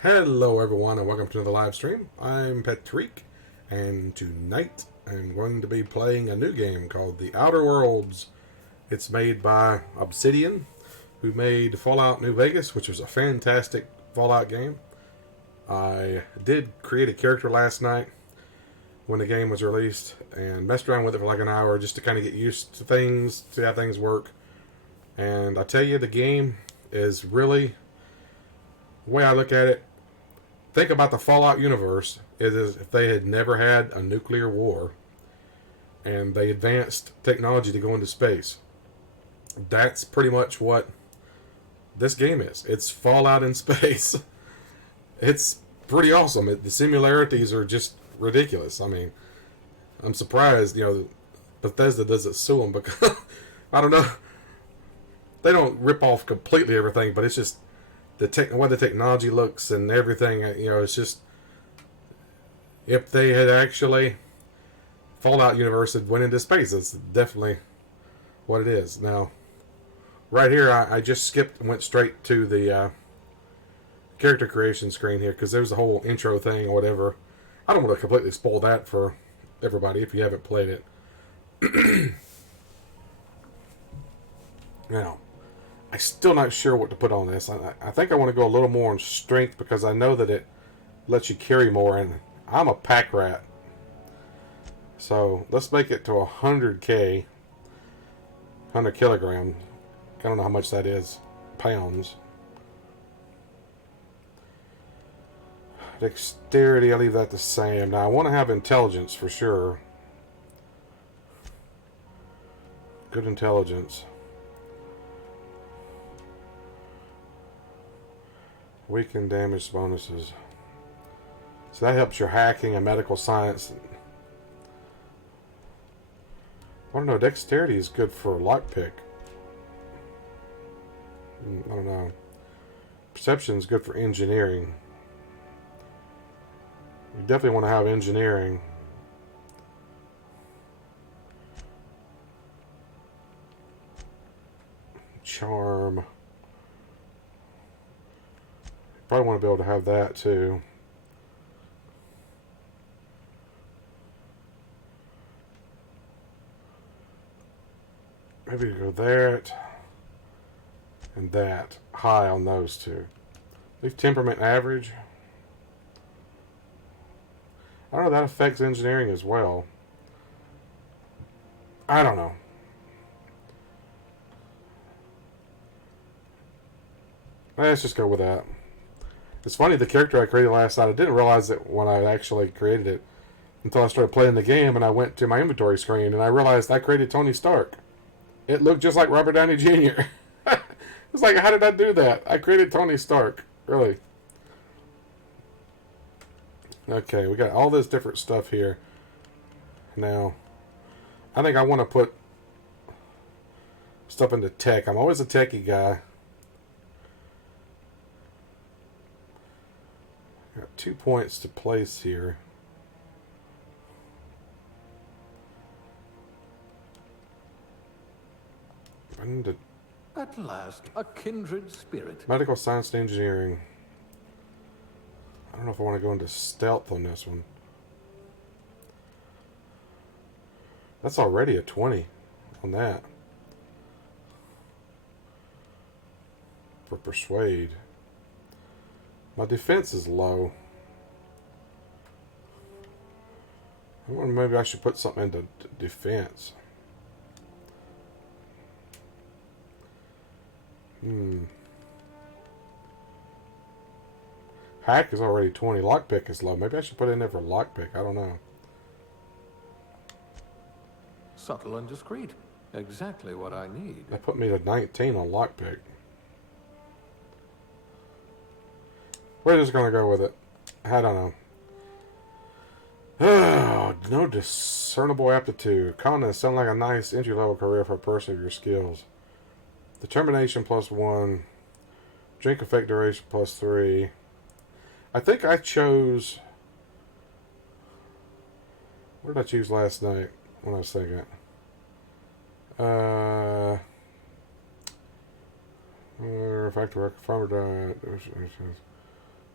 Hello everyone and welcome to another live stream. I'm Petreak and tonight I'm going to be playing a new game called The Outer Worlds. It's made by Obsidian, who made Fallout New Vegas, which was a fantastic Fallout game. I did create a character last night when the game was released and messed around with it for like an hour just to kind of get used to things, see how things work. And I tell you, the game is really, the way I look at it, think about the Fallout universe is if they had never had a nuclear war and they advanced technology to go into space. That's pretty much what this game is. It's Fallout in space. It's pretty awesome. The similarities are just ridiculous. I mean, I'm surprised, Bethesda doesn't sue them because, I don't know, they don't rip off completely everything, but it's just the way the technology looks and everything. It's just, if they had actually Fallout universe had went into space, that's definitely what it is. Now, right here, I just skipped and went straight to the character creation screen here because there's a whole intro thing or whatever. I don't want to completely spoil that for everybody if you haven't played it. Now, I'm still not sure what to put on this. I think I want to go a little more on strength because I know that it lets you carry more, and I'm a pack rat. So let's make it to 100k, 100 kilograms. I don't know how much that is, pounds. Dexterity, I leave that the same. Now I want to have intelligence for sure. Good intelligence. Weaken damage bonuses. So that helps your hacking and medical science. I don't know, dexterity is good for lockpick. I don't know. Perception is good for engineering. You definitely want to have engineering. Charm. Probably want to be able to have that too. Maybe go that and that. High on those two. Leave temperament average. I don't know, that affects engineering as well. I don't know. Let's just go with that. It's funny, the character I created last night, I didn't realize it when I actually created it until I started playing the game and I went to my inventory screen and I realized I created Tony Stark. It looked just like Robert Downey Jr. It's like, how did I do that? I created Tony Stark. Really. Okay, we got all this different stuff here. Now, I think I want to put stuff into tech. I'm always a techie guy. Got 2 points to place here. I need to... At last, a kindred spirit. Medical science and engineering. I don't know if I want to go into stealth on this one. That's already a 20 on that. For persuade. My defense is low. I wonder, maybe I should put something into defense. Hack is already 20. Lockpick is low. Maybe I should put it in there for lockpick. I don't know. Subtle and discreet. Exactly what I need. That put me to 19 on lockpick. We're just gonna go with it. I don't know. Oh, no discernible aptitude. Common sound like a nice entry-level career for a person of your skills. Determination +1. Drink effect duration +3. I think I chose... What did I choose last night when I was thinking? Factor farmer died.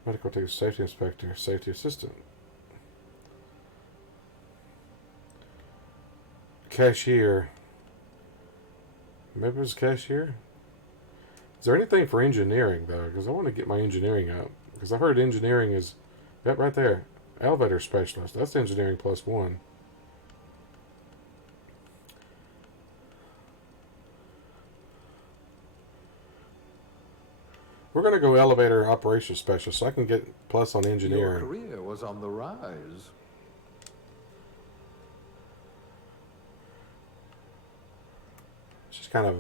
Medical team, safety inspector, safety assistant. Cashier. Maybe it was cashier? Is there anything for engineering, though? Because I want to get my engineering up. Because I heard engineering is... Yep, right there. Elevator specialist. That's engineering +1. We're going to go elevator operations specialist so I can get plus on engineering. Your career was on the rise. She's kind of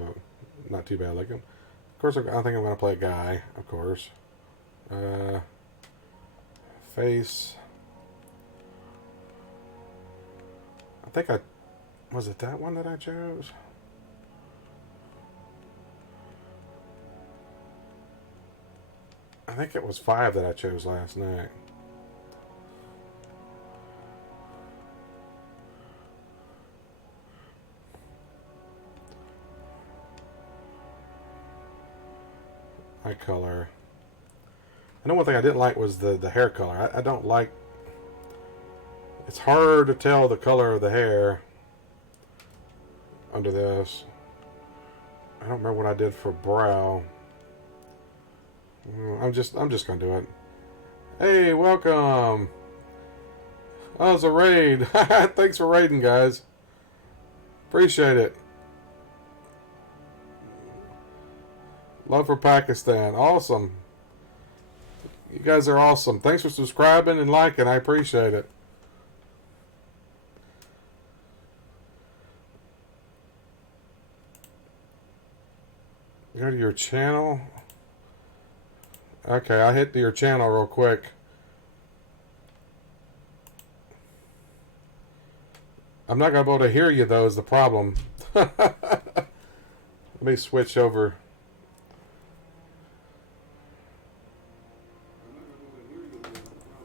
not too bad looking. Of course, I think I'm going to play a guy, of course. Face. I think I... Was it that one that I chose? I think it was 5 that I chose last night. Eye color. I know one thing I didn't like was the hair color. I don't like... It's hard to tell the color of the hair under this. I don't remember what I did for brow. I'm just gonna do it. Hey, welcome. Oh, it's a raid. Thanks for raiding, guys. Appreciate it. Love for Pakistan. Awesome. You guys are awesome. Thanks for subscribing and liking. I appreciate it. Go to your channel. Okay, I hit your channel real quick. I'm not going to be able to hear you, though, is the problem. Let me switch over.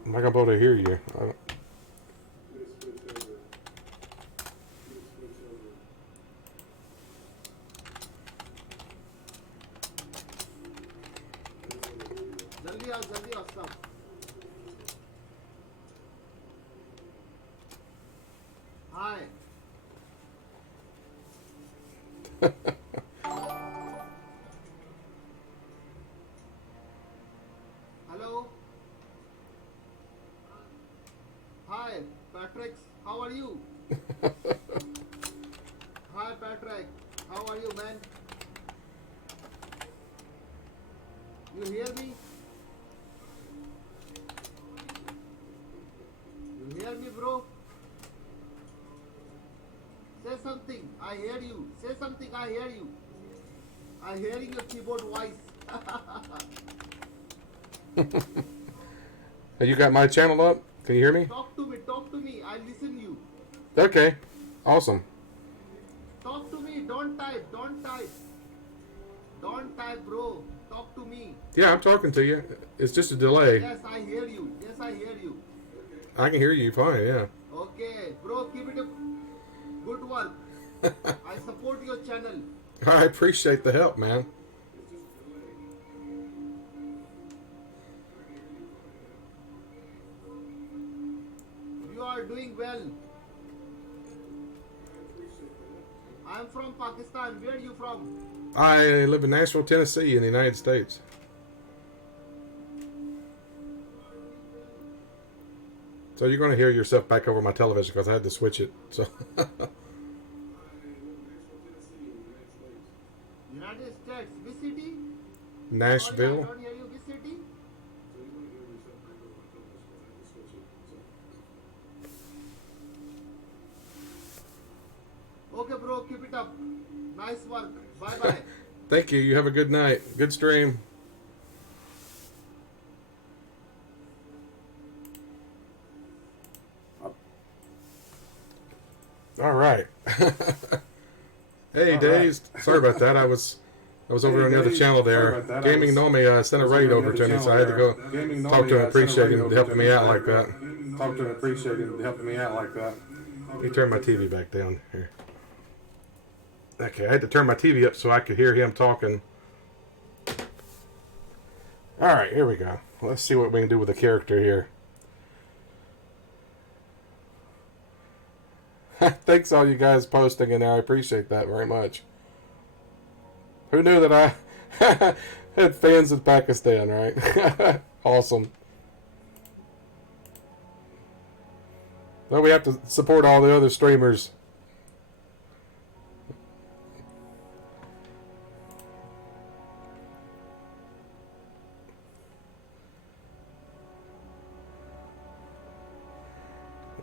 I'm not going to be able to hear you. Hi. Hello. Hi, Petreak. How are you? Hi, Petreak. How are you, man? You hear me? You hear me, bro? Say something. I hear you. Say something. I hear you. I'm hearing your keyboard voice. Hey, you got my channel up? Can you hear me? Talk to me. Talk to me. I listen you. Okay. Awesome. Talk to me. Don't type. Don't type. Don't type, bro. Talk to me. Yeah, I'm talking to you. It's just a delay. Yes, I hear you. Yes, I hear you. I can hear you fine, yeah. Okay, bro. Keep it up. Good work. I support your channel. I appreciate the help, man. You are doing well. I'm from Pakistan. Where are you from? I live in Nashville, Tennessee, in the United States. So you're going to hear yourself back over my television because I had to switch it. So United States. Which city? Nashville. Sorry, I don't hear you. Which city? Okay, bro. Keep it up. Nice work. Bye-bye. Thank you. You have a good night. Good stream. All right. Hey, Dazed. Sorry about that. I was over on the other channel there. Gaming normally sent a raid over to me, so I had to go talk to him, appreciate him helping me out like that. Talk to him, appreciate him helping me out like that. Let me turn my TV back down here. Okay, I had to turn my TV up so I could hear him talking. Alright, here we go. Let's see what we can do with the character here. Thanks all you guys posting in there. I appreciate that very much. Who knew that I had fans in Pakistan, right? Awesome. Well, we have to support all the other streamers.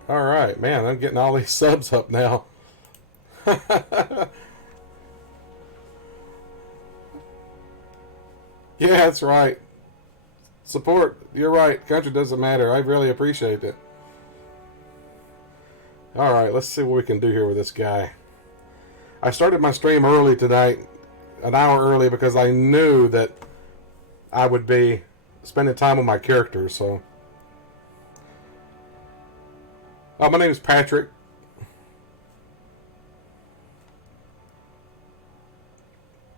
Alright, man, I'm getting all these subs up now. Yeah, that's right. Support. You're right. Country doesn't matter. I really appreciate it. Alright, let's see what we can do here with this guy. I started my stream early tonight, an hour early, because I knew that I would be spending time with my characters, so... Oh, my name is Petreak.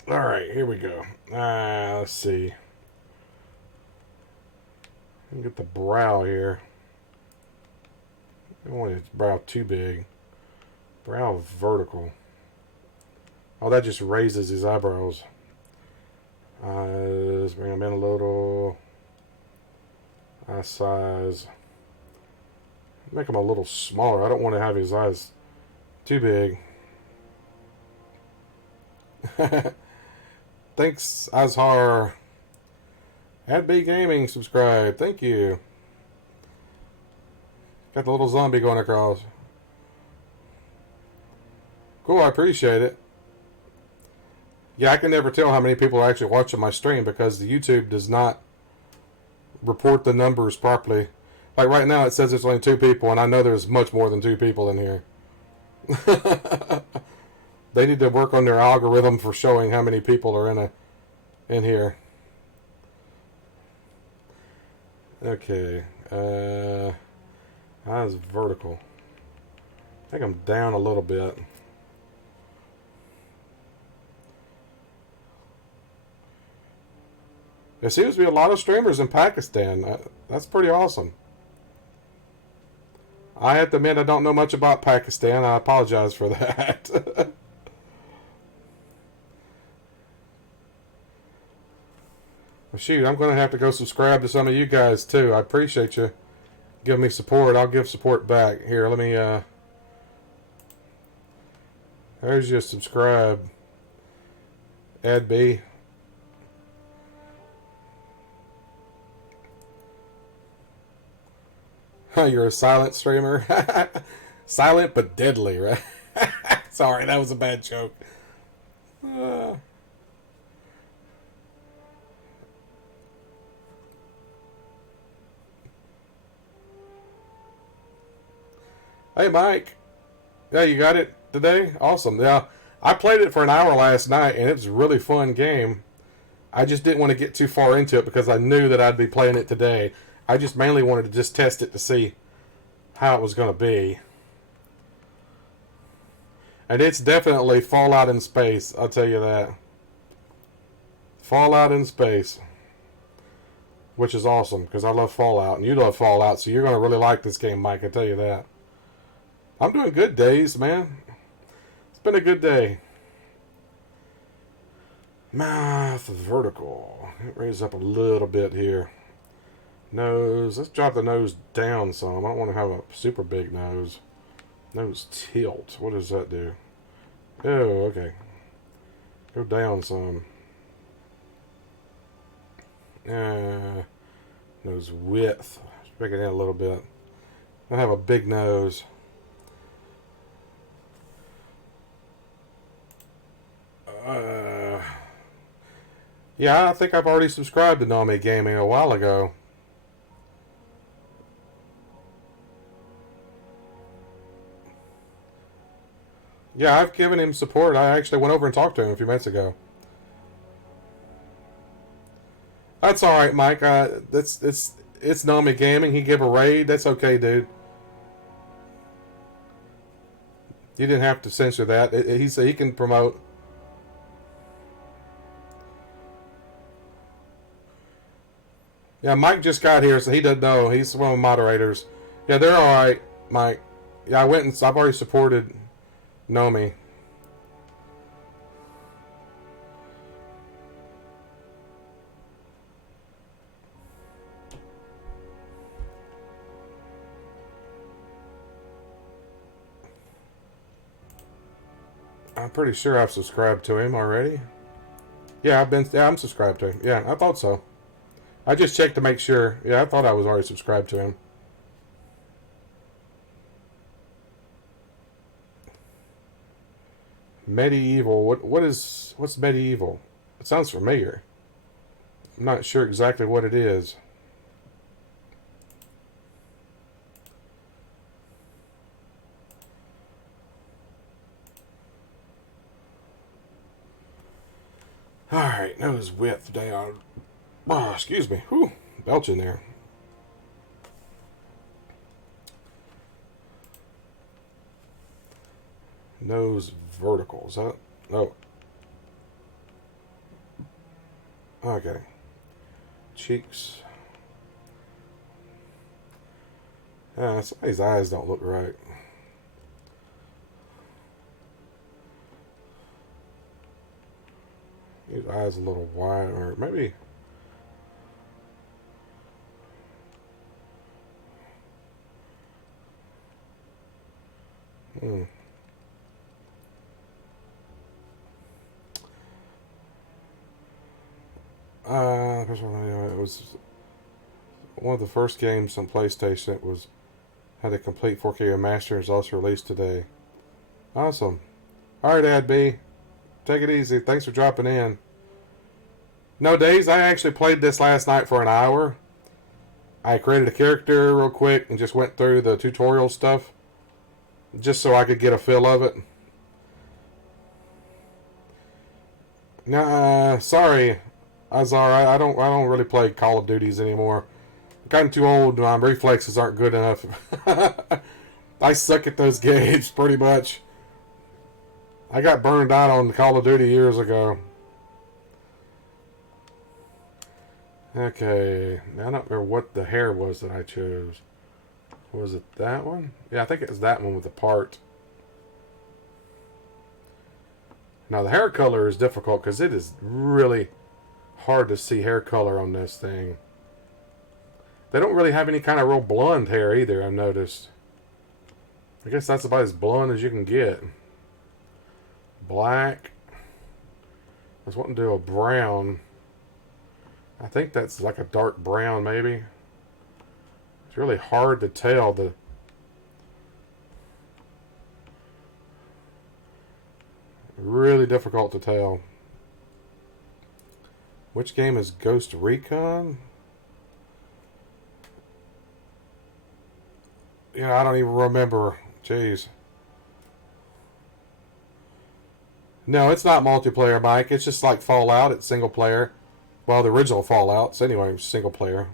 Alright, here we go. Let's see. Get the brow here. I don't want his brow too big. Brow vertical. Oh, that just raises his eyebrows. Let's bring them in a little. Eye size. Make them a little smaller. I don't want to have his eyes too big. Thanks, Azhar. AdB Gaming, subscribe. Thank you. Got the little zombie going across. Cool, I appreciate it. Yeah, I can never tell how many people are actually watching my stream because the YouTube does not report the numbers properly. Like right now it says there's only 2 people, and I know there's much more than 2 people in here. They need to work on their algorithm for showing how many people are in here. Okay. Eyes vertical. I think I'm down a little bit. There seems to be a lot of streamers in Pakistan. That's pretty awesome. I have to admit I don't know much about Pakistan. I apologize for that. Well, shoot, I'm going to have to go subscribe to some of you guys too. I appreciate you giving me support. I'll give support back. Here, let me, there's your subscribe. AdB. You're a silent streamer. Silent but deadly, right? Sorry, that was a bad joke. Hey, Mike. Yeah, you got it today? Awesome. Yeah, I played it for an hour last night, and it was a really fun game. I just didn't want to get too far into it because I knew that I'd be playing it today. I just mainly wanted to just test it to see how it was going to be. And it's definitely Fallout in space, I'll tell you that. Fallout in space. Which is awesome, because I love Fallout, and you love Fallout, so you're going to really like this game, Mike, I tell you that. I'm doing good days, man. It's been a good day. Mouth vertical. Raise up a little bit here. Nose. Let's drop the nose down some. I don't want to have a super big nose. Nose tilt. What does that do? Oh, okay. Go down some. Nose width. Let's break it in a little bit. I have a big nose. Yeah, I think I've already subscribed to Nami Gaming a while ago. Yeah, I've given him support. I actually went over and talked to him a few minutes ago. That's all right, Mike. It's Nami Gaming. He gave a raid. That's okay, dude. You didn't have to censor that. He can promote. Yeah, Mike just got here, so he doesn't know. He's one of the moderators. Yeah, they're all right, Mike. Yeah, I went and I've already supported Nomi. I'm pretty sure I've subscribed to him already. Yeah, I'm subscribed to him. Yeah, I thought so. I just checked to make sure. Yeah, I thought I was already subscribed to him. Medieval. What's medieval? It sounds familiar. I'm not sure exactly what it is. Alright, nose width down. Oh, excuse me. Whew, belching there. Nose vertical. Is that? Oh. Okay. Cheeks. Somebody's eyes don't look right. His eyes a little wide, or maybe. It was one of the first games on PlayStation. It was had a complete 4K remaster. It's also released today. Awesome. All right, Ad B, take it easy. Thanks for dropping in. No days. I actually played this last night for an hour. I created a character real quick and just went through the tutorial stuff, just so I could get a feel of it. Nah, sorry, Azar. I don't really play Call of Duties anymore. I've gotten too old. My reflexes aren't good enough. I suck at those games pretty much. I got burned out on Call of Duty years ago. Okay, now I don't remember what the hair was that I chose. Was it that one? Yeah, I think it was that one with the part. Now the hair color is difficult because it is really hard to see hair color on this thing. They don't really have any kind of real blonde hair either, I've noticed. I guess that's about as blonde as you can get. Black. I was wanting to do a brown. I think that's like a dark brown, maybe. It's really hard to tell. Really difficult to tell. Which game is Ghost Recon? I don't even remember. Jeez. No, it's not multiplayer, Mike. It's just like Fallout. It's single player. Well, the original Fallout's anyway, single player.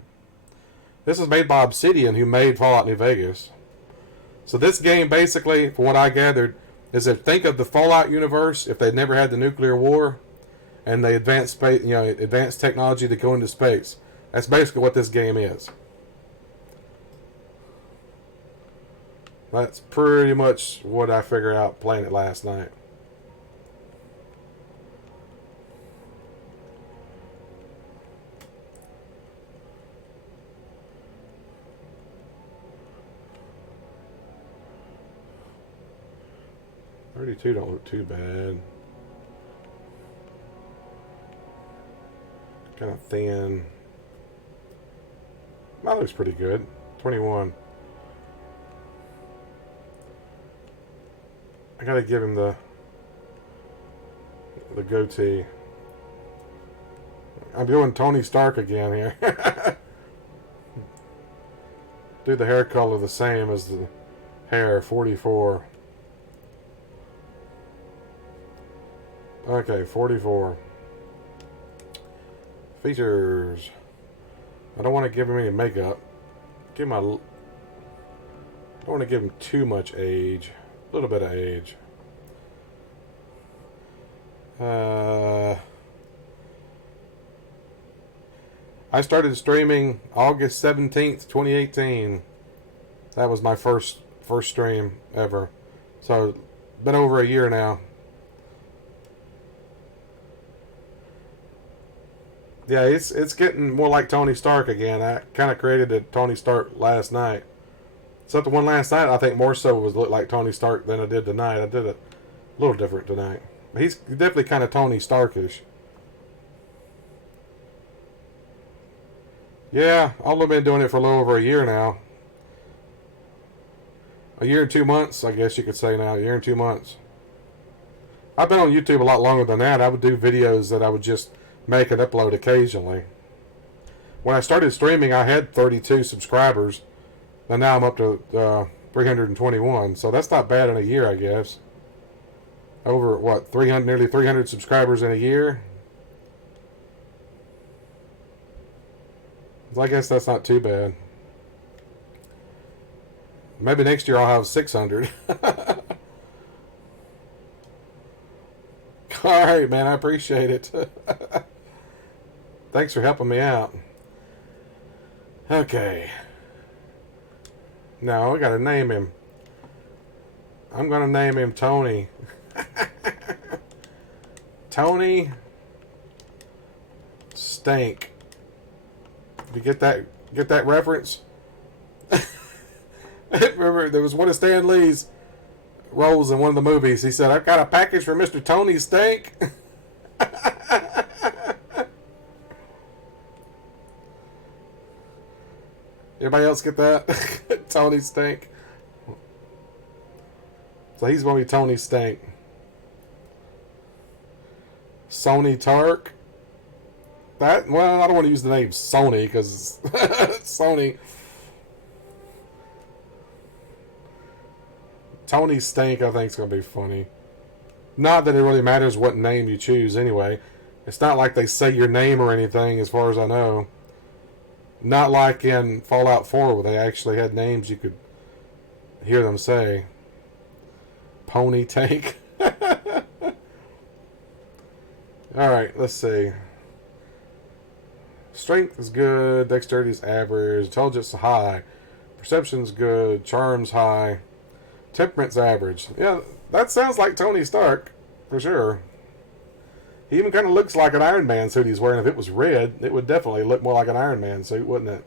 This is made by Obsidian, who made Fallout New Vegas. So this game, basically, from what I gathered, is that think of the Fallout universe if they'd never had the nuclear war, and they advanced space, advanced technology to go into space. That's basically what this game is. That's pretty much what I figured out playing it last night. $32 don't look too bad. Kind of thin. That looks pretty good. 21. I gotta give him the goatee. I'm doing Tony Stark again here. Do the hair color the same as the hair. 44. Okay, 44. Features. I don't want to give him any makeup. I don't want to give him too much age. A little bit of age. I started streaming August 17th, 2018. That was my first stream ever. So, been over a year now. Yeah, it's getting more like Tony Stark again. I kind of created a Tony Stark last night. Except the one last night, I think more so was looked like Tony Stark than I did tonight. I did it a little different tonight. He's definitely kind of Tony Starkish. Yeah, I've only been doing it for a little over a year now. A year and 2 months, I guess you could say now. A year and 2 months. I've been on YouTube a lot longer than that. I would do videos that I would just make and upload occasionally. When I started streaming, I had 32 subscribers. And now I'm up to 321. So that's not bad in a year, I guess. Over, what, 300, nearly 300 subscribers in a year? I guess that's not too bad. Maybe next year I'll have 600. Alright, man, I appreciate it. Thanks for helping me out. Okay. Now, I gotta name him. I'm gonna name him Tony. Tony Stank. You get that reference? Remember, there was one of Stan Lee's roles in one of the movies. He said, "I've got a package for Mr. Tony Stank." Everybody else get that? Tony Stank. So he's going to be Tony Stank. Sony Tark. That, well, I don't want to use the name Sony because Sony. Tony Stank, I think, is going to be funny. Not that it really matters what name you choose anyway. It's not like they say your name or anything, as far as I know. Not like in Fallout 4 where they actually had names you could hear them say. Pony Tank. Alright, let's see. Strength is good. Dexterity is average. Intelligence is high. Perception's good. Charm's high. Temperament's average. Yeah, that sounds like Tony Stark, for sure. He even kind of looks like an Iron Man suit he's wearing. If it was red, it would definitely look more like an Iron Man suit, wouldn't it?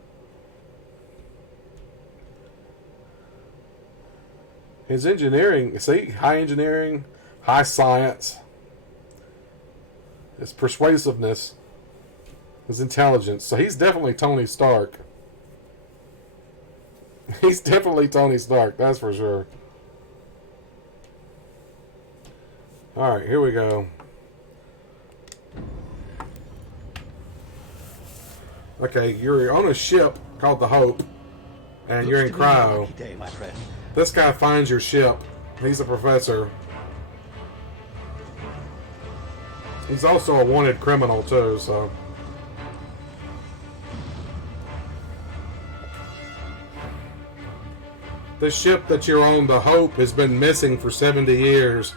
His engineering, see, high engineering, high science, his persuasiveness, his intelligence. So he's definitely Tony Stark. He's definitely Tony Stark, that's for sure. Alright, here we go. Okay, you're on a ship called the Hope, and you're in cryo. This guy finds your ship. He's a professor. He's also a wanted criminal, too, so... The ship that you're on, the Hope, has been missing for 70 years.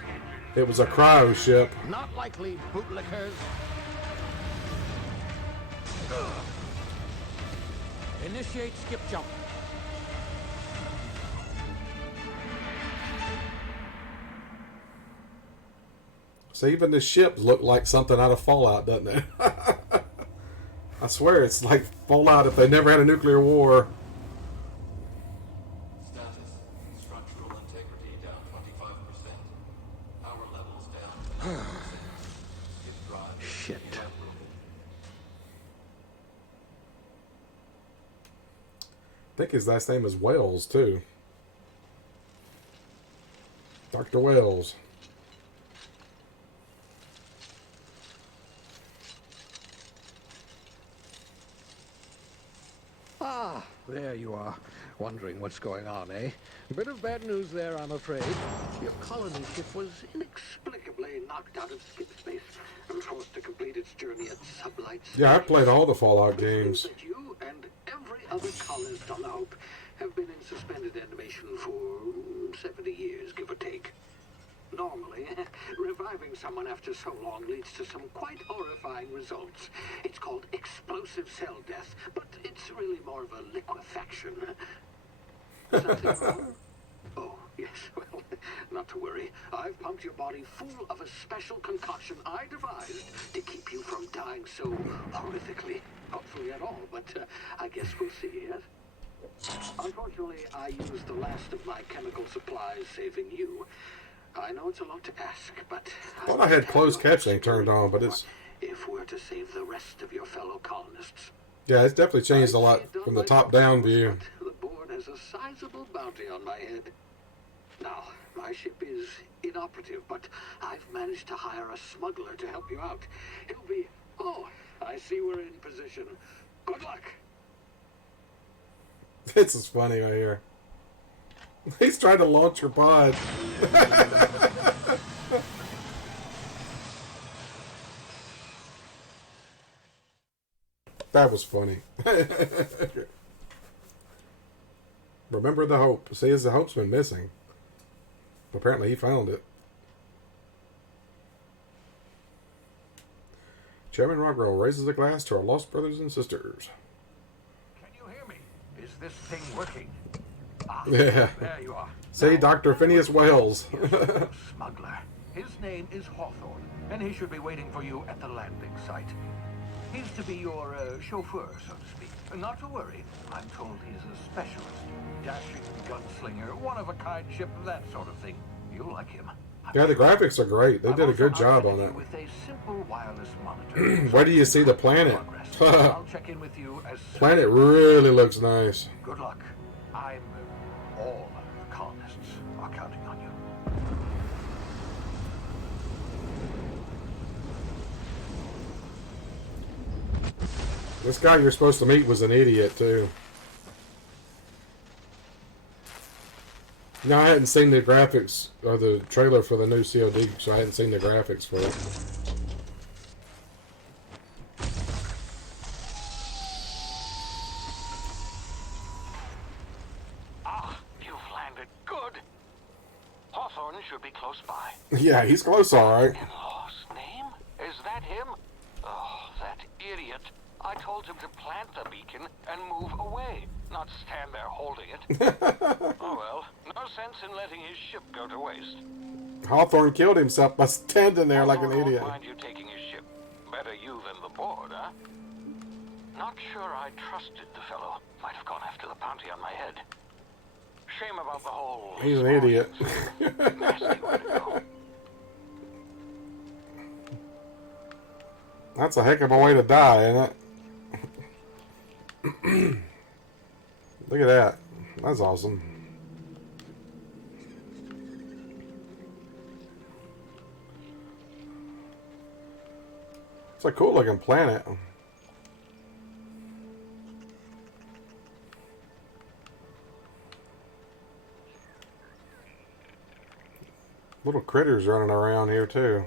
It was a cryo ship. Not likely, bootlickers. Initiate skip jump. So even the ship looked like something out of Fallout, doesn't it? I swear it's like Fallout if they never had a nuclear war. Status. Structural integrity down 25%. Power levels down 10%. Skip drive. Shit. I think his last name is Wells, too. Dr. Wells. Ah, there you are. Wondering what's going on, eh? A bit of bad news there, I'm afraid. Your colony ship was inexplicably knocked out of skip space and forced to complete its journey at sublight speed. Yeah, I played all the Fallout Which means games. that you and every other colonist on the Hope have been in suspended animation for 70 years, give or take. Normally, reviving someone after so long leads to some quite horrifying results. It's called explosive cell death, but it's really more of a liquefaction. Something wrong? Oh, yes, well, not to worry. I've pumped your body full of a special concoction I devised to keep you from dying so horrifically. Hopefully at all, but I guess we'll see, yes? Unfortunately, I used the last of my chemical supplies saving you. I know it's a lot to ask, but... I thought I had closed captioning turned on, but it's... If we're to save the rest of your fellow colonists. Yeah, it's definitely changed a lot from the top-down view. The board has a sizable bounty on my head. Now, my ship is inoperative, but I've managed to hire a smuggler to help you out. He'll be... Oh, I see we're in position. Good luck. This is funny right here. He's trying to launch your pod. That was funny. Remember the hope. See, the hope's been missing. Apparently he found it. Chairman Rockwell raises a glass to our lost brothers and sisters. Can you hear me? Is this thing working? Ah, Yeah. there you are. See, Now, Dr. Phineas Wells. smuggler. His name is Hawthorne, and he should be waiting for you at the landing site. He's to be your chauffeur, so to speak. Not to worry. I'm told he's a specialist. Dashing gunslinger, one-of-a-kind ship, that sort of thing. You'll like him. Yeah, the graphics are great. They did a good job on it. With a simple wireless monitor. Where do you see the planet? I'll check in with you as soon. Planet really looks nice. Good luck. I'm all the colonists are counting on you. This guy you're supposed to meet was an idiot, too. No, I hadn't seen the graphics or the trailer for the new COD, so I hadn't seen the graphics for it. Ah, you've landed good. Hawthorne should be close by. Yeah, he's close, all right. In-law's name? Is that him? Oh, that idiot. I told him to plant the beacon and move away, not stand there holding it. Oh well, no sense in letting his ship go to waste. Hawthorne killed himself by standing there like an Hawthorne idiot. won't mind you taking his ship. Better you than the board, huh? Not sure I trusted the fellow. Might have gone after the bounty on my head. Shame about the whole... He's an idiot. Nasty way to go. That's a heck of a way to die, isn't it? Look at that. That's awesome. It's a cool looking planet. Little critters running around here too.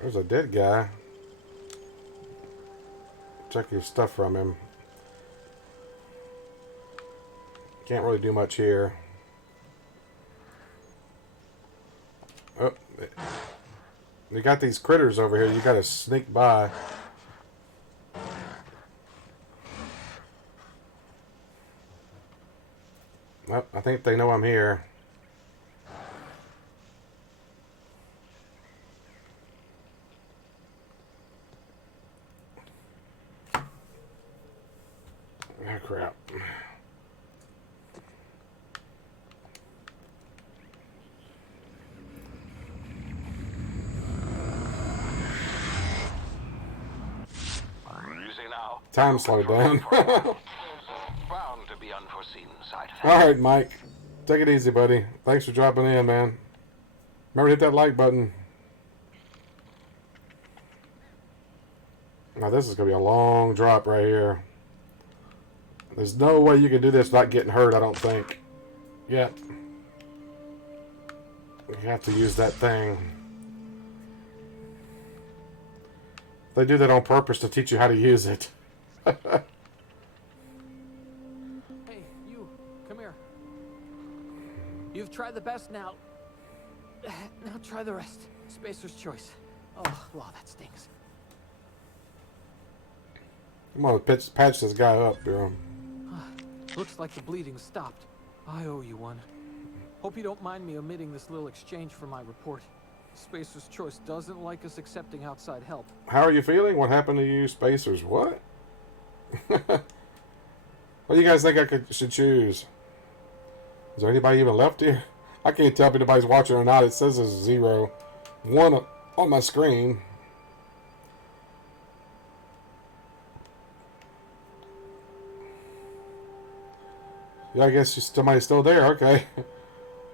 There's a dead guy. Check your stuff from him. Can't really do much here. Oh, you got these critters over here. You got to sneak by. Oh, I think they know I'm here. Oh, crap. Easy now. Time slowed down. Bound to be unforeseen side effects. Alright, Mike. Take it easy, buddy. Thanks for dropping in, man. Remember to hit that like button. Now, this is going to be a long drop right here. There's no way you can do this without getting hurt, I don't think. Yep. You have to use that thing. They do that on purpose to teach you how to use it. Hey, you, come here. You've tried the best now. Now try the rest. Spacer's choice. Oh, wow, that stinks. I'm gonna patch this guy up, bro. Looks like the bleeding stopped. I owe you one. Hope you don't mind me omitting this little exchange for my report. Spacer's choice doesn't like us accepting outside help. How are you feeling? What happened to you, Spacers? What? What do you guys think I should choose? Is there anybody even left here? I can't tell if anybody's watching or not. It says there's 0, 1 on my screen. Yeah, I guess somebody's still there. Okay.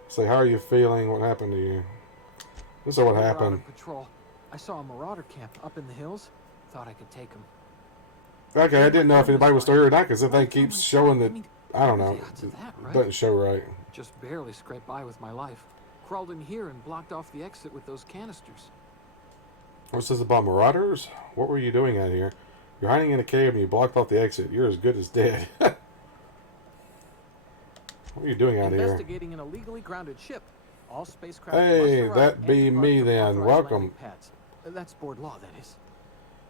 Say, how are you feeling? What happened to you? This is what happened. Patrol. I saw a marauder camp up in the hills. Thought I could take him. Okay, I didn't know if anybody was still here or not, because the thing keeps showing that, I don't know, it doesn't show right. Just barely scraped by with my life. Crawled in here and blocked off the exit with those canisters. What's this about marauders? What were you doing out here? You're hiding in a cave and you blocked off the exit. You're as good as dead. What are you doing out here? Investigating an illegally grounded ship. All spacecraft. Hey, that be me then. Welcome. That's board law, that is.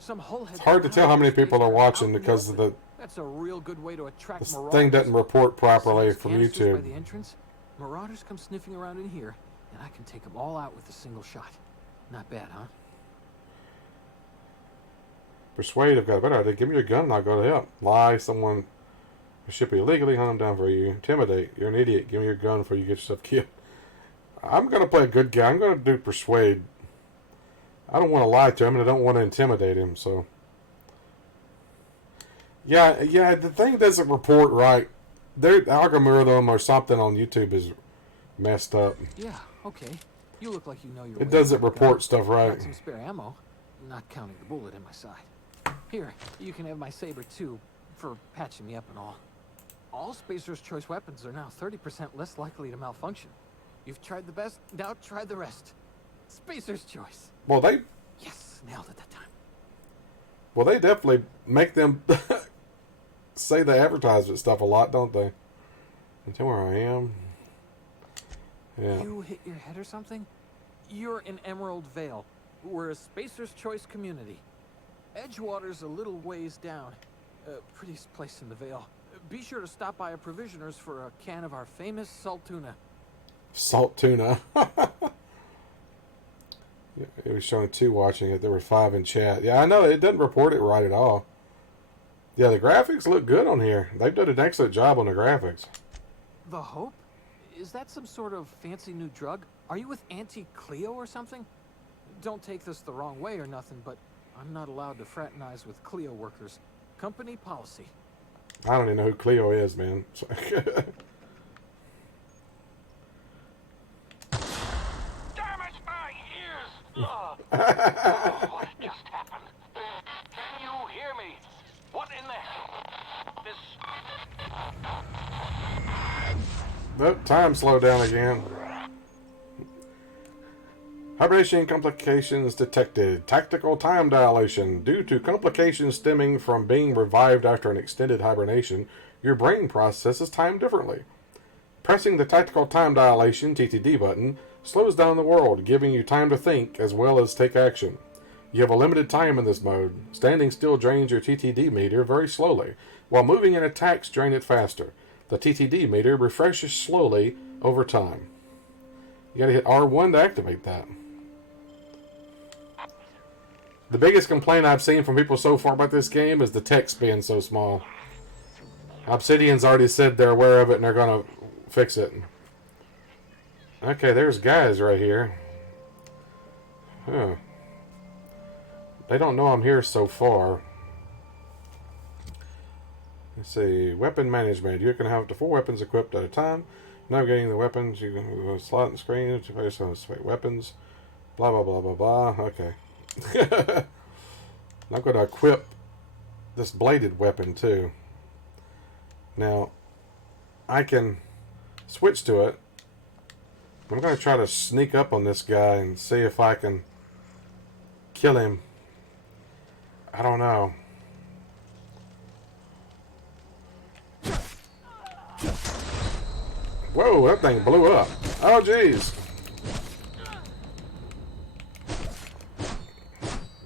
Some it's hard to tell how many people are watching because of the That's a real good way to attract this marauders. thing doesn't report properly from By the YouTube. entrance, marauders come sniffing around in here, and I can take them all out with a single shot. Not bad, huh? Persuade, I've got a better idea. Give me your gun and I'll go to help. Lie, someone a ship illegally, hunt them down for you. Intimidate, you're an idiot. Give me your gun before you get yourself killed. I'm going to play a good guy. I'm going to do persuade. I don't want to lie to him and I don't want to intimidate him, so. Yeah, the thing doesn't report right. Their algorithm or something on YouTube is messed up. Yeah, okay. You look like you know your It way doesn't around. report stuff Got right. some spare ammo, not counting the bullet in my side. Here, you can have my saber too, for patching me up and all. All Spacer's Choice weapons are now 30% less likely to malfunction. You've tried the best, now try the rest. Spacer's Choice. Well, they Yes, nailed it that time. definitely make them say the advertisement stuff a lot, don't they? And tell where I am. Yeah. You hit your head or something? You're in Emerald Vale. We're a Spacer's Choice community. Edgewater's a little ways down. Prettiest place in the Vale. Be sure to stop by a provisioner's for a can of our famous salt tuna. Salt tuna. It was showing 2 watching it. There were 5 in chat. Yeah, I know. It doesn't report it right at all. Yeah, the graphics look good on here. They've done an excellent job on the graphics. The Hope? Is that some sort of fancy new drug? Are you with Auntie Cleo or something? Don't take this the wrong way or nothing, but I'm not allowed to fraternize with Cleo workers. Company policy. I don't even know who Cleo is, man. Damn it, my ears! What just happened? Can you hear me? What in the hell? Nope, time slowed down again. Hibernation complications detected. Tactical time dilation. Due to complications stemming from being revived after an extended hibernation, your brain processes time differently. Pressing the tactical time dilation (TTD) button slows down the world, giving you time to think as well as take action. You have a limited time in this mode. Standing still drains your TTD meter very slowly, while moving and attacks drain it faster. The TTD meter refreshes slowly over time. You gotta hit R1 to activate that. The biggest complaint I've seen from people so far about this game is the text being so small. Obsidian's already said they're aware of it and they're gonna fix it. Okay, there's guys right here. Huh. They don't know I'm here so far. Let's see. Weapon management. You can have up to 4 weapons equipped at a time. Navigating the weapons, you can slot in the screen to place on weapons. Blah, blah, blah, blah, blah. Okay. I'm going to equip this bladed weapon too. Now, I can switch to it. I'm going to try to sneak up on this guy and see if I can kill him. I don't know. Whoa, that thing blew up. Oh, jeez.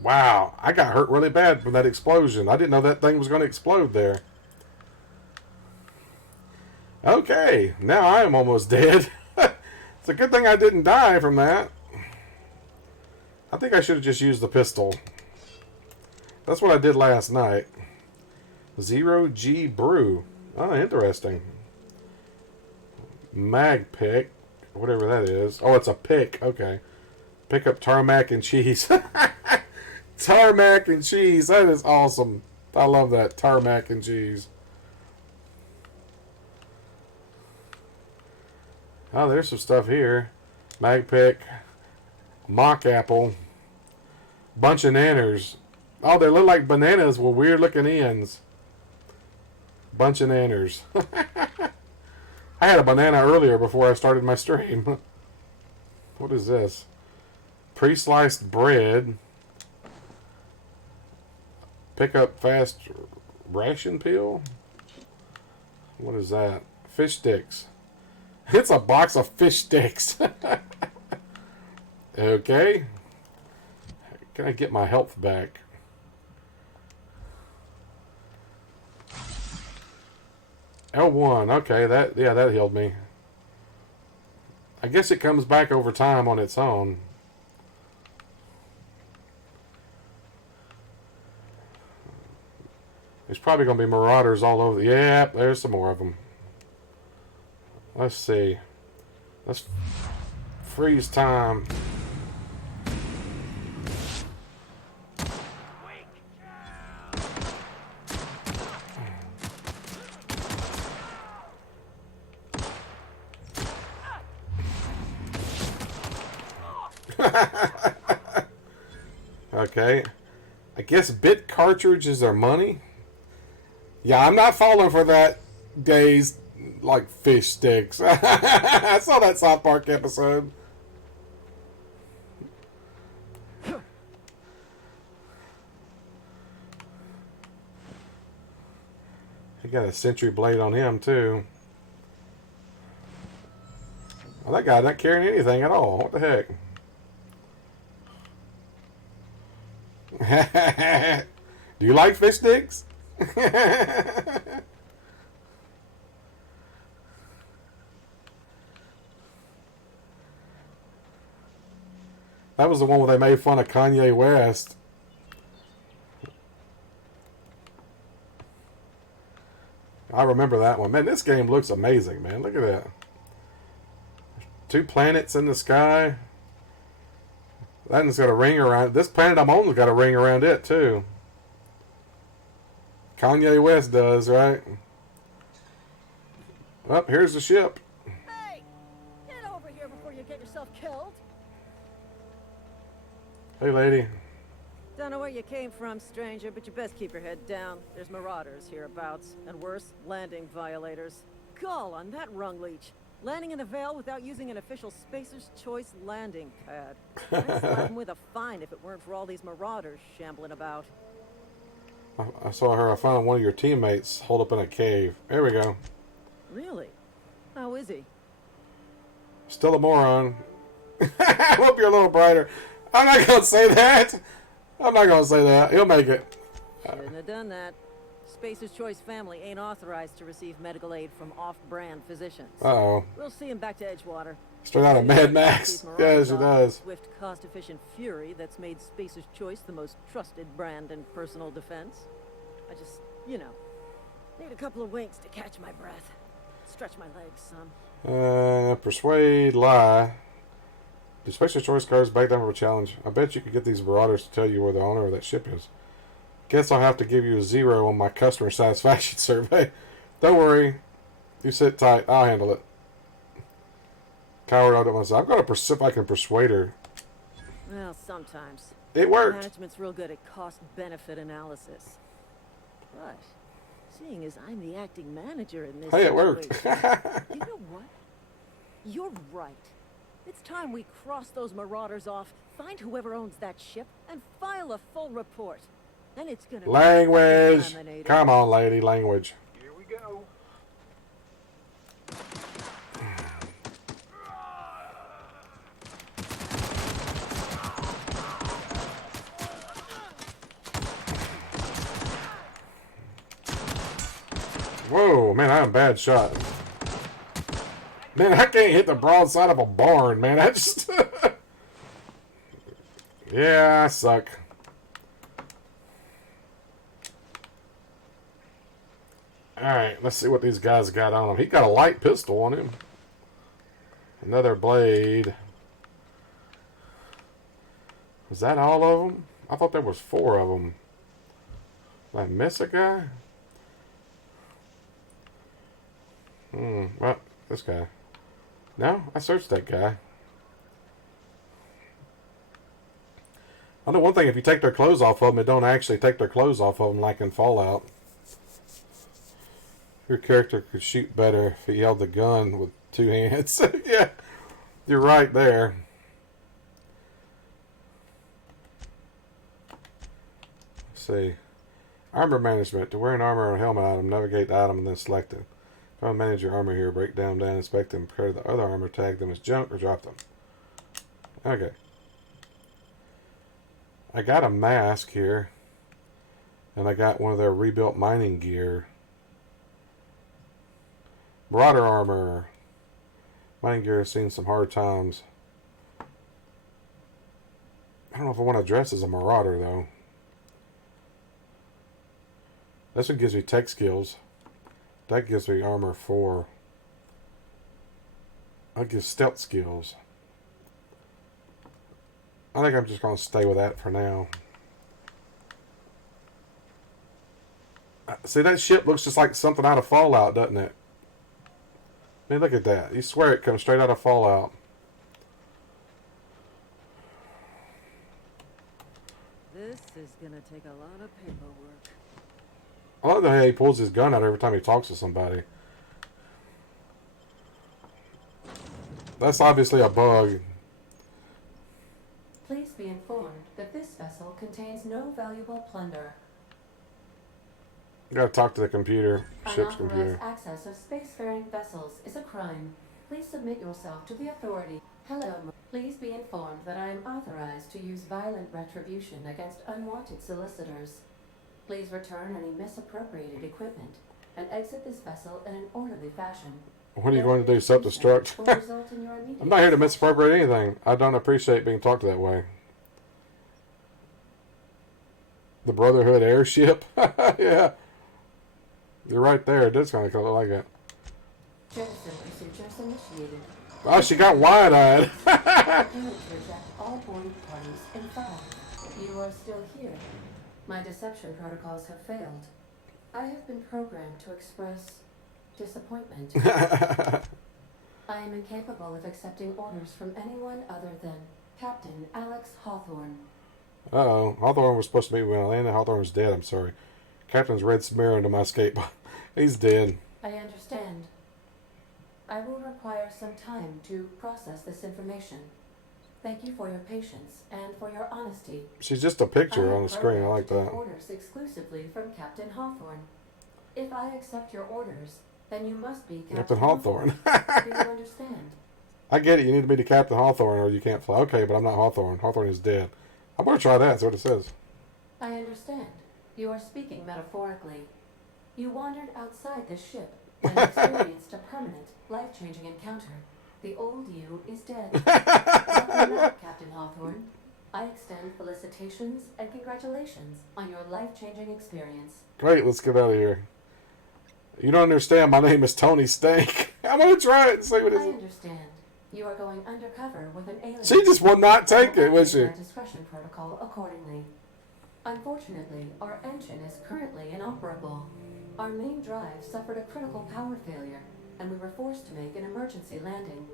Wow, I got hurt really bad from that explosion. I didn't know that thing was going to explode there. Okay, now I am almost dead. It's a good thing I didn't die from that. I think I should have just used the pistol. That's what I did last night. 0G Brew. Oh, interesting. Mag pick. Whatever that is. Oh, it's a pick. Okay. Pick up tarmac and cheese. Tarmac and cheese. That is awesome. I love that. Tarmac and cheese. Oh, there's some stuff here. Mag pick. Mock apple. Bunch of nanners. Oh, they look like bananas with weird looking ends. Bunch of nanners. I had a banana earlier before I started my stream. What is this? Pre-sliced bread. Pick up fast ration peel. What is that? Fish sticks. It's a box of fish sticks. Okay. Can I get my health back? L1. Okay, that healed me. I guess it comes back over time on its own. There's probably going to be marauders all over. Yeah, there's some more of them. Let's see. Let's freeze time. Okay. I guess bit cartridge is their money. Yeah, I'm not falling for that days like fish sticks. I saw that South Park episode. He got a sentry blade on him too. Well, that guy not carrying anything at all. What the heck? Do you like fish sticks? That was the one where they made fun of Kanye West. I remember that one. Man, this game looks amazing, man. Look at that. 2 planets in the sky. That one's got a ring around. This planet I'm on has got a ring around it, too. Kanye West does, right? Oh, here's the ship. Hey! Get over here before you get yourself killed. Hey, lady. Don't know where you came from, stranger, but you best keep your head down. There's marauders hereabouts, and worse, landing violators. Call on that rung leech. Landing in the Vale without using an official Spacer's Choice landing pad. I'd slap him with a fine if it weren't for all these marauders shambling about. I saw her. I found one of your teammates holed up in a cave. There we go. Really? How is he? Still a moron. I hope you're a little brighter. I'm not going to say that. I'm not going to say that. He'll make it. Shouldn't have done that. Spacer's Choice family ain't authorized to receive medical aid from off-brand physicians. Uh-oh. We'll see him back to Edgewater. Straight out of Mad Max. Yeah, she does. Swift, cost-efficient fury that's made Spacer's Choice the most trusted brand in personal defense. I just, you know, need a couple of winks to catch my breath. Stretch my legs some. Persuade, lie. Do Spacer's Choice cards back down for a challenge? I bet you could get these marauders to tell you where the owner of that ship is. Guess I'll have to give you a 0 on my customer satisfaction survey. Don't worry. You sit tight. I'll handle it. Coward out of myself. I'm going to see if I can persuade her. Well, sometimes. It worked. Management's real good at cost-benefit analysis. But, seeing as I'm the acting manager in this Hey, it worked. you know what? You're right. It's time we cross those marauders off, find whoever owns that ship, and file a full report. Then it's gonna Language. be eliminated. Come on, lady. Language. Here we go. Whoa, man, I'm a bad shot. Man, I can't hit the broadside of a barn, man. I just... yeah, I suck. Alright, let's see what these guys got on him. He got a light pistol on him. Another blade. Was that all of them? I thought there was 4 of them. Did I miss a guy? Well, this guy. No, I searched that guy. I know one thing, if you take their clothes off of them, it don't actually take their clothes off of them like in Fallout. Your character could shoot better if he held the gun with 2 hands. Yeah, you're right there. Let's see. Armor management. To wear an armor or helmet item, navigate the item and then select it. Try to manage your armor here. Break down, inspect them, compare the other armor, tag them as junk, or drop them. Okay. I got a mask here. And I got one of their rebuilt mining gear. Marauder armor. Mining gear has seen some hard times. I don't know if I want to dress as a marauder, though. This one gives me tech skills. That gives me armor 4. That gives stealth skills. I think I'm just going to stay with that for now. See, that ship looks just like something out of Fallout, doesn't it? I mean, look at that. You swear it comes straight out of Fallout. This is gonna take a lot of paperwork. I love the way he pulls his gun out every time he talks to somebody. That's obviously a bug. Please be informed that this vessel contains no valuable plunder. You gotta talk to the computer, ship's computer. Unauthorized access of spacefaring vessels is a crime. Please submit yourself to the authority. Hello. Please be informed that I am authorized to use violent retribution against unwanted solicitors. Please return any misappropriated equipment and exit this vessel in an orderly fashion. What are you going to do? Self-destruct? I'm not here to misappropriate anything. I don't appreciate being talked to that way. The Brotherhood airship? Yeah. You're right there. It does kind of look like it. Procedures initiated. Oh, she got wide-eyed. All boarding parties involved. You are still here. My deception protocols have failed. I have been programmed to express disappointment. I am incapable of accepting orders from anyone other than Captain Alex Hawthorne. Uh-oh. Hawthorne was supposed to be when I landed. Hawthorne's dead, I'm sorry. Captain's red smear into my escape. He's dead. I understand. I will require some time to process this information. Thank you for your patience and for your honesty. She's just a picture on the screen. I like that. Orders exclusively from Captain Hawthorne. If I accept your orders, then you must be Captain Hawthorne. Do you understand? I get it. You need to be the Captain Hawthorne or you can't fly. Okay, but I'm not Hawthorne. Hawthorne is dead. I'm going to try that. That's what it says. I understand. You are speaking metaphorically. You wandered outside the ship and experienced a permanent, life-changing encounter. The old you is dead. Welcome back, Captain Hawthorne. I extend felicitations and congratulations on your life-changing experience. Great, let's get out of here. You don't understand, my name is Tony Stank. I'm going to try it and see what it is. I understand. You are going undercover with an alien. She just would not take it, would she? Our discretion protocol accordingly. Unfortunately, our engine is currently inoperable. Our main drive suffered a critical power failure, and we were forced to make an emergency landing.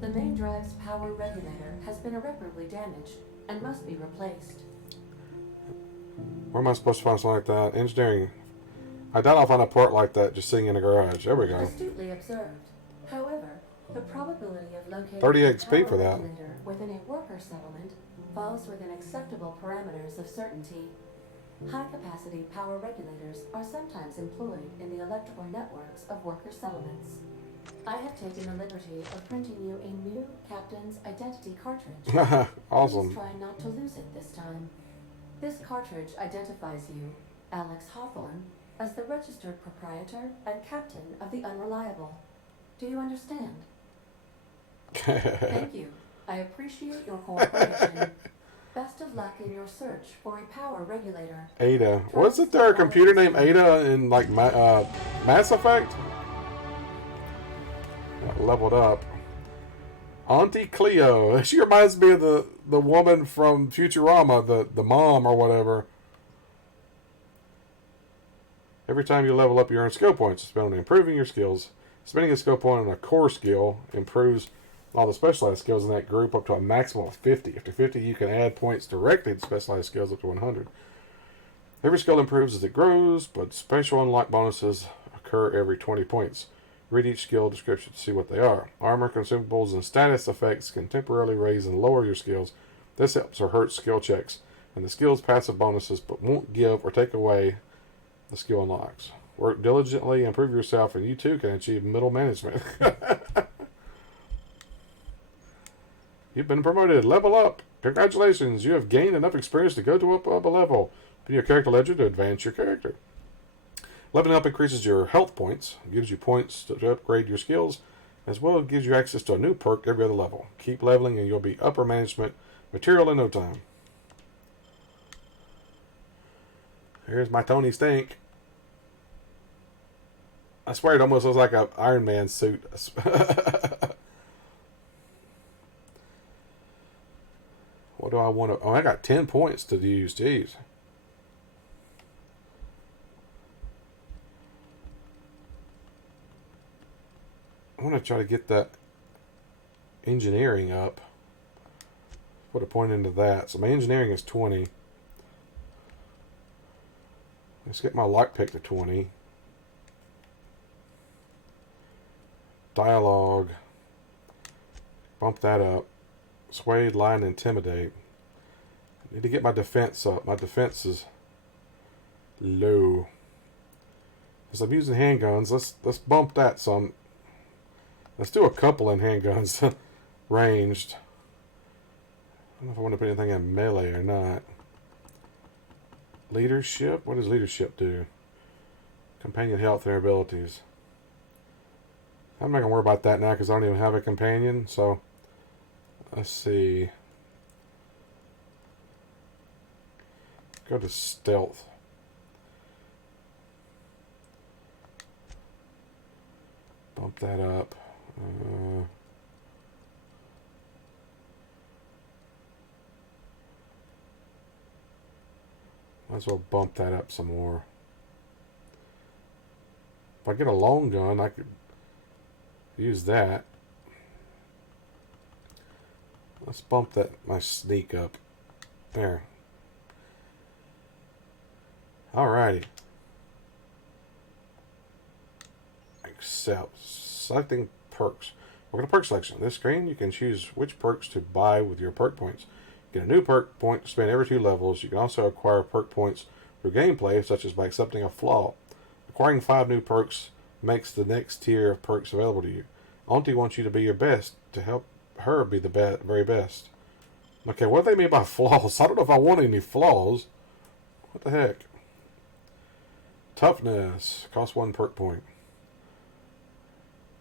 The main drive's power regulator has been irreparably damaged and must be replaced. Where am I supposed to find something like that? Engineering. I doubt I'll find a port like that just sitting in a garage. There we go. Astutely observed. However, the probability of locating 30 a XP power for that. regulator within a worker settlement falls within acceptable parameters of certainty. High-capacity power regulators are sometimes employed in the electrical networks of worker settlements. I have taken the liberty of printing you a new captain's identity cartridge. Awesome. Please try not to lose it this time. This cartridge identifies you, Alex Hawthorne, as the registered proprietor and captain of the Unreliable. Do you understand? Thank you. I appreciate your cooperation. Best of luck in your search for a power regulator. Ada. Wasn't there a computer named Ada in like Mass Effect? Leveled up. Auntie Cleo. She reminds me of the woman from Futurama, the mom or whatever. Every time you level up, you earn skill points. Spend on improving your skills. Spending a skill point on a core skill improves all the specialized skills in that group up to a maximum of 50. After 50, you can add points directly to specialized skills up to 100. Every skill improves as it grows, but special unlock bonuses occur every 20 points. Read each skill description to see what they are. Armor, consumables, and status effects can temporarily raise and lower your skills. This helps or hurts skill checks, and the skill's passive bonuses, but won't give or take away the skill unlocks. Work diligently, improve yourself, and you too can achieve middle management. You've been promoted. Level up. Congratulations. You have gained enough experience to go to up a level. Put your character ledger to advance your character. Leveling up increases your health points, gives you points to upgrade your skills, as well as gives you access to a new perk every other level. Keep leveling and you'll be upper management material in no time. Here's my Tony Stank. I swear it almost looks like an Iron Man suit. What do I want to... Oh, I got 10 points to use. Jeez. I want to try to get that engineering up. Put a point into that. So my engineering is 20. Let's get my lockpick to 20. Dialogue. Bump that up. Swayed, lie, and intimidate. I need to get my defense up. My defense is low. As I'm using handguns, let's bump that some. Let's do a couple in handguns. Ranged. I don't know if I want to put anything in melee or not. Leadership? What does leadership do? Companion health and abilities. I'm not going to worry about that now because I don't even have a companion. So, let's see. Go to stealth. Bump that up. Might as well bump that up some more. If I get a long gun, I could use that. Let's bump that my sneak up. There. Alrighty. Accept. Selecting perks. We're going to perk selection. On this screen, you can choose which perks to buy with your perk points. Get a new perk point to spend every 2 levels. You can also acquire perk points through gameplay, such as by accepting a flaw. Acquiring 5 new perks makes the next tier of perks available to you. Auntie wants you to be your best to help her be the very best. Okay, what do they mean by flaws? I don't know if I want any flaws. What the heck? Toughness. Costs 1 perk point.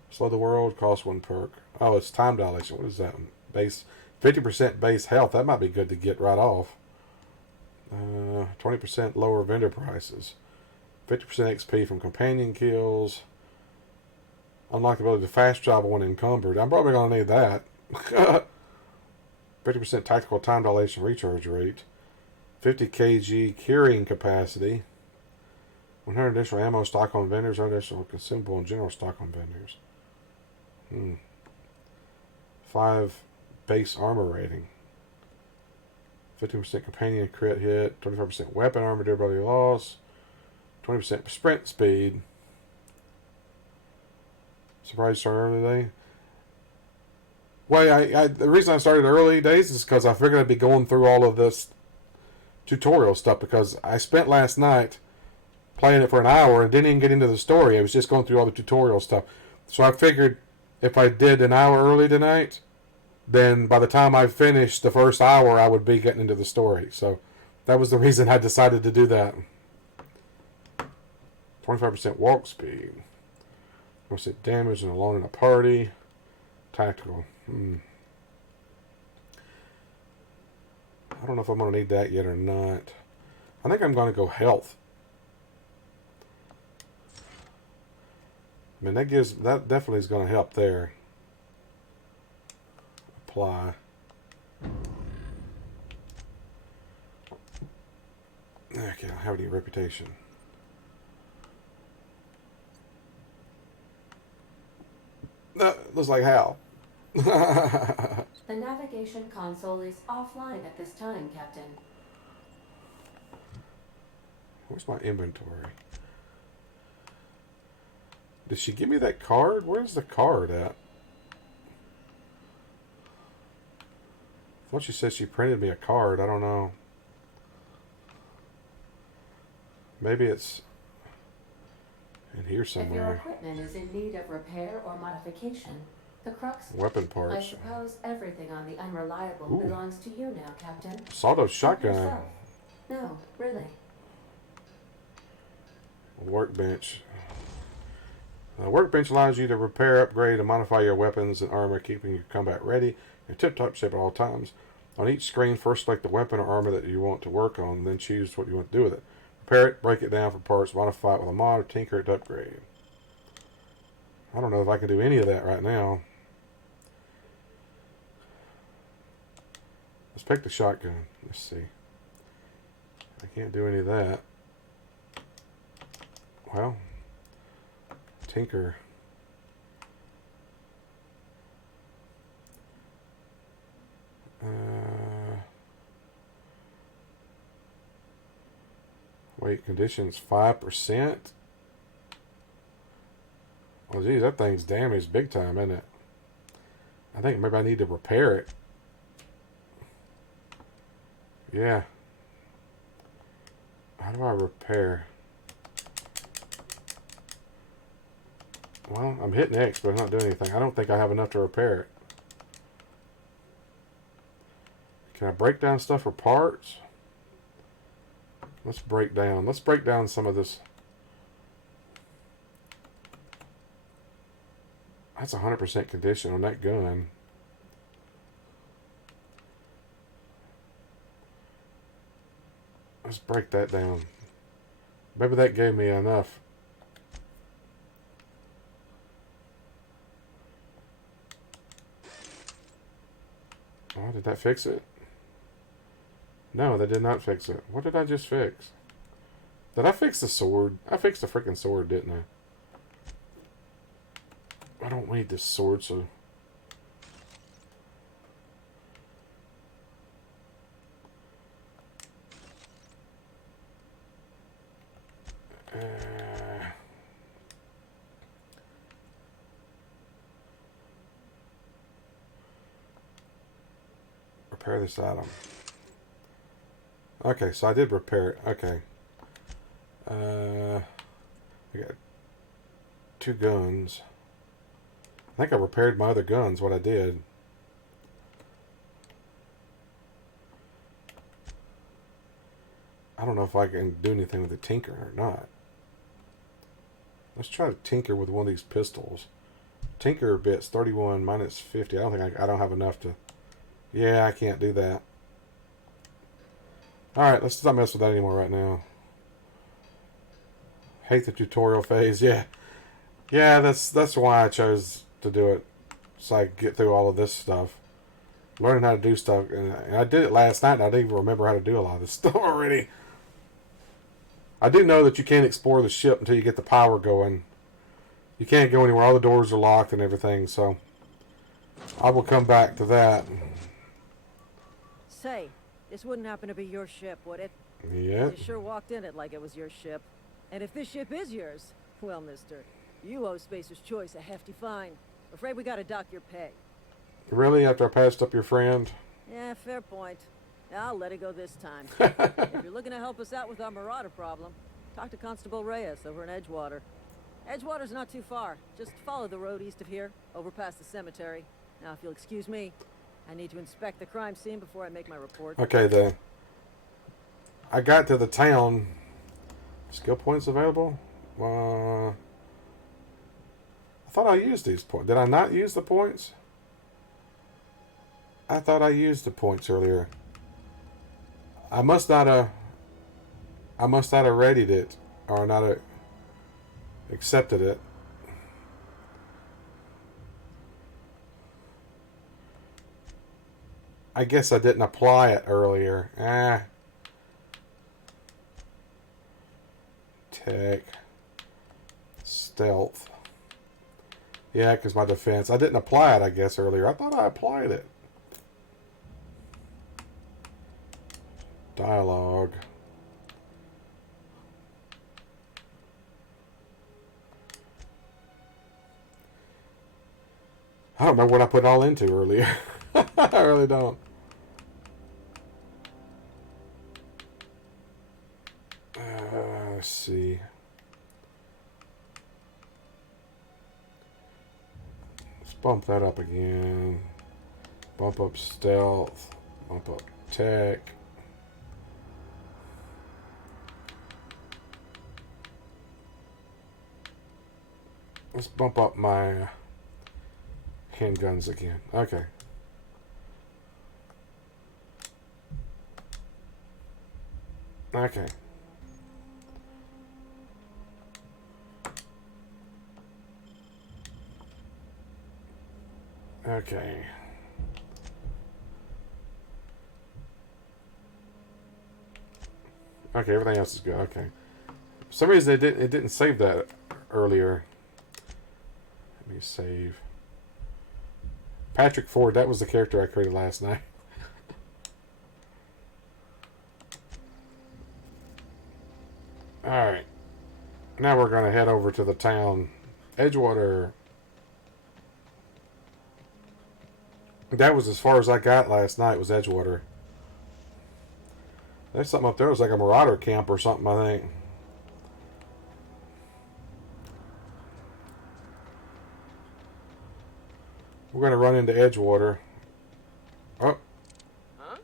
Slow the world. Costs 1 perk. Oh, it's time dilation. What is that? Base 50% base health. That might be good to get right off. 20% lower vendor prices. 50% XP from companion kills. Unlock the ability to fast travel when encumbered. I'm probably going to need that. 50% tactical time dilation recharge rate. 50 kg carrying capacity. 100 additional ammo stock on vendors. 100 additional consumable and general stock on vendors. 5 base armor rating. 50% companion crit hit. 25% weapon armor durability loss. 20% sprint speed. Surprised you started early today? Well, the reason I started early days is because I figured I'd be going through all of this tutorial stuff, because I spent last night playing it for an hour and didn't even get into the story. I was just going through all the tutorial stuff. So I figured if I did an hour early tonight, then by the time I finished the first hour, I would be getting into the story. So that was the reason I decided to do that. 25% walk speed. What's it? Damage and alone in a party. Tactical. I don't know if I'm going to need that yet or not. I think I'm going to go health. I mean, that definitely is going to help there. Apply. Okay, I don't have any reputation. Looks like Hal. The navigation console is offline at this time, Captain. Where's my inventory? Did she give me that card? Where's the card at? I thought she said she printed me a card. I don't know. Maybe it's in here If your somewhere. equipment is in need of repair or modification, the crux. Weapon I parts. suppose everything on the Unreliable Ooh. belongs to you now, Captain. Sawdust Help shotgun. yourself. No, really. Workbench. The workbench allows you to repair, upgrade, and modify your weapons and armor, keeping your combat ready and tip-top shape at all times. On each screen, first select the weapon or armor that you want to work on, then choose what you want to do with it. Repair it, break it down for parts, modify it with a mod, or tinker it to upgrade. I don't know if I can do any of that right now. Let's pick the shotgun. Let's see. I can't do any of that. Well, tinker. Weight conditions 5%. Oh, geez, that thing's damaged big time, isn't it? I think maybe I need to repair it. Yeah. How do I repair? Well, I'm hitting X, but I'm not doing anything. I don't think I have enough to repair it. Can I break down stuff for parts? Let's break down some of this. That's 100% condition on that gun. Let's break that down. Maybe that gave me enough. Oh, did that fix it? No, that did not fix it. What did I just fix? Did I fix the sword? I fixed the freaking sword, didn't I? I don't need this sword, so... repair this item. Okay, so I did repair it. Okay. I got 2 guns. I think I repaired my other guns, what I did. I don't know if I can do anything with the tinker or not. Let's try to tinker with one of these pistols. Tinker bits 31 minus 50. I don't think I don't have enough to... Yeah, I can't do that. Alright, let's not mess with that anymore right now. Hate the tutorial phase. Yeah. Yeah, that's why I chose to do it. So I could get through all of this stuff. Learning how to do stuff. And I did it last night and I didn't even remember how to do a lot of this stuff already. I do know that you can't explore the ship until you get the power going. You can't go anywhere. All the doors are locked and everything. So I will come back to that. Say, this wouldn't happen to be your ship, would it? Yeah. You sure walked in it like it was your ship. And if this ship is yours, well, mister, you owe Spacer's Choice a hefty fine. Afraid we gotta dock your pay. Really? After I passed up your friend? Yeah, fair point. I'll let it go this time. If you're looking to help us out with our marauder problem, talk to Constable Reyes over in Edgewater. Edgewater's not too far. Just follow the road east of here, over past the cemetery. Now, if you'll excuse me, I need to inspect the crime scene before I make my report. Okay, I got to the town. Skill points available? I thought I used these points. Did I not use the points? I thought I used the points earlier. I must not have readied it or not accepted it. I guess I didn't apply it earlier. Tech. Stealth. Yeah, because my defense. I didn't apply it, I guess, earlier. I thought I applied it. Dialogue. I don't remember what I put it all into earlier. I really don't. Let's see. Let's bump that up again. Bump up stealth. Bump up tech. Let's bump up my handguns again. Okay. Okay. Okay. Okay, everything else is good. Okay. For some reason it didn't save that earlier. Let me save. Petreak Ford, that was the character I created last night. Alright. Now we're going to head over to the town. Edgewater. That was as far as I got last night, was Edgewater. There's something up there. It was like a marauder camp or something, I think. We're going to run into Edgewater. Oh. Huh?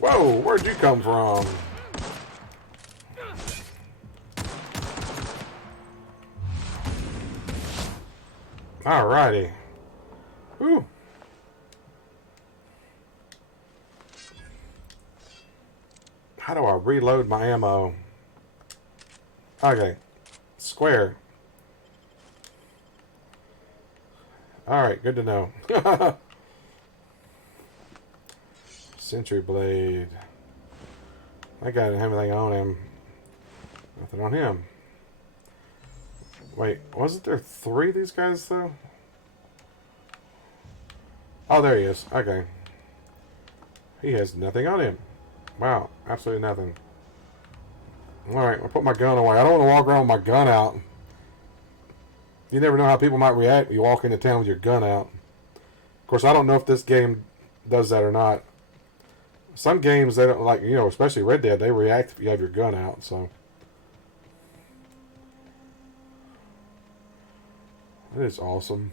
Whoa, where'd you come from? Alrighty. Whew. How do I reload my ammo? Okay. Square. Alright, good to know. Sentry blade. I got everything on him. Nothing on him. Wait, wasn't there 3 of these guys, though? Oh, there he is. Okay. He has nothing on him. Wow, absolutely nothing. Alright, I'll put my gun away. I don't want to walk around with my gun out. You never know how people might react when you walk into town with your gun out. Of course, I don't know if this game does that or not. Some games, they don't like, you know, especially Red Dead, they react if you have your gun out, so. That is awesome.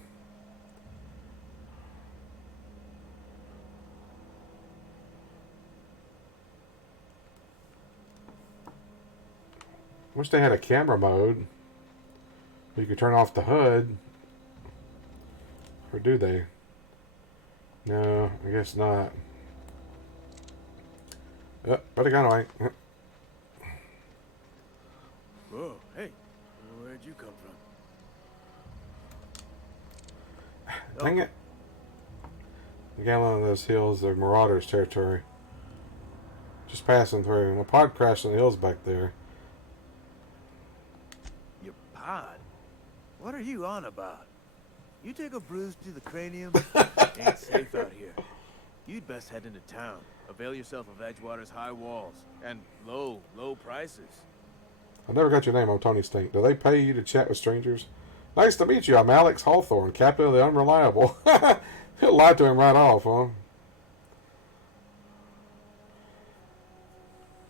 Wish they had a camera mode. You could turn off the HUD. Or do they? No, I guess not. Put a gun away. Whoa, hey, where'd you come from? Dang it. Again, one of those hills, the Marauders territory. Just passing through. My pod crashed on the hills back there. Your pod? What are you on about? You take a bruise to the cranium? Ain't safe out here. You'd best head into town. Avail yourself of Edgewater's high walls and low prices. I never got your name. I'm Tony Stink. Do they pay you to chat with strangers? Nice to meet you. I'm Alex Hawthorne, captain of the Unreliable. He'll lie to him right off, huh?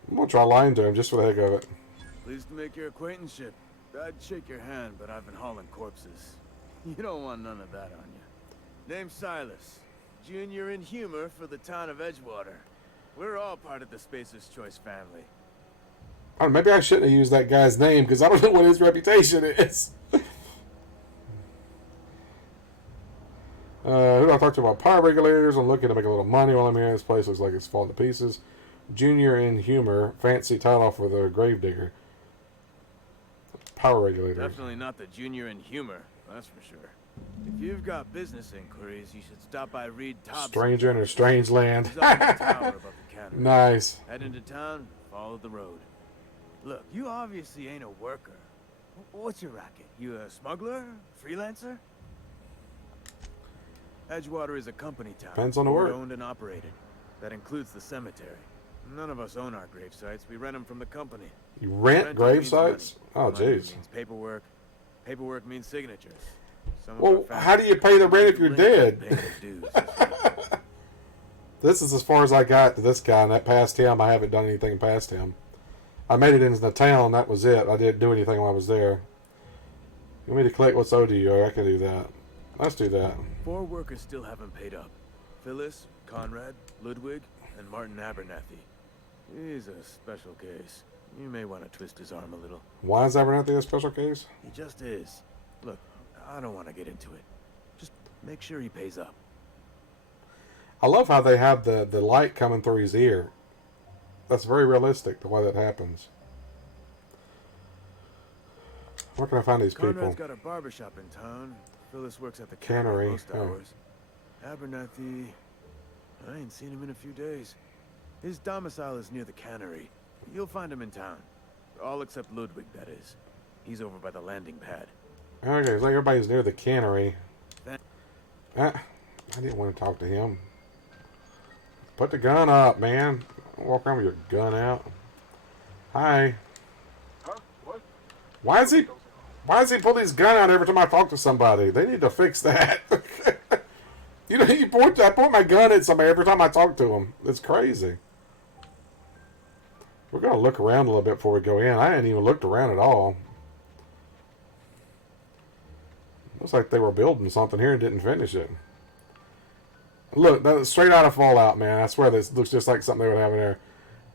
I'm gonna try lying to him just for the heck of it. Pleased to make your acquaintanceship. I'd shake your hand, but I've been hauling corpses. You don't want none of that on you. Name's Silas. Junior in humor for the town of Edgewater. We're all part of the Spacer's Choice family. Oh, maybe I shouldn't have used that guy's name because I don't know what his reputation is. Who do I talk to about power regulators? I'm looking to make a little money while I'm here. This place looks like it's falling to pieces. Junior in humor. Fancy title for the gravedigger. Power regulators. Definitely not the junior in humor, that's for sure. If you've got business inquiries, you should stop by Reed Thompson. Stranger in a strange land. He's up in the tower above the cannery. Nice. Head into town, follow the road. Look, you obviously ain't a worker. What's your racket? You a smuggler? Freelancer? Edgewater is a company town. Depends on the work. Owned and operated. That includes the cemetery. None of us own our grave sites. We rent them from the company. You rent grave sites? Oh, Money jeez. means paperwork. Paperwork means signatures. Some of Well, our how do you pay the rent if you're dead? pay their dues. This is as far as I got to this guy, and that past him, I haven't done anything past him. I made it into the town, that was it. I didn't do anything while I was there. You want me to collect what's owed to you? I can do that. Let's do that. 4 workers still haven't paid up. Phyllis, Conrad, Ludwig, and Martin Abernathy. He's a special case. You may want to twist his arm a little. Why is Abernathy a special case? He just is. Look, I don't want to get into it. Just make sure he pays up. I love how they have the light coming through his ear. That's very realistic, the way that happens. Where can I find these Conrad's people? got a barbershop in town. Phyllis works at the Cannery, cannery most oh. hours. Abernathy, I ain't seen him in a few days. His domicile is near the cannery. You'll find him in town. All except Ludwig, that is. He's over by the landing pad. Okay, it's like everybody's near the cannery. That I didn't want to talk to him. Put the gun up, man. Don't walk around with your gun out. Hi. Huh? What? Why is he pulling his gun out every time I talk to somebody? They need to fix that. You know, I point my gun at somebody every time I talk to them. It's crazy. We're going to look around a little bit before we go in. I hadn't even looked around at all. Looks like they were building something here and didn't finish it. Look, that's straight out of Fallout, man. I swear this looks just like something they would have in there.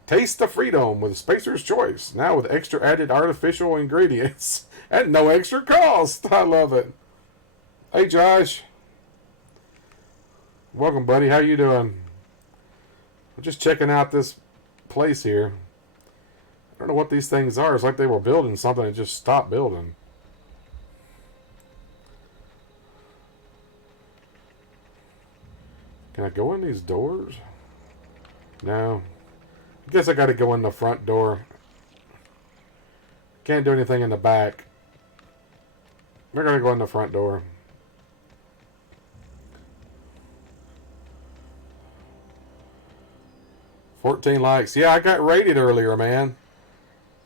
Taste the freedom with Spacer's Choice. Now with extra added artificial ingredients. At no extra cost. I love it. Hey, Josh. Welcome, buddy. How you doing? I'm just checking out this place here. I don't know what these things are. It's like they were building something and just stopped building. Can I go in these doors? No. I guess I got to go in the front door. Can't do anything in the back. We're going to go in the front door. $14 likes. Yeah, I got raided earlier, man.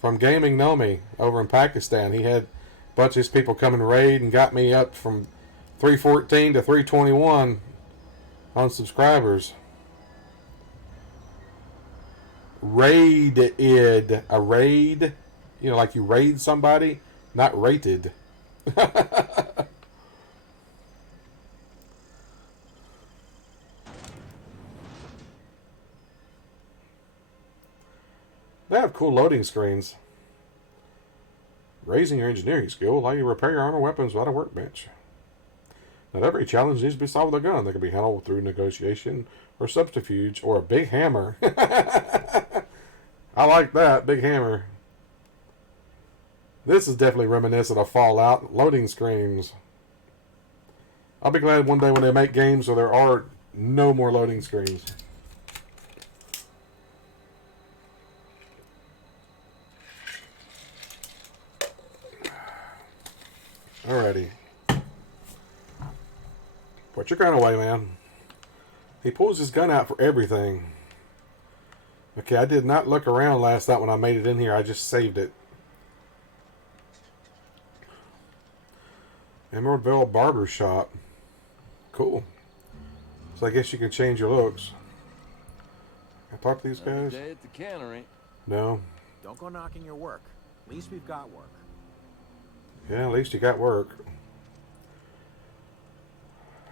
From Gaming Nomi over in Pakistan. He had a bunch of his people come and raid and got me up from 314 to 321 on subscribers. Raided. A raid. You know, like you raid somebody. Not rated. They have cool loading screens. Raising your engineering skill will allow you to repair your armor weapons without a workbench. Not every challenge needs to be solved with a gun. They can be handled through negotiation or subterfuge or a big hammer. I like that, big hammer. This is definitely reminiscent of Fallout loading screens. I'll be glad one day when they make games where there are no more loading screens. Alrighty. Put your gun away, man. He pulls his gun out for everything. Okay, I did not look around last night when I made it in here. I just saved it. Emeraldville Barber Shop. Cool. So I guess you can change your looks. Can I talk to these guys? Day at the cannery. No. Don't go knocking your work. At least we've got work. Yeah, at least you got work.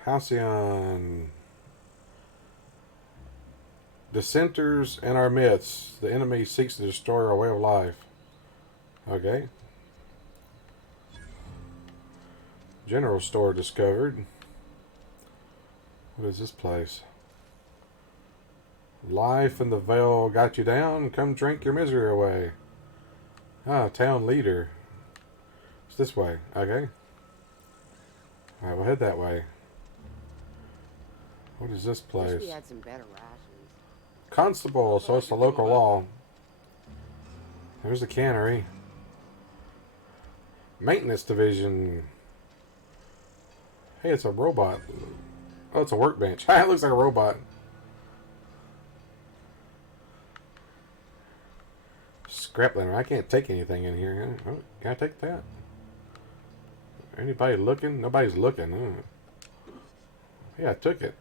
Halcyon. Dissenters in our midst. The enemy seeks to destroy our way of life. Okay. General store discovered. What is this place? Life in the Vale got you down. Come drink your misery away. Ah, town leader. It's this way. Okay. Alright, we'll head that way. What is this place? Wish we had some better rations. Constable, so it's the local law. There's the cannery. Maintenance division. Hey, it's a robot. Oh, it's a workbench. It looks like a robot. Scrap liner. I can't take anything in here. Oh, can I take that? Anybody looking? Nobody's looking. Oh. Yeah, I took it.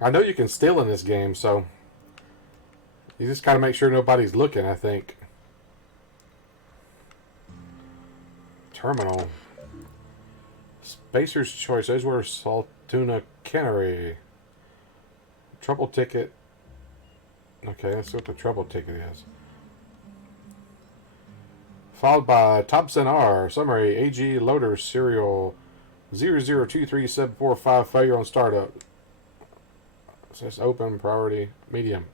I know you can steal in this game, so you just gotta make sure nobody's looking, I think. Terminal. Spacer's Choice. Edgewater Saltuna Cannery. Trouble ticket. Okay, let's see what the trouble ticket is. Followed by Thompson R. Summary. AG Loader Serial 0023745. Failure on startup. Says open, priority, medium.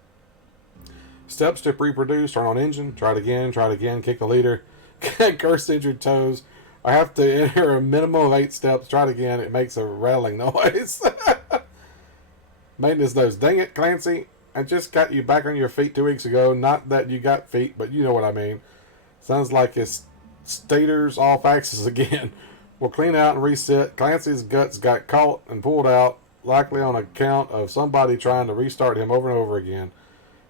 Steps to reproduce, turn on engine, try it again, kick the leader, curse injured toes. I have to enter a minimum of 8 steps, try it again, it makes a rattling noise. Maintenance knows, dang it, Clancy, I just got you back on your feet 2 weeks ago, not that you got feet, but you know what I mean. Sounds like it's stators off axis again. We'll clean out and reset. Clancy's guts got caught and pulled out, likely on account of somebody trying to restart him over and over again.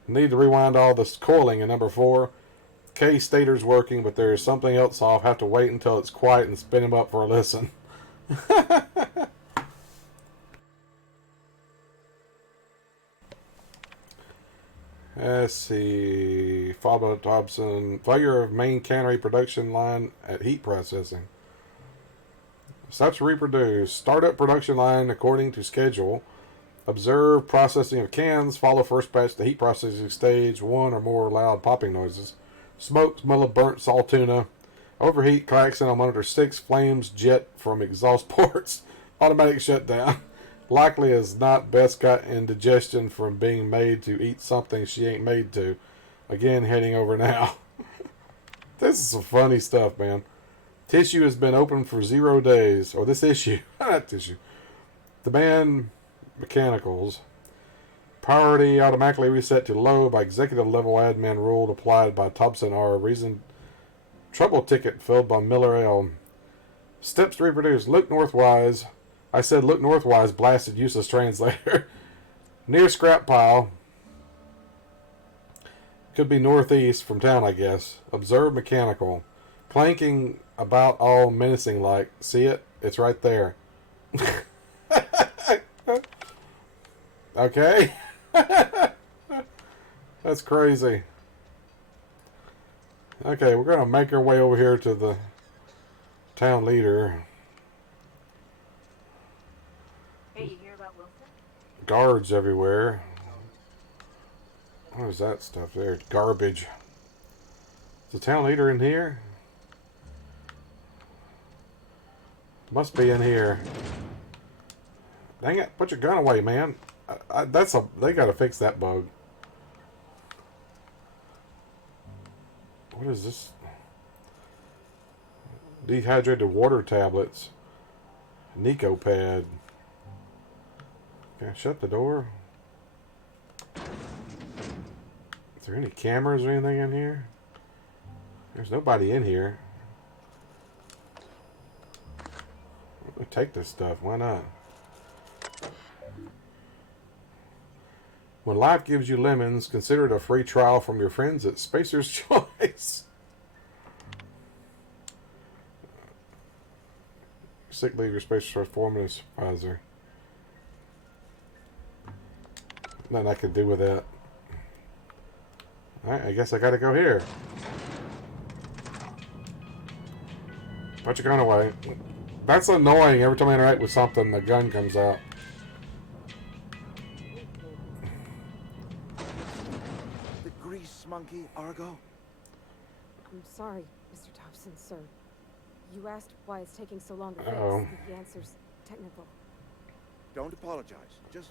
Need to rewind all this coiling in number 4. K stator's working, but there is something else off. Have to wait until it's quiet and spin him up for a listen. Let's see. Followed by Thompson. Failure of main cannery production line at heat processing. Such reproduce. Start up production line according to schedule. Observe processing of cans. Follow first batch to heat processing stage. 1 or more loud popping noises. Smoke, smell of burnt salt tuna. Overheat, klaxon on monitor 6. Flames jet from exhaust ports. Automatic shutdown. Likely is not best got indigestion from being made to eat something she ain't made to. Again, heading over now. This is some funny stuff, man. Tissue has been open for 0 days. Or this issue. Not tissue. Demand mechanicals. Priority automatically reset to low by executive level admin rule applied by Thompson R. Reason trouble ticket filled by Miller L. Steps to reproduce. Look northwise. I said look northwise, blasted useless translator. Near scrap pile. Could be northeast from town, I guess. Observe mechanical. Clanking about all menacing like. See it? It's right there. Okay. That's crazy. Okay, we're going to make our way over here to the town leader. Hey, you hear about Wilson? Guards everywhere. What is that stuff there? Garbage. Is the town leader in here? Must be in here. Dang it, put your gun away, man. They gotta fix that bug. What is this? Dehydrated water tablets. Nico pad. Can I shut the door? Is there any cameras or anything in here? There's nobody in here. I'll take this stuff. Why not? When life gives you lemons, consider it a free trial from your friends at Spacer's Choice. Sick leave your Spacer's Choice foreman supervisor. Nothing I can do with that. Alright, I guess I gotta go here. Put your gun away. That's annoying. Every time I interact with something, the gun comes out. The grease monkey, Argo? I'm sorry, Mr. Thompson, sir. You asked why it's taking so long to Uh-oh. fix. The answer's technical. Don't apologize. Just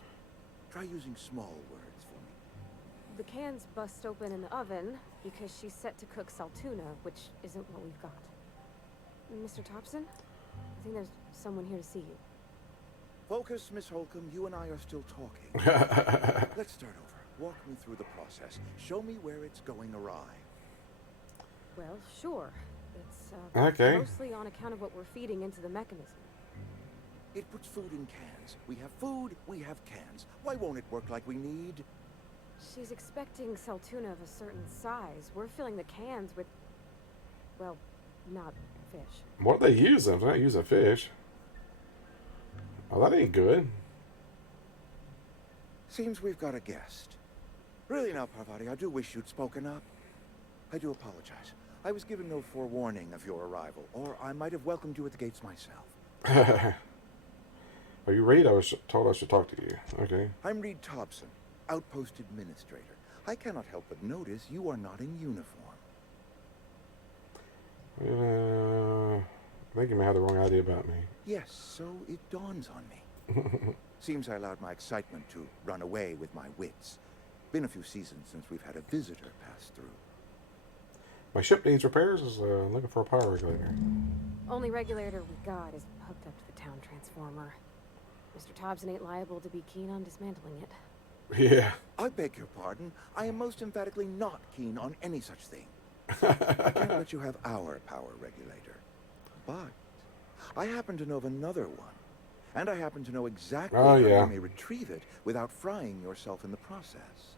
try using small words for me. The cans bust open in the oven because she's set to cook saltuna, which isn't what we've got. Mr. Thompson? I think there's someone here to see you. Focus, Miss Holcomb. You and I are still talking. Let's start over. Walk me through the process. Show me where it's going awry. Well, sure. It's Okay. mostly on account of what we're feeding into the mechanism. It puts food in cans. We have food, we have cans. Why won't it work like we need? She's expecting saltuna of a certain size. We're filling the cans with, well, not fish. What are they using? They're not using fish. Oh, that ain't good. Seems we've got a guest. Really now, Parvati, I do wish you'd spoken up. I do apologize. I was given no forewarning of your arrival, or I might have welcomed you at the gates myself. Oh, you Reed? I was told I should talk to you. Okay. I'm Reed Thompson, Outpost Administrator. I cannot help but notice you are not in uniform. I think you may have the wrong idea about me. Yes, so it dawns on me. Seems I allowed my excitement to run away with my wits. Been a few seasons since we've had a visitor pass through. My ship needs repairs. Is looking for a power regulator. Only regulator we got is hooked up to the town transformer. Mr. Thompson ain't liable to be keen on dismantling it. Yeah. I beg your pardon. I am most emphatically not keen on any such thing. I can't let you have our power regulator. But I happen to know of another one. And I happen to know exactly how you may retrieve it without frying yourself in the process.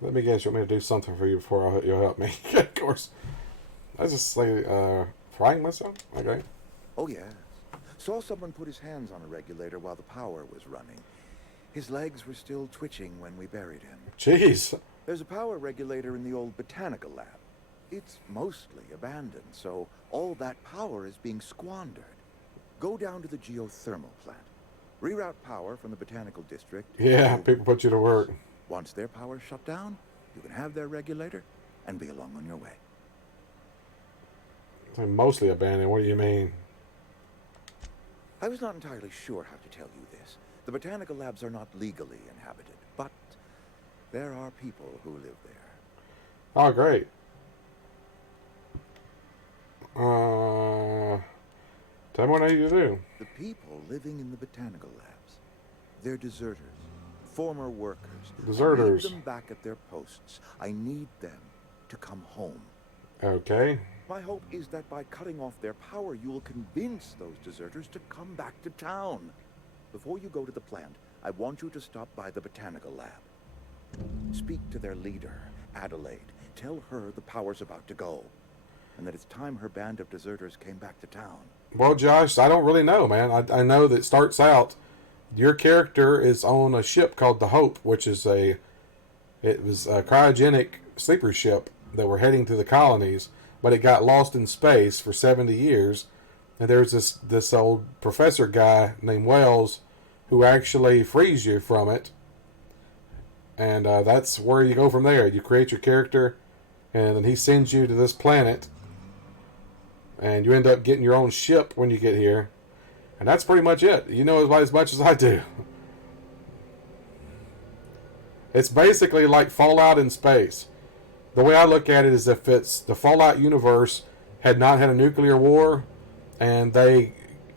Let me guess, you want me to do something for you before you'll help me? Of course. I just say, frying myself? Okay. Oh, yes. Saw someone put his hands on a regulator while the power was running. His legs were still twitching when we buried him. Jeez. There's a power regulator in the old botanical lab. It's mostly abandoned, so all that power is being squandered. Go down to the geothermal plant. Reroute power from the botanical district. Yeah, people put you to work. Once their power's shut down, you can have their regulator and be along on your way. They're mostly abandoned. What do you mean? I was not entirely sure how to tell you this. The botanical labs are not legally inhabited, but there are people who live there. Oh, great. Tell me what I need to do. The people living in the botanical labs, they're deserters, former workers. Deserters. I need them back at their posts. I need them to come home. Okay. My hope is that by cutting off their power, you will convince those deserters to come back to town. Before you go to the plant, I want you to stop by the botanical lab. Speak to their leader, Adelaide. Tell her the power's about to go, and that it's time her band of deserters came back to town. Well, Josh, I don't really know, man. I know that it starts out, your character is on a ship called the Hope, which is it was a cryogenic sleeper ship that were heading to the colonies, but it got lost in space for 70 years. And there's this old professor guy named Wells who actually frees you from it. And that's where you go from there. You create your character, and then he sends you to this planet. And you end up getting your own ship when you get here. And that's pretty much it. You know as much as I do. It's basically like Fallout in space. The way I look at it is if it's the Fallout universe had not had a nuclear war and they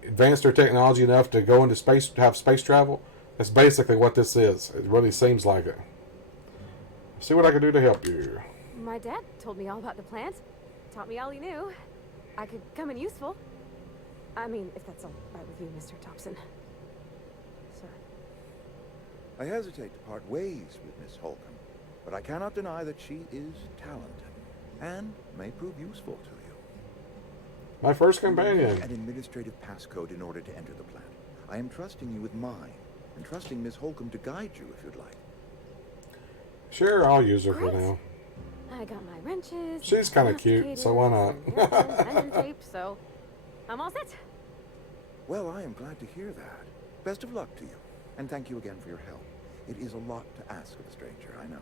advanced their technology enough to go into space, to have space travel, that's basically what this is. It really seems like it. See what I can do to help you. My dad told me all about the plant. Taught me all he knew. I could come in useful. I mean, if that's all right with you, Mr. Thompson. Sir. I hesitate to part ways with Miss Holcomb, but I cannot deny that she is talented and may prove useful to you. My first You will companion. need an administrative passcode in order to enter the plant. I am trusting you with mine, and trusting Miss Holcomb to guide you if you'd like. Sure, I'll use her for Great. now. I got my wrenches. She's kind of cute, so why not? and tape, so I'm all set. Well, I am glad to hear that. Best of luck to you, and thank you again for your help. It is a lot to ask of a stranger, I know.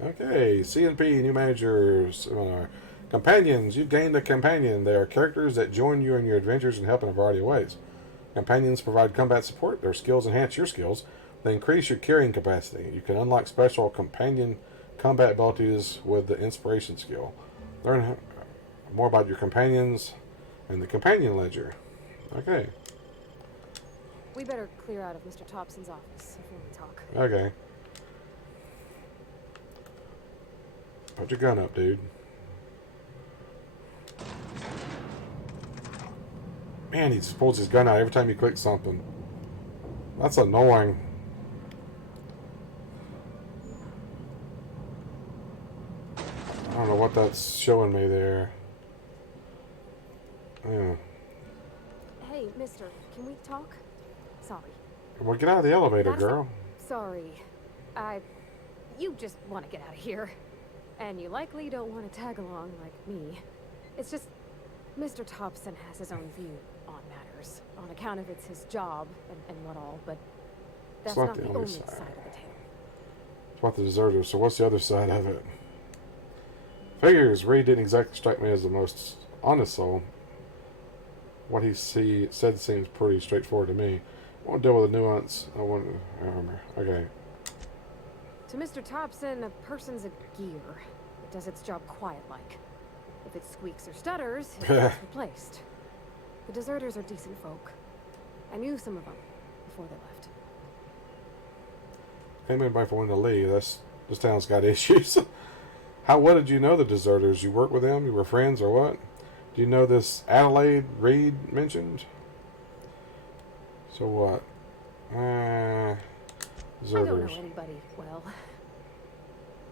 Okay, CNP, new managers. Companions, you've gained a companion. They are characters that join you in your adventures and help in a variety of ways. Companions provide combat support. Their skills enhance your skills. They increase your carrying capacity. You can unlock special companion combat abilities with the inspiration skill. Learn more about your companions and the companion ledger. Okay. We better clear out of Mr. Thompson's office before we talk. Okay. Put your gun up, dude. Man, he just pulls his gun out every time he clicks something. That's annoying. I don't know what that's showing me there. Yeah. Hey, mister, can we talk? Sorry. Well, get out of the elevator, girl. Sorry. You just want to get out of here. And you likely don't want to tag along like me. It's just, Mr. Thompson has his own view on matters, on account of it's his job and what all, but that's not the only side of the tale. It's about the deserters, so what's the other side of it? Figures, Reed didn't exactly strike me as the most honest soul. What he said seems pretty straightforward to me. I won't deal with the nuance. I won't remember. Okay. To Mr. Thompson, a person's a gear. It does its job quiet-like. If it squeaks or stutters, it gets replaced. The deserters are decent folk. I knew some of them before they left. Ain't anybody for one to leave. This town's got issues. What did you know the deserters? You worked with them? You were friends or what? Do you know this Adelaide Reed mentioned? So what? Deserters. I don't know anybody well.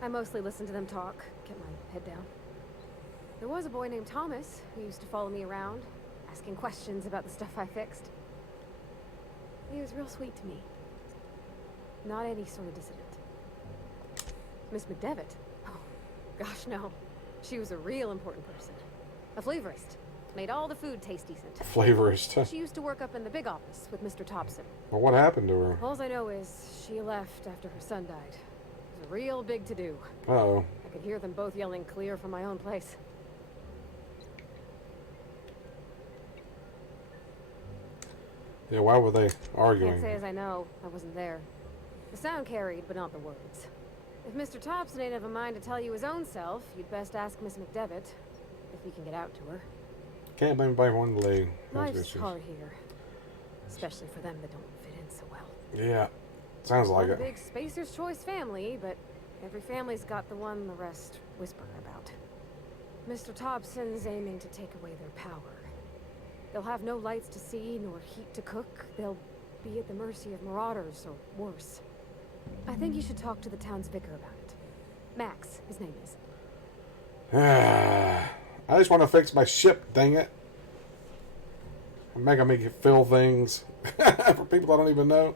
I mostly listen to them talk, get my head down. There was a boy named Thomas who used to follow me around, asking questions about the stuff I fixed. He was real sweet to me. Not any sort of dissident. Miss McDevitt? Oh, gosh, no. She was a real important person. A flavorist. Made all the food taste decent. Flavorist. She used to work up in the big office with Mr. Thompson. Well, what happened to her? All I know is she left after her son died. It was a real big to-do. Uh-oh. I could hear them both yelling clear from my own place. Yeah, why were they arguing? Can't say as I know. I wasn't there. The sound carried, but not the words. If Mr. Thompson ain't of a mind to tell you his own self, you'd best ask Miss McDevitt, if he can get out to her. Can't blame anybody for wanting to leave. Life's hard here. Especially for them that don't fit in so well. Yeah, sounds like it. A big Spacer's Choice family, but every family's got the one the rest whisper about. Mr. Thompson's aiming to take away their power. They'll have no lights to see, nor heat to cook. They'll be at the mercy of marauders, or worse. I think you should talk to the town's vicar about it. Max, his name is. I just want to fix my ship, dang it. Making me fill things for people I don't even know.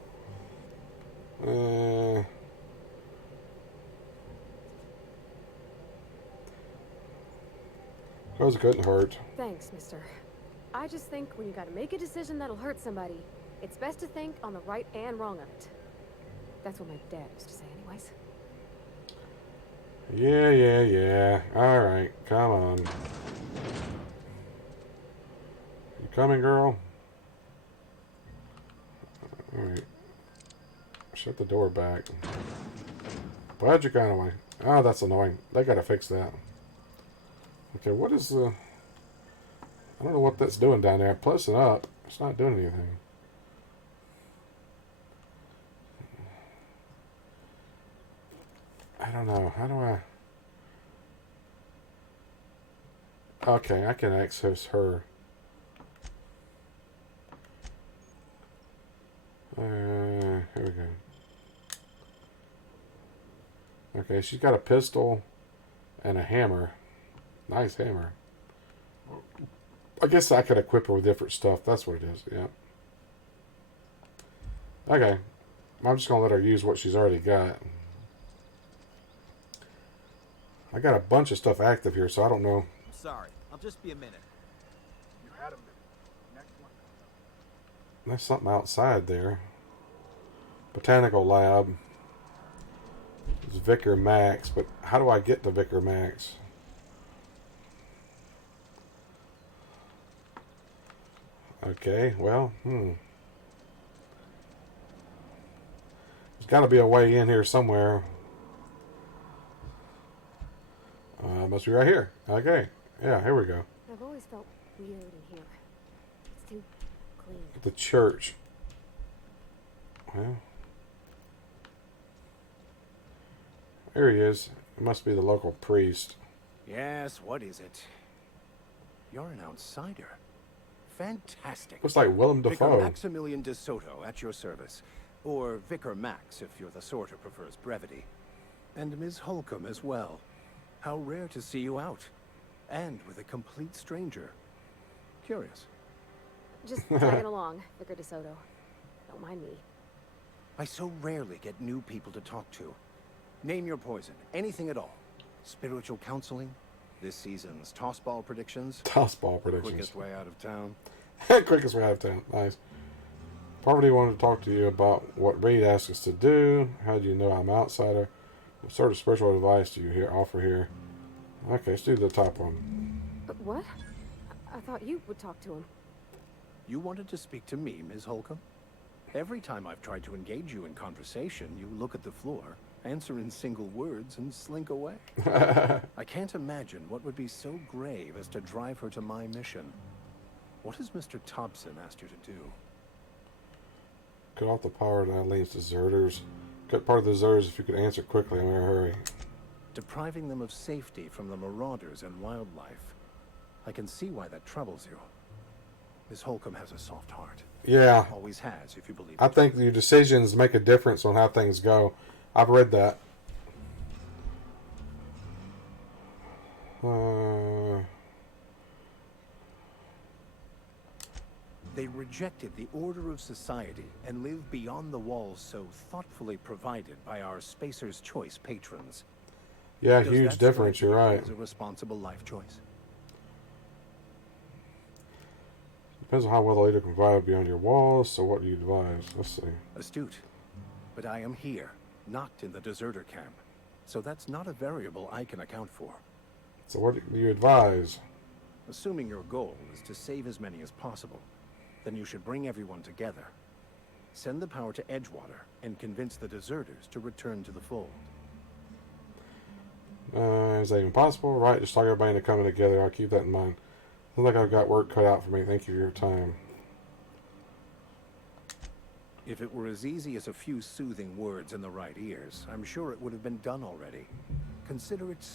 Suppose it couldn't hurt. Thanks, mister. I just think when you gotta make a decision that'll hurt somebody, it's best to think on the right and wrong of it. That's what my dad used to say anyways. Yeah. Alright, come on. You coming, girl? Alright. Shut the door back. Why'd you gone away? Oh, that's annoying. They gotta fix that. Okay, what is the... I don't know what that's doing down there. Plussing up. It's not doing anything. I don't know. How do I... Okay, I can access her. Here we go. Okay, she's got a pistol and a hammer. Nice hammer. I guess I could equip her with different stuff. That's what it is, yeah. Okay. I'm just going to let her use what she's already got. I got a bunch of stuff active here, so I don't know. sorry. I'll just be a minute. You had a minute. Next one. There's something outside there. Botanical lab. It's Vicar Max, but how do I get to Vicar Max? Okay, well, There's got to be a way in here somewhere. Must be right here. Okay, yeah, here we go. I've always felt weird in here. It's too clean. The church. Well, there he is. It must be the local priest. Yes, what is it? You're an outsider. Fantastic. Looks like Willem Vicar Dafoe. Maximilian de Soto at your service. Or Vicar Max, if you're the sort who prefers brevity. And Ms. Holcomb as well. How rare to see you out. And with a complete stranger. Curious. Just tagging along, Vicar de Soto. Don't mind me. I so rarely get new people to talk to. Name your poison. Anything at all. Spiritual counseling? This season's tossball predictions? Tossball predictions. Quickest way out of town? Quickest way out of town. Nice. Poverty wanted to talk to you about what Reed asked us to do. How do you know I'm an outsider? What sort of spiritual advice do you offer here? Okay, let's do the top one. What? I thought you would talk to him. You wanted to speak to me, Ms. Holcomb? Every time I've tried to engage you in conversation, you look at the floor, answer in single words, and slink away. I can't imagine what would be so grave as to drive her to my mission. What has Mr. Thompson asked you to do? Cut off the power to Eileen's deserters. Cut part of the deserters if you could answer quickly. I'm in a hurry. Depriving them of safety from the marauders and wildlife. I can see why that troubles you. Miss Holcomb has a soft heart. Yeah. Always has, if you believe I it. think your decisions make a difference on how things go. I've read that. They rejected the order of society and live beyond the walls so thoughtfully provided by our Spacer's Choice patrons. Yeah, Does huge that difference. strike You're you right. as a responsible life choice. Depends on how well the leader can provide beyond your walls. So what do you advise? Let's see. Astute. But I am here, not in the deserter camp. So that's not a variable I can account for. So what do you advise? Assuming your goal is to save as many as possible, then you should bring everyone together. Send the power to Edgewater and convince the deserters to return to the fold. Is that even possible? Right, just talk everybody into coming together. I'll keep that in mind. Sounds like I've got work cut out for me. Thank you for your time. If it were as easy as a few soothing words in the right ears, I'm sure it would have been done already. Consider it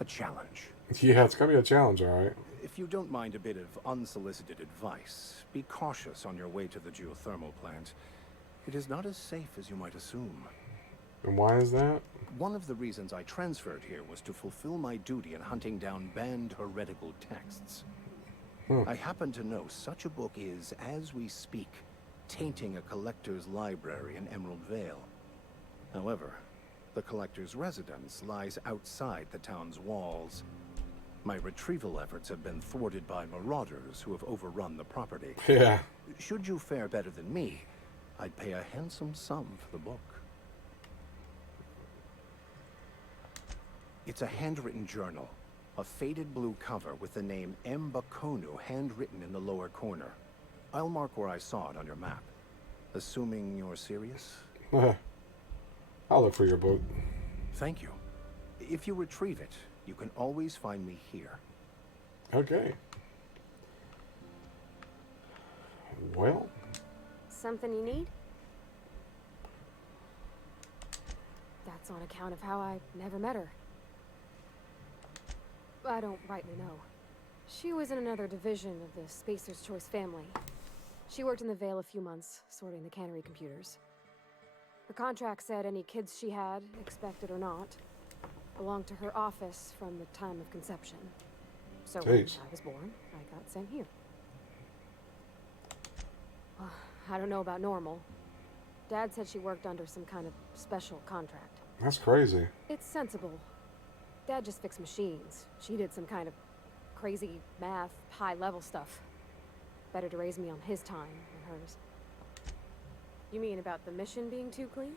a challenge. Yeah, it's gonna be a challenge, all right. If you don't mind a bit of unsolicited advice, be cautious on your way to the geothermal plant. It is not as safe as you might assume. And why is that? One of the reasons I transferred here was to fulfill my duty in hunting down banned heretical texts. I happen to know such a book is, as we speak, tainting a collector's library in Emerald Vale. However, the collector's residence lies outside the town's walls. My retrieval efforts have been thwarted by marauders who have overrun the property. Yeah. Should you fare better than me, I'd pay a handsome sum for the book. It's a handwritten journal, a faded blue cover with the name M. Bakonu handwritten in the lower corner. I'll mark where I saw it on your map. Assuming you're serious? I'll look for your book. Thank you. If you retrieve it, you can always find me here. Okay. Well. Something you need? That's on account of how I never met her. I don't rightly know. She was in another division of the Spacer's Choice family. She worked in the Vale a few months, sorting the cannery computers. Her contract said any kids she had, expected or not, belonged to her office from the time of conception. So when I was born, I got sent here. I don't know about normal. Dad said she worked under some kind of special contract. That's crazy. It's sensible. Dad just fixed machines. She did some kind of crazy math, high-level stuff. Better to raise me on his time than hers. You mean about the mission being too clean?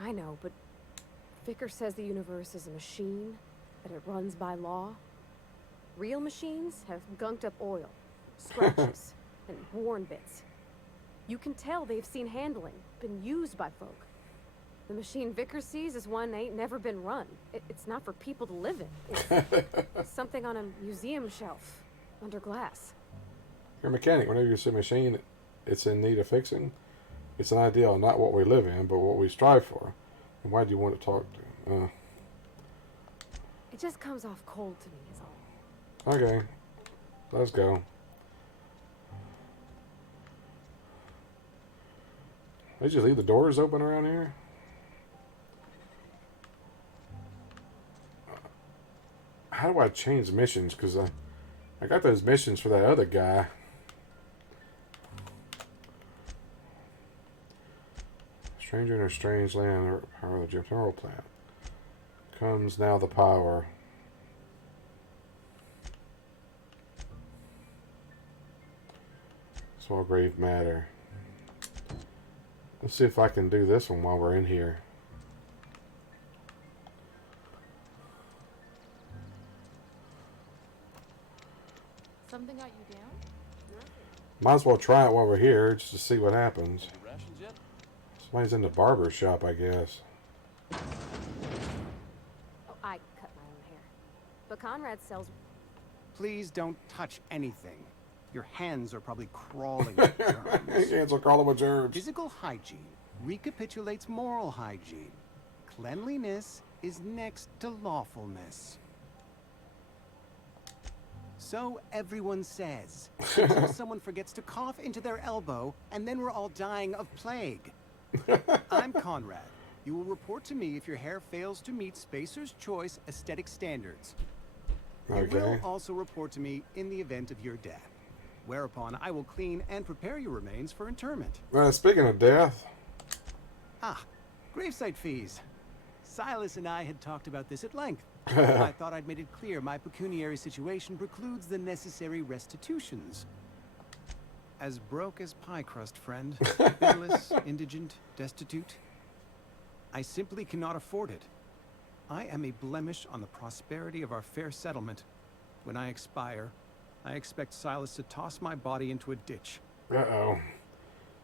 I know, but Vicker says the universe is a machine, that it runs by law. Real machines have gunked up oil, scratches, and worn bits. You can tell they've seen handling, been used by folk. The machine Vicker sees is one ain't never been run. It's not for people to live in. It's something on a museum shelf, under glass. You're a mechanic. Whenever you see a machine, it's in need of fixing. It's an ideal, not what we live in, but what we strive for. And why do you want to talk to? It just comes off cold to me, is all. Okay. Let's go. They just leave the doors open around here? How do I change missions? Because I got those missions for that other guy. Stranger in a strange land, power of the geothermal plant. Comes now the power. Small grave matter. Let's see if I can do this one while we're in here. Something got you down? Might as well try it while we're here, just to see what happens. Any rations yet? Somebody's in the barber shop, I guess. Oh, I cut my own hair. But Conrad sells... Please don't touch anything. Your hands are probably crawling with germs. Hands are crawling with germs. Physical hygiene recapitulates moral hygiene. Cleanliness is next to lawfulness. So everyone says, until someone forgets to cough into their elbow, and then we're all dying of plague. I'm Conrad. You will report to me if your hair fails to meet Spacer's Choice aesthetic standards. You will also report to me in the event of your death, whereupon I will clean and prepare your remains for interment. Speaking of death. Ah, gravesite fees. Silas and I had talked about this at length. I thought I'd made it clear my pecuniary situation precludes the necessary restitutions. As broke as pie crust, friend. Penniless, indigent, destitute. I simply cannot afford it. I am a blemish on the prosperity of our fair settlement. When I expire, I expect Silas to toss my body into a ditch. Uh-oh.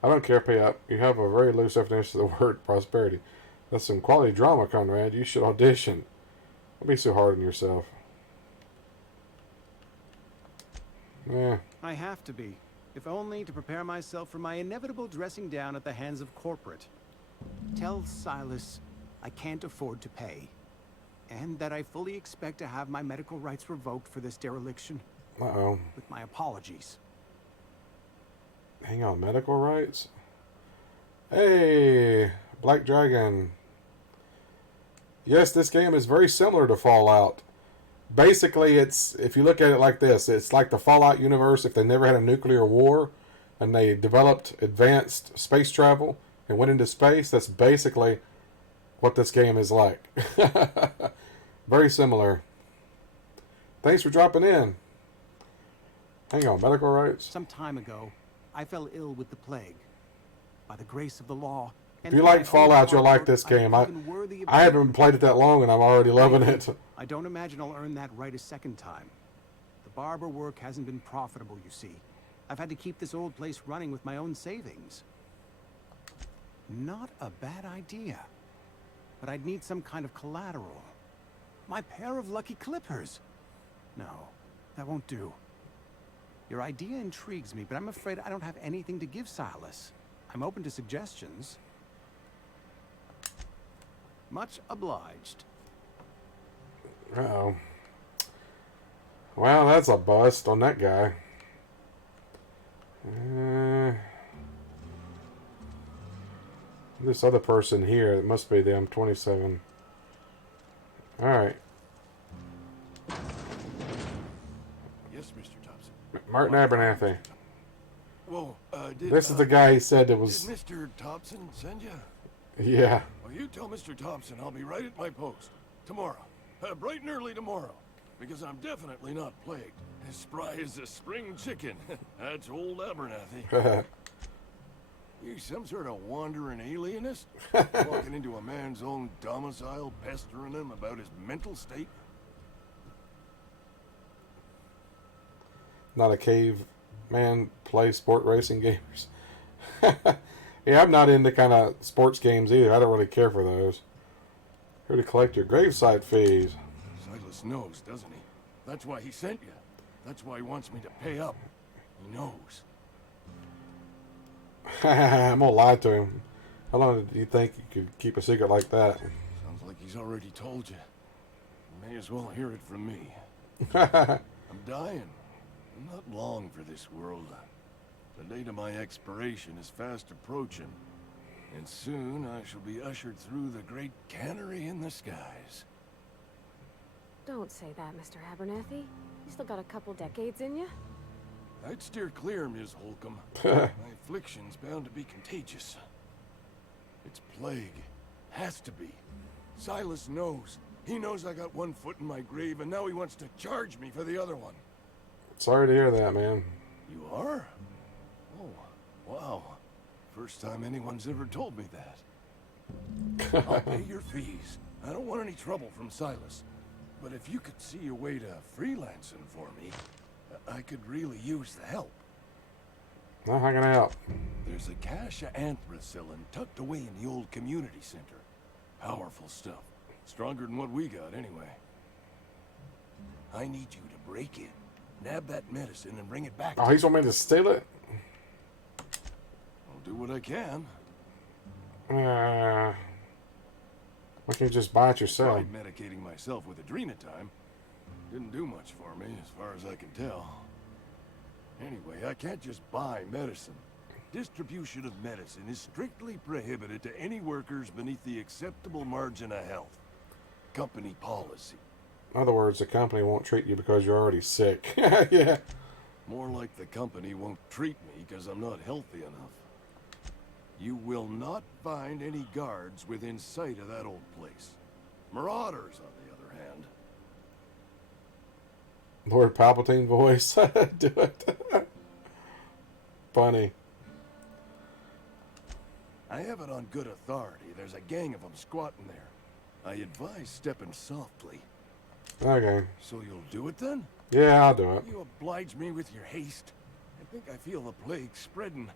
I don't care, pay up. You have a very loose definition of the word prosperity. That's some quality drama, Conrad. You should audition. Don't be so hard on yourself. Yeah. I have to be, if only to prepare myself for my inevitable dressing down at the hands of corporate. Tell Silas I can't afford to pay, and that I fully expect to have my medical rights revoked for this dereliction. Uh-oh. With my apologies. Hang on, medical rights? Hey, Black Dragon. Yes, this game is very similar to Fallout. Basically, it's, if you look at it like this, it's like the Fallout universe if they never had a nuclear war and they developed advanced space travel and went into space. That's basically what this game is like. Very similar. Thanks for dropping in. Hang on, medical rights? Some time ago, I fell ill with the plague. By the grace of the law... If you like Fallout, you'll like this game. I haven't played it that long, and I'm already loving it. I don't imagine I'll earn that right a second time. The barber work hasn't been profitable, you see. I've had to keep this old place running with my own savings. Not a bad idea. But I'd need some kind of collateral. My pair of lucky clippers. No, that won't do. Your idea intrigues me, but I'm afraid I don't have anything to give Silas. I'm open to suggestions. Much obliged. Uh-oh. Well, that's a bust on that guy. This other person here, it must be them, 27. Alright. Yes, Mr. Thompson. Martin Abernathy. Whoa, this is the guy he said it was... Did Mr. Thompson send you? Yeah. Well, you tell Mr. Thompson I'll be right at my post. Tomorrow. Bright and early tomorrow. because I'm definitely not plagued. As spry as a spring chicken. That's old Abernathy. You some sort of wandering alienist? Walking into a man's own domicile, pestering him about his mental state? Not a caveman play sport racing gamers. Yeah, I'm not into kind of sports games either. I don't really care for those. Here to collect your gravesite fees. Silas knows, doesn't he? That's why he sent you. That's why he wants me to pay up. He knows. I'm gonna lie to him. How long do you think you could keep a secret like that? Sounds like he's already told you. You may as well hear it from me. I'm dying. I'm not long for this world. The date of my expiration is fast approaching. And soon I shall be ushered through the great cannery in the skies. Don't say that, Mr. Abernathy. You still got a couple decades in you. I'd steer clear, Ms. Holcomb. My affliction's bound to be contagious. It's plague. Has to be. Silas knows. He knows I got one foot in my grave, and now he wants to charge me for the other one. Sorry to hear that, man. You are? Oh, wow. First time anyone's ever told me that. I'll pay your fees. I don't want any trouble from Silas. But if you could see a way to freelancing for me, I could really use the help. Well, how can I help? There's a cache of anthracillin tucked away in the old community center. Powerful stuff. Stronger than what we got, anyway. I need you to break in, nab that medicine, and bring it back. Oh, he's want me to steal it? I'll do what I can. Why can't you just buy it yourself? Tried medicating myself with adrenatime. Didn't do much for me, as far as I can tell. Anyway, I can't just buy medicine. Distribution of medicine is strictly prohibited to any workers beneath the acceptable margin of health. Company policy. In other words, the company won't treat you because you're already sick. Yeah. More like the company won't treat me because I'm not healthy enough. You will not find any guards within sight of that old place. Marauders, on the other hand. Lord Palpatine voice. Do it. Funny. I have it on good authority. There's a gang of them squatting there. I advise stepping softly. Okay. So you'll do it then? Yeah, I'll do it. You oblige me with your haste. I think I feel the plague spreading.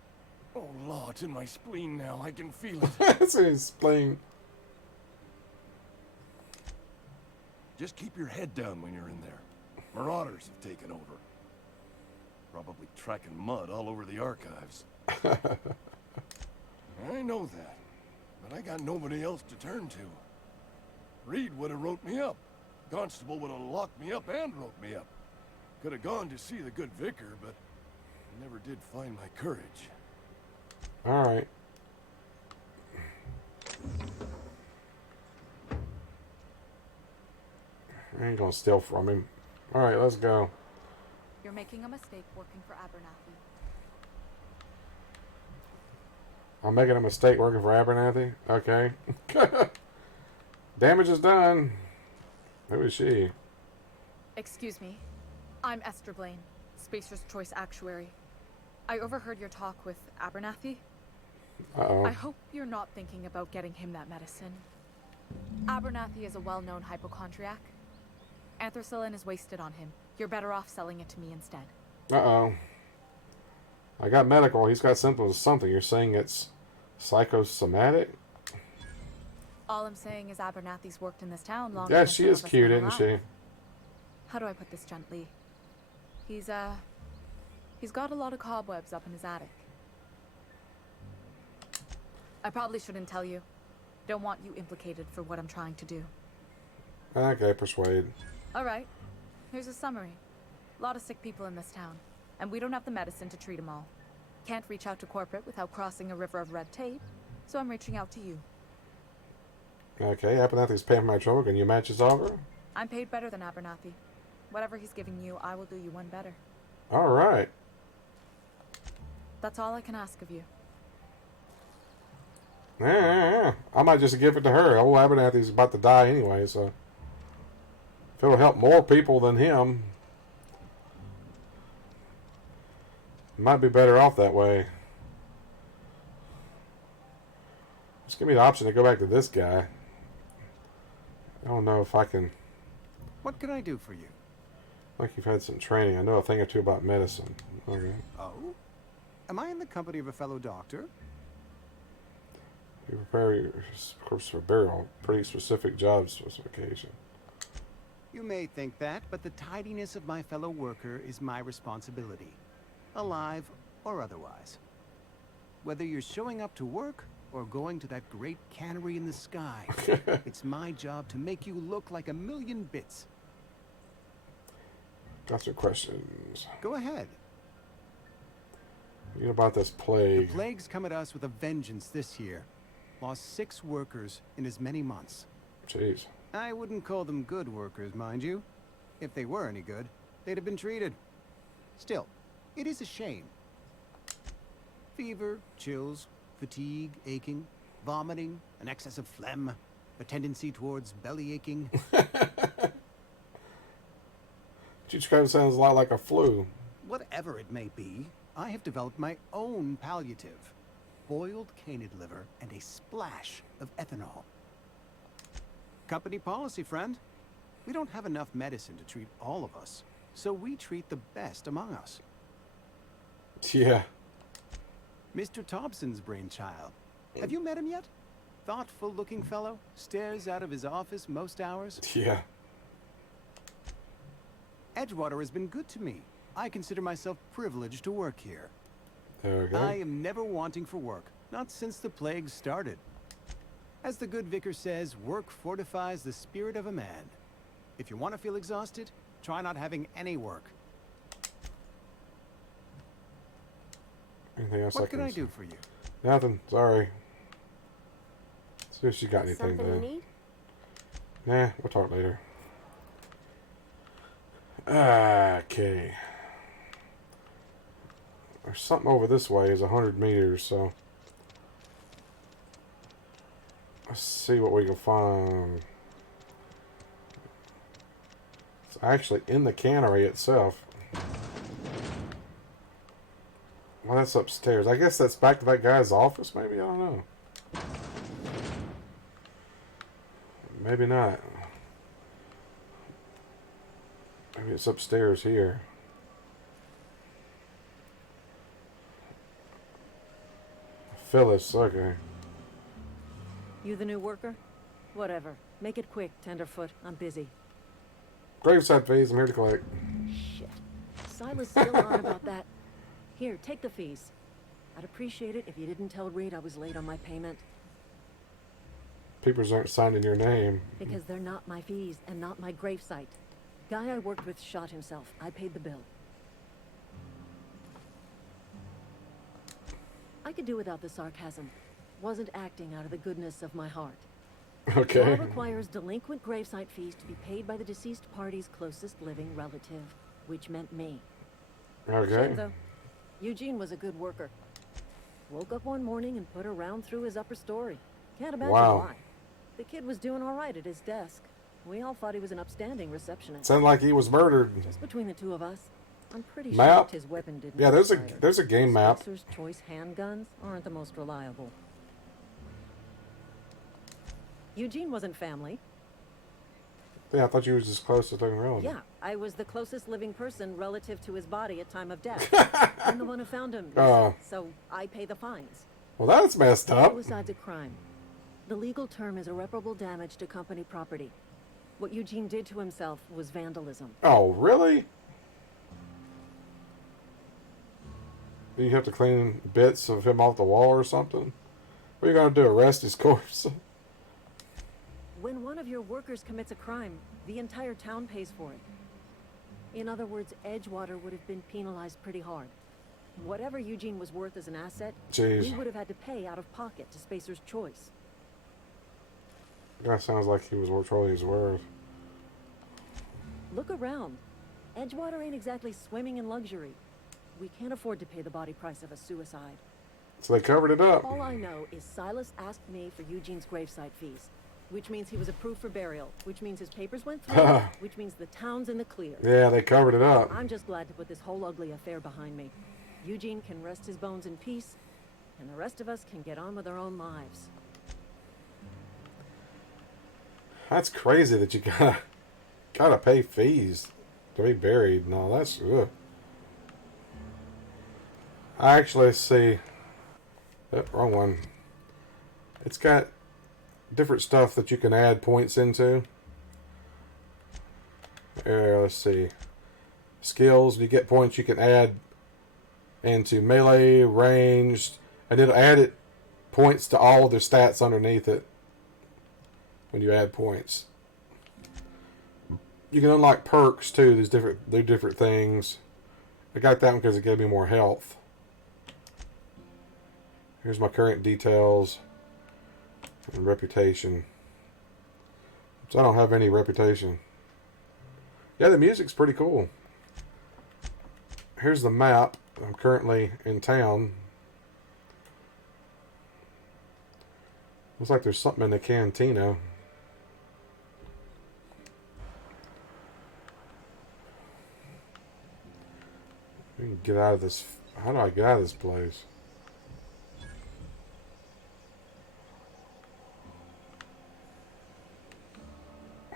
Oh, Lord, it's in my spleen now. I can feel it. It's in his spleen. Just keep your head down when you're in there. Marauders have taken over. Probably tracking mud all over the archives. I know that, but I got nobody else to turn to. Reed would have wrote me up. Constable would have locked me up and wrote me up. Could have gone to see the good vicar, but I never did find my courage. Alright. I ain't gonna steal from him. Alright, let's go. You're making a mistake working for Abernathy. I'm making a mistake working for Abernathy? Okay. Damage is done. Who is she? Excuse me. I'm Esther Blaine, Spacer's Choice Actuary. I overheard your talk with Abernathy. Uh-oh. I hope you're not thinking about getting him that medicine. Abernathy is a well-known hypochondriac. Anthracillin is wasted on him. You're better off selling it to me instead. Uh-oh. I got medical. He's got symptoms of something. You're saying it's psychosomatic? All I'm saying is Abernathy's worked in this town long Yeah, enough she to is have us cute, know isn't him she? out. How do I put this gently? He's got a lot of cobwebs up in his attic. I probably shouldn't tell you. Don't want you implicated for what I'm trying to do. Okay, persuade. Alright, here's a summary. A lot of sick people in this town, and we don't have the medicine to treat them all. Can't reach out to corporate without crossing a river of red tape, so I'm reaching out to you. Okay, Abernathy's paying for my trouble. Can you match his offer? I'm paid better than Abernathy. Whatever he's giving you, I will do you one better. Alright. That's all I can ask of you. Yeah. I might just give it to her. Old Abernathy's about to die anyway, so... If it'll help more people than him, might be better off that way. Just give me the option to go back to this guy. I don't know if I can. What can I do for you? Like you've had some training. I know a thing or two about medicine. Okay. Oh? Am I in the company of a fellow doctor? You prepare your corpse for burial. Pretty specific job specification. You may think that, but the tidiness of my fellow worker is my responsibility. Alive or otherwise. Whether you're showing up to work or going to that great cannery in the sky, it's my job to make you look like a million bits. Got some questions. Go ahead. You know about this plague. The plague's come at us with a vengeance this year. Lost 6 workers in as many months. Jeez. I wouldn't call them good workers, mind you. If they were any good, they'd have been treated. Still, it is a shame. Fever, chills, fatigue, aching, vomiting, an excess of phlegm, a tendency towards belly aching. Just kind of sounds a lot like a flu. Whatever it may be, I have developed my own palliative. Boiled canid liver and a splash of ethanol. Company policy, friend. We don't have enough medicine to treat all of us, so we treat the best among us. Yeah. Mr. Thompson's brainchild. Have you met him yet? Thoughtful-looking fellow, stares out of his office most hours. Yeah. Edgewater has been good to me. I consider myself privileged to work here. There we go. I am never wanting for work, not since the plague started. As the good vicar says, work fortifies the spirit of a man. If you want to feel exhausted, try not having any work. Anything else What can I do for you? Nothing. Sorry. See if she got anything. Something you need? Nah, we'll talk later. Okay. There's something over this way is 100 meters, so let's see what we can find. It's actually in the cannery itself. Well, that's upstairs. I guess that's back to that guy's office, maybe? I don't know. Maybe not. Maybe it's upstairs here. Phyllis, okay. You the new worker? Whatever. Make it quick, Tenderfoot. I'm busy. Graveside fees, I'm here to collect. Shit. Silas still on about that. Here, take the fees. I'd appreciate it if you didn't tell Reed I was late on my payment. Papers aren't signed in your name. Because they're not my fees and not my gravesite. Guy I worked with shot himself. I paid the bill. I could do without the sarcasm. Wasn't acting out of the goodness of my heart. Okay. Law requires delinquent gravesite fees to be paid by the deceased party's closest living relative, which meant me. Okay. Shame, though. Eugene was a good worker. Woke up one morning and put a round through his upper story. Can't imagine why. The kid was doing all right at his desk. We all thought he was an upstanding receptionist. Sounded like he was murdered. Just between the two of us, I'm pretty Map? sure his weapon didn't. Yeah, there's misfire. a game map. Spencer's choice handguns aren't the most reliable. Eugene wasn't family. Yeah, I thought you was his closest living relative. Yeah, I was the closest living person relative to his body at time of death. I'm the one who found him, so I pay the fines. Well, that's messed up. Suicide's a crime. The legal term is irreparable damage to company property. What Eugene did to himself was vandalism. Oh, really? Do you have to clean bits of him off the wall or something? What are you going to do, arrest his corpse? When one of your workers commits a crime, the entire town pays for it. In other words, Edgewater would have been penalized pretty hard. Whatever Eugene was worth as an asset, we would have had to pay out of pocket to Spacer's Choice. That sounds like he was worth what he's worth. Look around. Edgewater ain't exactly swimming in luxury. We can't afford to pay the body price of a suicide. So they covered it up. All I know is Silas asked me for Eugene's gravesite fees. which means he was approved for burial, which means his papers went through, which means the town's in the clear. Yeah, they covered it up. I'm just glad to put this whole ugly affair behind me. Eugene can rest his bones in peace, and the rest of us can get on with our own lives. That's crazy that you gotta pay fees to be buried. No, that's ugh. Actually, let's see. Oh, wrong one. It's got different stuff that you can add points into. Let's see. Skills, you get points you can add into melee, ranged, and it'll add it points to all of the stats underneath it when you add points. You can unlock perks too. They're different things. I got that one because it gave me more health. Here's my current details and reputation. So I don't have any reputation. Yeah, the music's pretty cool. Here's the map. I'm currently in town. Looks like there's something in the cantina. We can get out of this. How do I get out of this place?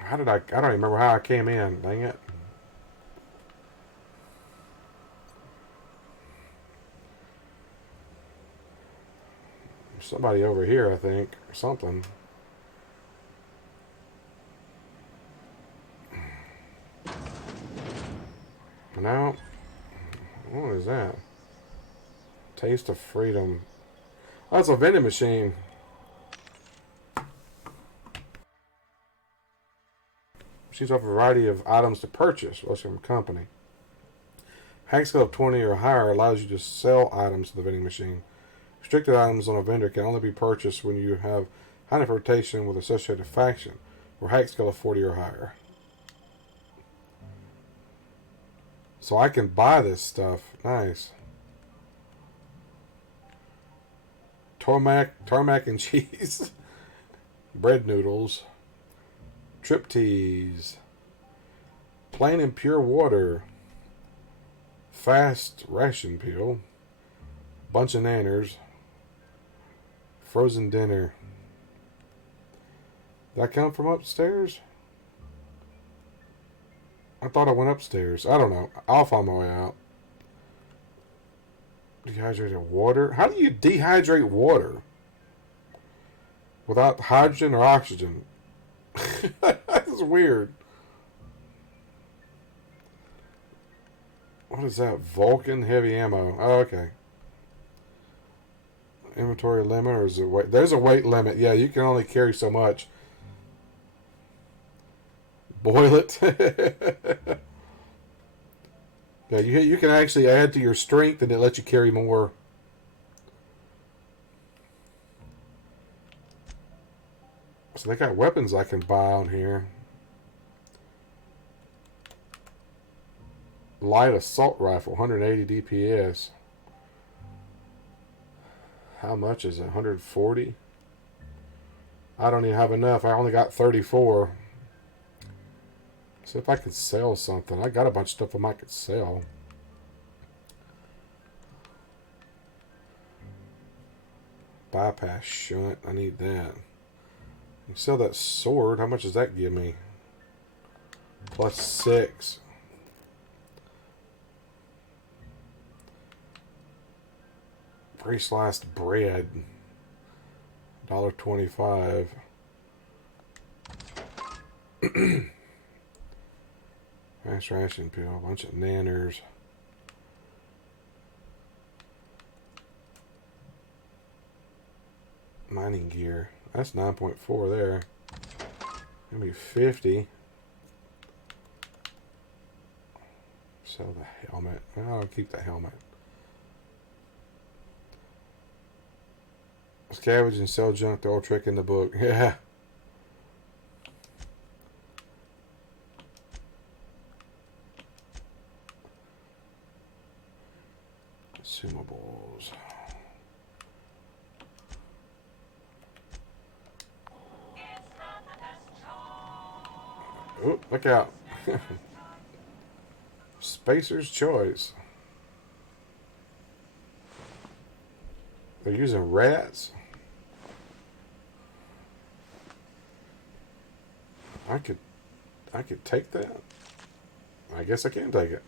I don't remember how I came in. Dang it. There's somebody over here, I think, or something. No. What is that? Taste of freedom. Oh, it's a vending machine. Machines offer a variety of items to purchase. What's from company? Hack skill of 20 or higher allows you to sell items to the vending machine. Restricted items on a vendor can only be purchased when you have high enough rotation with associated faction, or hack skill of 40 or higher. So I can buy this stuff. Nice. Tarmac and cheese. Bread noodles. Trip teas. Plain and pure water. Fast ration peel. Bunch of nanners. Frozen dinner. Did that come from upstairs? I thought I went upstairs. I don't know. I'll find my way out. Dehydrated water? How do you dehydrate water? Without hydrogen or oxygen? That's weird. What is that? Vulcan heavy ammo. Oh, okay. Inventory limit, or is it weight? There's a weight limit. Yeah, you can only carry so much. Boil it. Yeah, you can actually add to your strength, and it lets you carry more. So they got weapons I can buy on here. Light assault rifle, 180 DPS. How much is it? 140? I don't even have enough. I only got 34. See if I could sell something. I got a bunch of stuff I might could sell. Bypass shunt. I need that. You sell that sword. How much does that give me? Plus 6. Pre-sliced bread. $1.25. Fast ration peel. A bunch of nanners. Mining gear. That's 9.4 there. Maybe 50. Sell the helmet. Well, I'll keep the helmet. Scavenge and sell junk. The old trick in the book. Yeah. Consumables. Ooh, look out. Spacer's choice. They're using rats. I could take that. I guess I can take it.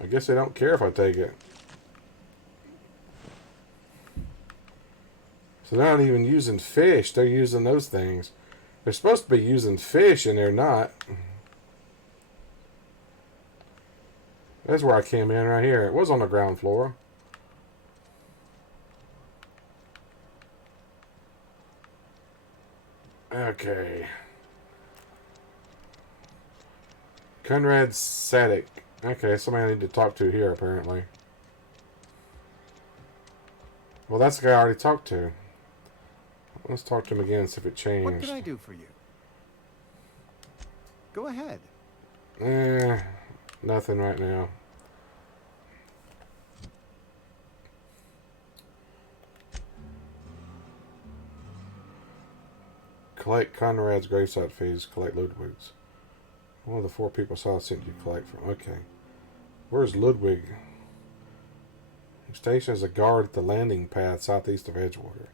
I guess they don't care if I take it. So they're not even using fish. They're using those things. They're supposed to be using fish and they're not. That's where I came in right here. It was on the ground floor. Okay. Conrad Sadik. Okay, somebody I need to talk to here, apparently. Well, that's the guy I already talked to. Let's talk to him again and see if it changed. What can I do for you? Go ahead. Nothing right now. Collect Conrad's gravesite fees. Collect Ludwig's. One of the 4 people saw sent you collect from. Okay. Where's Ludwig? He stations a guard at the landing pad southeast of Edgewater.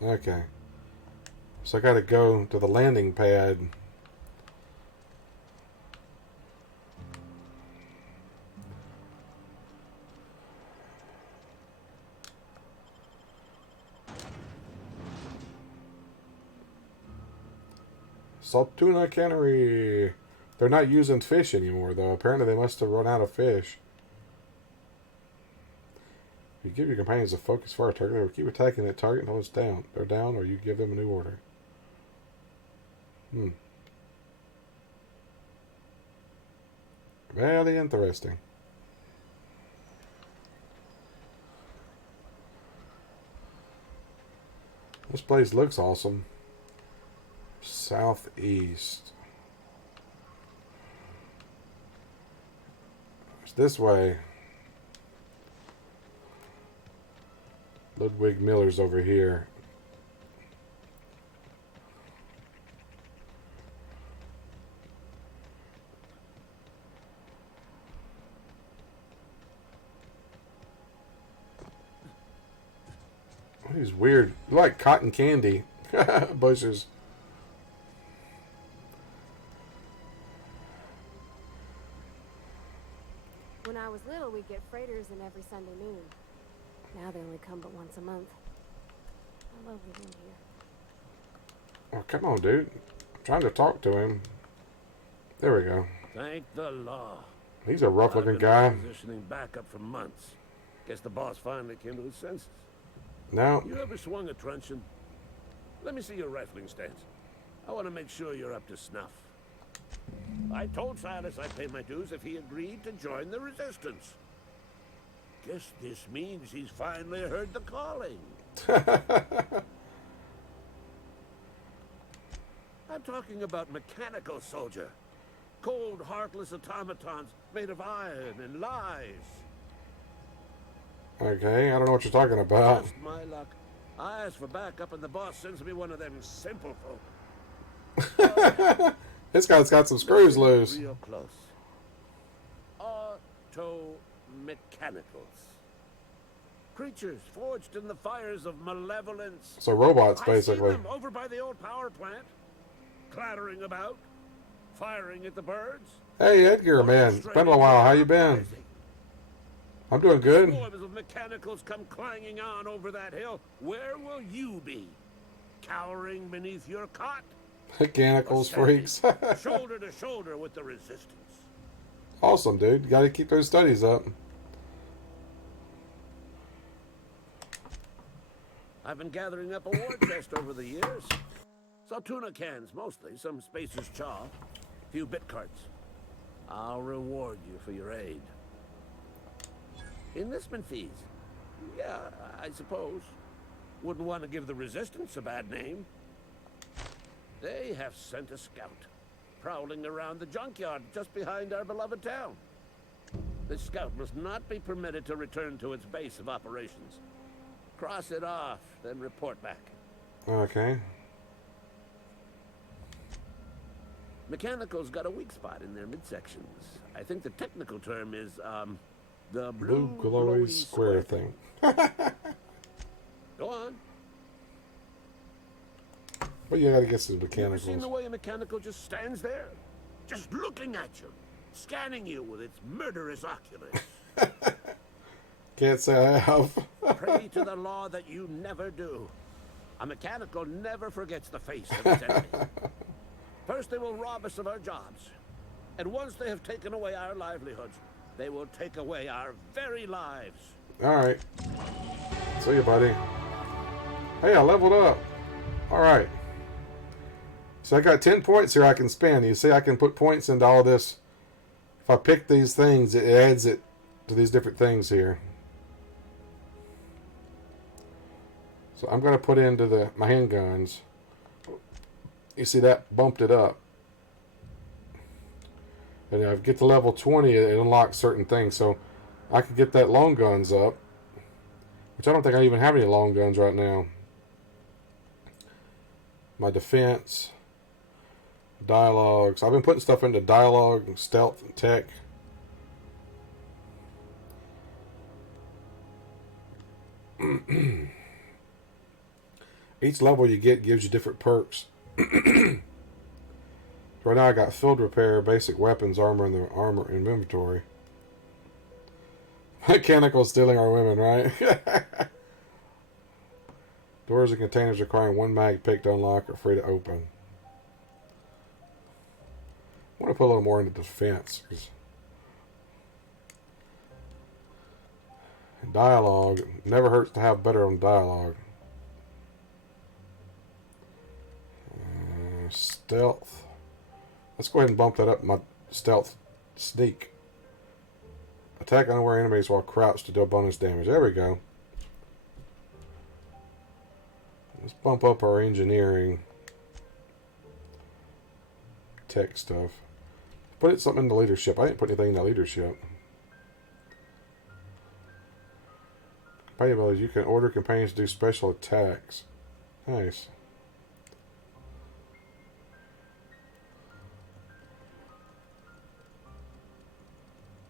Okay. So I gotta go to the landing pad. Saltuna Cannery. They're not using fish anymore, though. Apparently they must have run out of fish. You give your companions a focus fire target. They will keep attacking that target until it's down. They're down, or you give them a new order. Very interesting. This place looks awesome. Southeast. It's this way. Ludwig Miller's over here. These weird, like cotton candy bushes. When I was little, we'd get freighters in every Sunday noon. Now they only come but once a month. I love living here. Oh, come on, dude. I'm trying to talk to him. There we go. Thank the law. He's a rough-looking I've guy. been positioning backup for months. Guess the boss finally came to his senses. No. You ever swung a truncheon? Let me see your rifling stance. I want to make sure you're up to snuff. I told Silas I'd pay my dues if he agreed to join the resistance. Guess this means he's finally heard the calling. I'm talking about mechanical soldier. Cold, heartless automatons made of iron and lies. Okay, I don't know what you're talking about. Just my luck. I asked for backup and the boss sends me one of them simple folk. This guy's got some screws loose. Real close. Auto-mechanicals. Creatures forged in the fires of malevolence. So robots, I basically. see them over by the old power plant, clattering about, firing at the birds. Hey, Edgar, man. It's been a while. How you been? I'm doing good. Swarms of mechanicals come clanging on over that hill. Where will you be? Cowering beneath your cot? Mechanicals, freaks. Shoulder to shoulder with the resistance. Awesome, dude. You gotta keep those studies up. I've been gathering up a war chest over the years. Saltuna cans, mostly. Some Spacer's chaw. Few bit carts. I'll reward you for your aid. Enlistment fees. Yeah, I suppose. Wouldn't want to give the Resistance a bad name. They have sent a scout, prowling around the junkyard just behind our beloved town. This scout must not be permitted to return to its base of operations. Cross it off, then report back. Okay. Mechanical's got a weak spot in their midsections. I think the technical term is, the Blue glowy square thing. Go on. Well, you gotta get some You ever mechanicals. seen the way a mechanical just stands there? Just looking at you. Scanning you with its murderous oculus. Can't say I have. Pray to the law that you never do. A mechanical never forgets the face of its enemy. First they will rob us of our jobs. And once they have taken away our livelihoods, they will take away our very lives. Alright. See you, buddy. Hey, I leveled up. Alright. So I got 10 points here I can spend. You see, I can put points into all this. If I pick these things, it adds it to these different things here. So I'm going to put into my handguns. You see, that bumped it up. And if I get to level 20, it unlocks certain things. So I could get that long guns up. Which I don't think I even have any long guns right now. My defense. Dialogue. So I've been putting stuff into dialogue and stealth and tech. Each level you get gives you different perks. Right now I got field repair, basic weapons, armor, and the armor in inventory. Mechanical stealing our women, right? Doors and containers requiring one mag pick to unlock are free to open. I want to put a little more into defense. Dialogue. Never hurts to have better on dialogue. Stealth. Let's go ahead and bump that up. My stealth sneak. Attack unaware enemies while crouched to deal bonus damage. There we go. Let's bump up our engineering. Tech stuff. Put something into leadership. I didn't put anything into leadership. Companion abilities. You can order companions to do special attacks. Nice.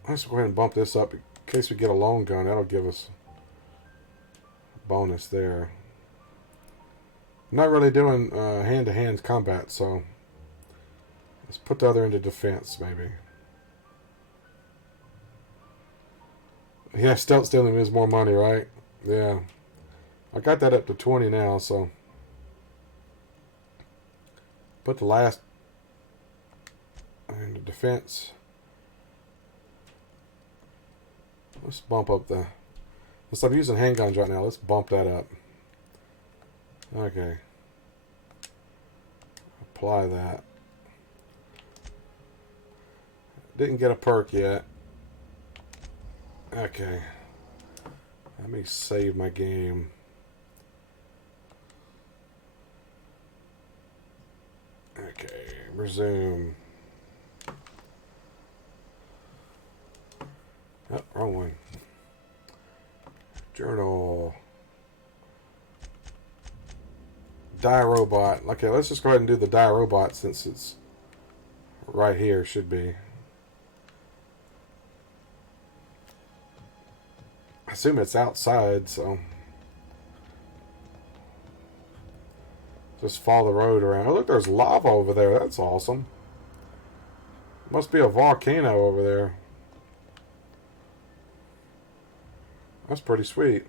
Let's go ahead and bump this up in case we get a long gun. That'll give us a bonus there. I'm not really doing hand-to-hand combat, so let's put the other into defense, maybe. Yeah, stealth stealing is more money, right? Yeah. I got that up to 20 now, so put the last into defense. Let's bump up the... Since I'm using handguns right now, let's bump that up. Okay. Apply that. Didn't get a perk yet. Okay. Let me save my game. Okay, resume. Oh, wrong one. Journal. Die robot. Okay, let's just go ahead and do the die robot since it's right here, should be. I assume it's outside, so just follow the road around. Oh, look, there's lava over there. That's awesome. Must be a volcano over there. That's pretty sweet.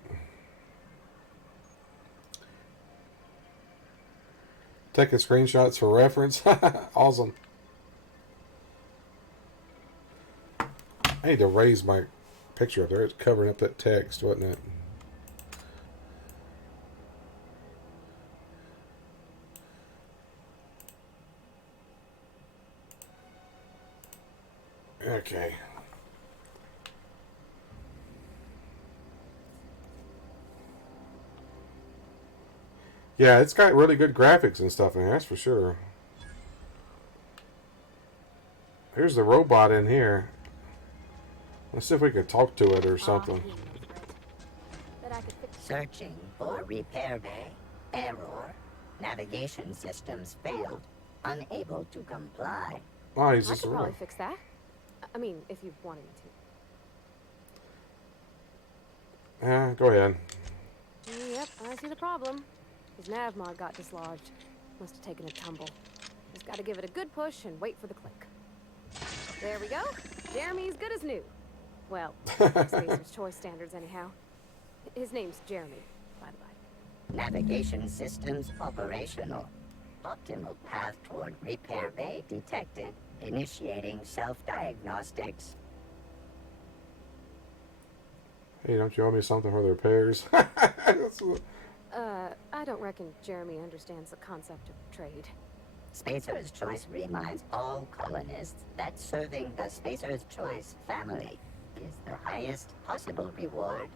Taking screenshots for reference. Awesome. I need to raise my picture up there. It's covering up that text, wasn't it? Okay. Yeah, it's got really good graphics and stuff in here, that's for sure. Here's the robot in here. Let's see if we can talk to it or something. Searching for repair bay. Error. Navigation systems failed. Unable to comply. Oh, he's I just could probably fix that. I mean, if you wanted me to. Yeah, go ahead. Yep, I see the problem. His nav mod got dislodged. Must have taken a tumble. Just gotta give it a good push and wait for the click. There we go. Jeremy's good as new. Well, Spacer's choice standards anyhow. His name's Jeremy, by the by. Navigation systems operational. Optimal path toward repair bay detected. Initiating self-diagnostics. Hey, don't you owe me something for the repairs? I don't reckon Jeremy understands the concept of trade. Spacer's Choice reminds all colonists that serving the Spacer's Choice family is the highest possible reward.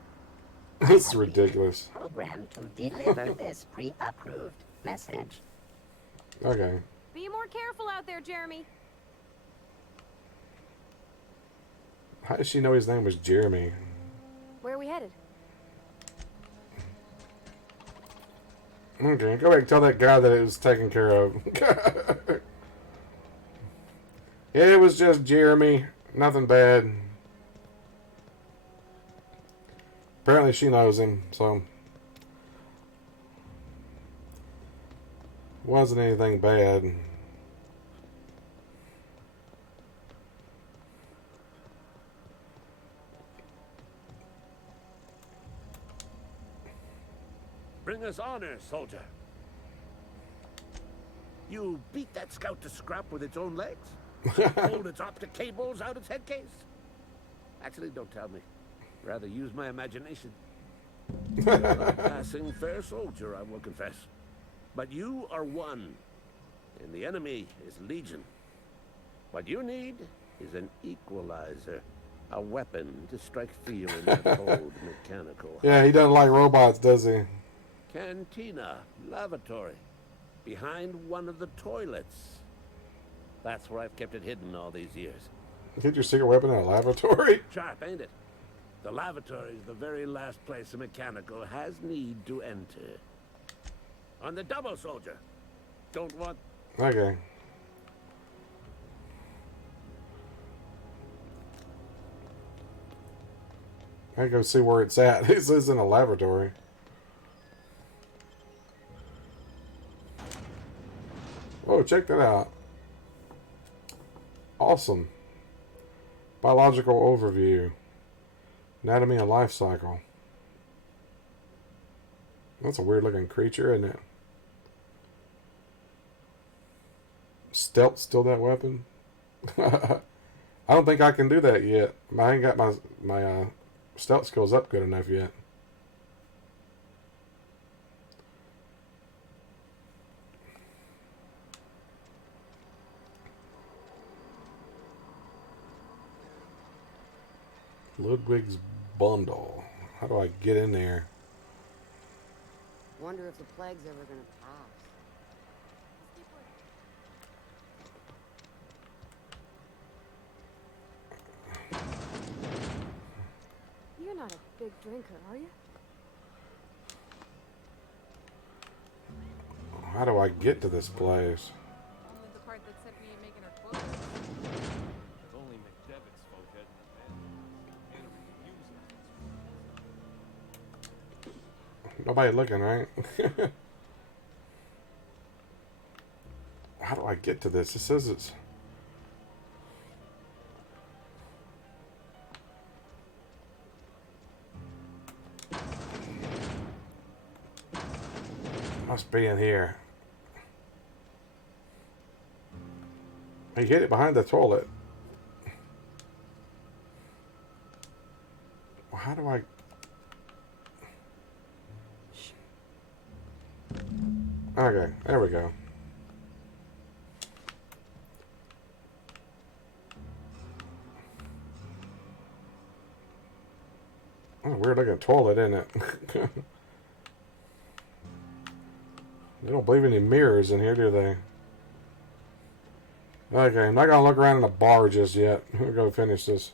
It's ridiculous. Programmed to deliver this pre-approved message. Okay. Be more careful out there, Jeremy. How does she know his name was Jeremy? Where are we headed? Okay, go back and tell that guy that it was taken care of. It was just Jeremy. Nothing bad. Apparently she knows him, so... Wasn't anything bad. Bring us honor, soldier. You beat that scout to scrap with its own legs? Pulled its optic cables out its head case? Actually, don't tell me. Rather use my imagination. You're a passing fair soldier, I will confess. But you are one, and the enemy is legion. What you need is an equalizer. A weapon to strike fear in that cold mechanical. Yeah, he doesn't like robots, does he? Cantina, lavatory, behind one of the toilets. That's where I've kept it hidden all these years. Hid your secret weapon in a lavatory? Sharp, ain't it? The lavatory is the very last place a mechanical has need to enter. On the double, soldier. Don't want... Okay. I go see where it's at. It says in a lavatory. Oh, check that out. Awesome. Biological overview. Anatomy and life cycle. That's a weird looking creature, isn't it? Stealth still that weapon? I don't think I can do that yet. I ain't got my stealth skills up good enough yet. Ludwig's bundle. How do I get in there? Wonder if the plague's ever gonna pass. You're not a big drinker, are you? How do I get to this place? Only the part that said we ain't making our quota. If only McDevitt's folk had Nobody looking, right? How do I get to this? It says it's... Must be in here. He hid it behind the toilet. Well, how do I... Okay, there we go. That's a weird looking toilet, isn't it? They don't believe any mirrors in here, do they? Okay, I'm not gonna look around in the bar just yet. We'll go finish this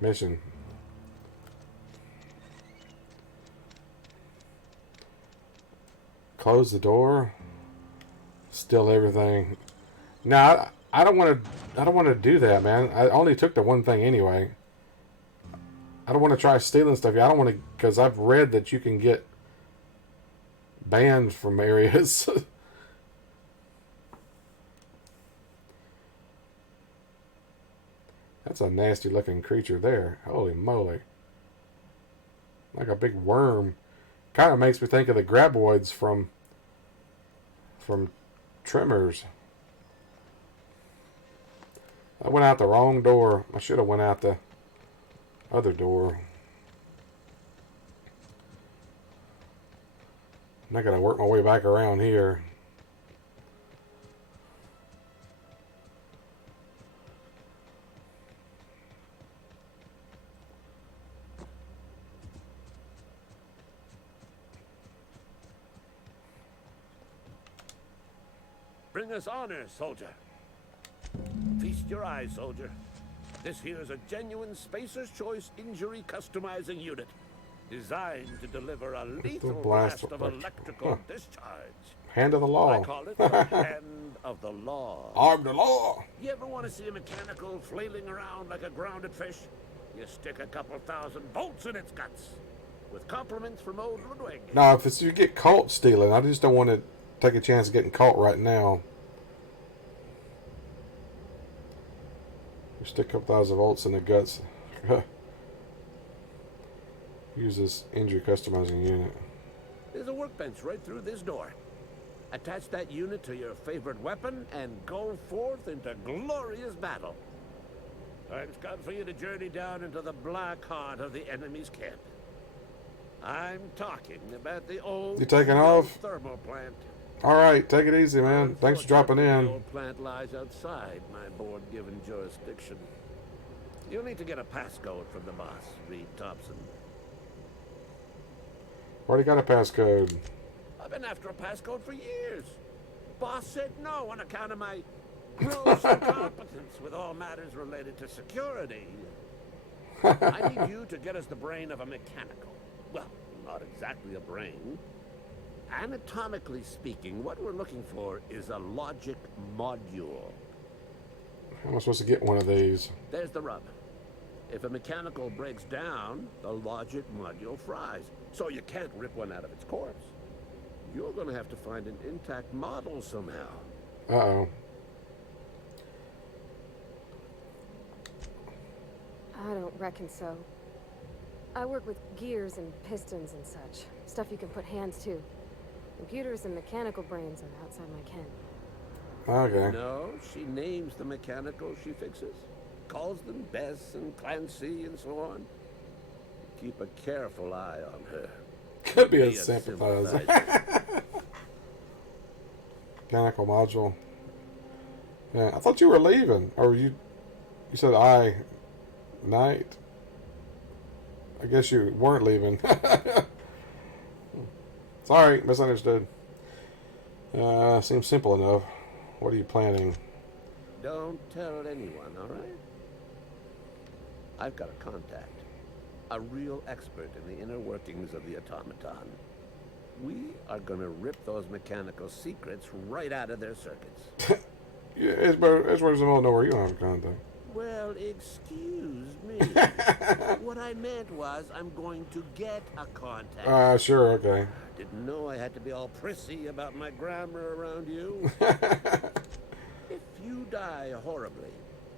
mission. Close the door. Steal everything. No, I don't want to. I don't want to do that, man. I only took the one thing anyway. I don't want to try stealing stuff. I don't want to, because I've read that you can get banned from areas. That's a nasty looking creature there. Holy moly. Like a big worm. Kind of makes me think of the graboids from Tremors. I went out the wrong door. I should have went out the other door. I'm not gonna work my way back around here. Bring us honor, soldier. Feast your eyes, soldier. This here's a genuine Spacer's Choice injury customizing unit. Designed to deliver a lethal blast of electrical discharge. Hand of the law. I call it the hand of the law. I'm the law. You ever want to see a mechanical flailing around like a grounded fish? You stick a couple thousand bolts in its guts. With compliments from old Ludwig. Now, if it's, you get caught stealing, I just don't want to take a chance of getting caught right now. You stick a couple thousand volts in the guts. Use this injury customizing unit. There's a workbench right through this door. Attach that unit to your favorite weapon and go forth into glorious battle. Time's come for you to journey down into the black heart of the enemy's camp. I'm talking about the old You taking off? thermal plant. Alright, take it easy, man. Thanks for dropping The in. old plant lies outside my board-given jurisdiction. You'll need to get a passcode from the boss, Reed Thompson. Already got a passcode. I've been after a passcode for years. Boss said no on account of my gross incompetence with all matters related to security. I need you to get us the brain of a mechanical. Well, not exactly a brain. Anatomically speaking, what we're looking for is a logic module. How am I supposed to get one of these? There's the rub. If a mechanical breaks down, the logic module fries. So you can't rip one out of its corpse. You're going to have to find an intact model somehow. Uh-oh. I don't reckon so. I work with gears and pistons and such. Stuff you can put hands to. Computers and mechanical brains are outside my ken. Okay. No, she names the mechanical she fixes. Calls them Bess and Clancy and so on. Keep a careful eye on her. Could be a sympathizer. Mechanical module. Yeah, I thought you were leaving. Or you said night. I guess you weren't leaving. Sorry, misunderstood. Seems simple enough. What are you planning? Don't tell anyone, all right? I've got a contact. A real expert in the inner workings of the automaton. We are gonna rip those mechanical secrets right out of their circuits. Yeah, it's where it's all know where you don't have a contact. Well, excuse me. What I meant was I'm going to get a contact. Sure, okay. Didn't know I had to be all prissy about my grammar around you. If you die horribly,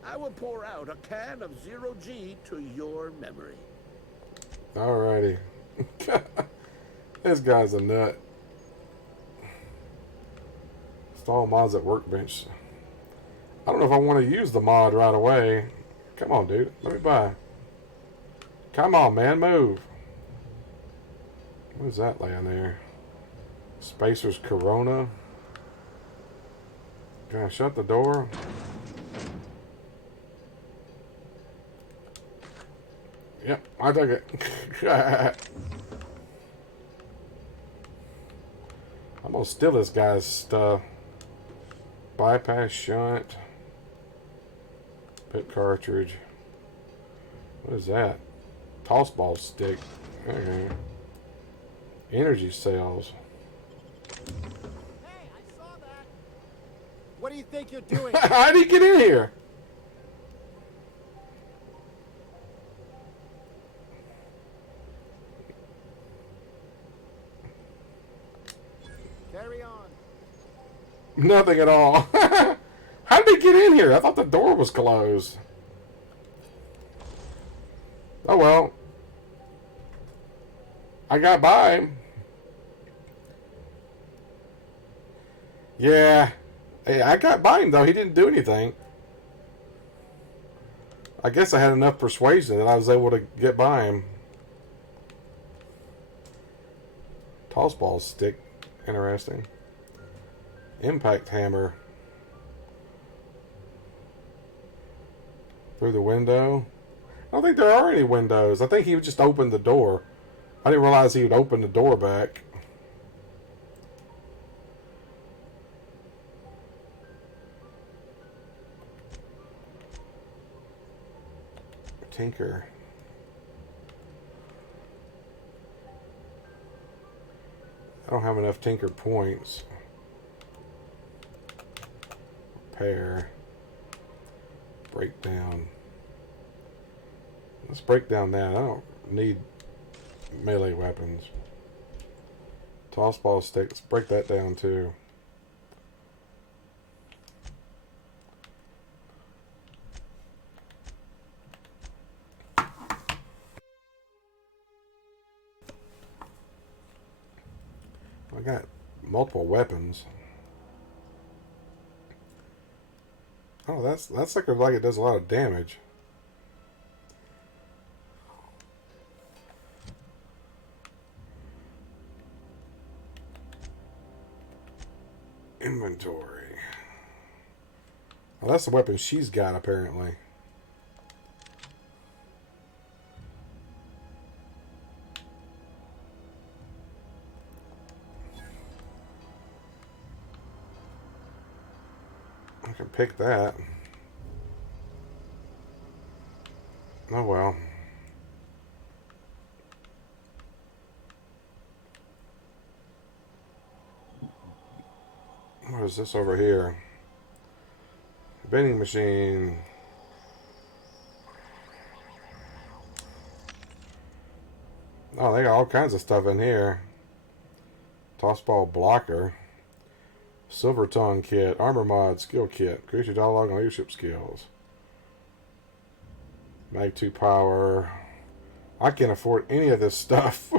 I will pour out a can of 0G to your memory. Alrighty. This guy's a nut. Install mods at workbench. I don't know if I want to use the mod right away. Come on, dude. Let me buy. Come on, man. Move. What is that laying there? Spacer's Corona. Can I shut the door? Yep, I took it. I'm gonna steal this guy's stuff. Bypass shunt. Pit cartridge. What is that? Toss ball stick. Okay. Energy cells. What do you think you're doing? How did he get in here? Carry on. Nothing at all. How did he get in here? I thought the door was closed. Oh well. I got by him. Yeah. Hey, I got by him though. He didn't do anything. I guess I had enough persuasion that I was able to get by him. Toss ball stick. Interesting. Impact hammer. Through the window. I don't think there are any windows. I think he just opened the door. I didn't realize he would open the door back. Tinker. I don't have enough tinker points. Repair. Break down. Let's break down that. I don't need melee weapons. Toss ball stick. Let's break that down too. I got multiple weapons. Oh, that's like it does a lot of damage. Inventory. Well, that's the weapon she's got apparently. I can pick that. Oh well. What is this over here? Vending machine. Oh, they got all kinds of stuff in here. Toss ball blocker. Silver tongue kit. Armor mod skill kit. Increase your dialogue and leadership skills. Mag 2 power. I can't afford any of this stuff.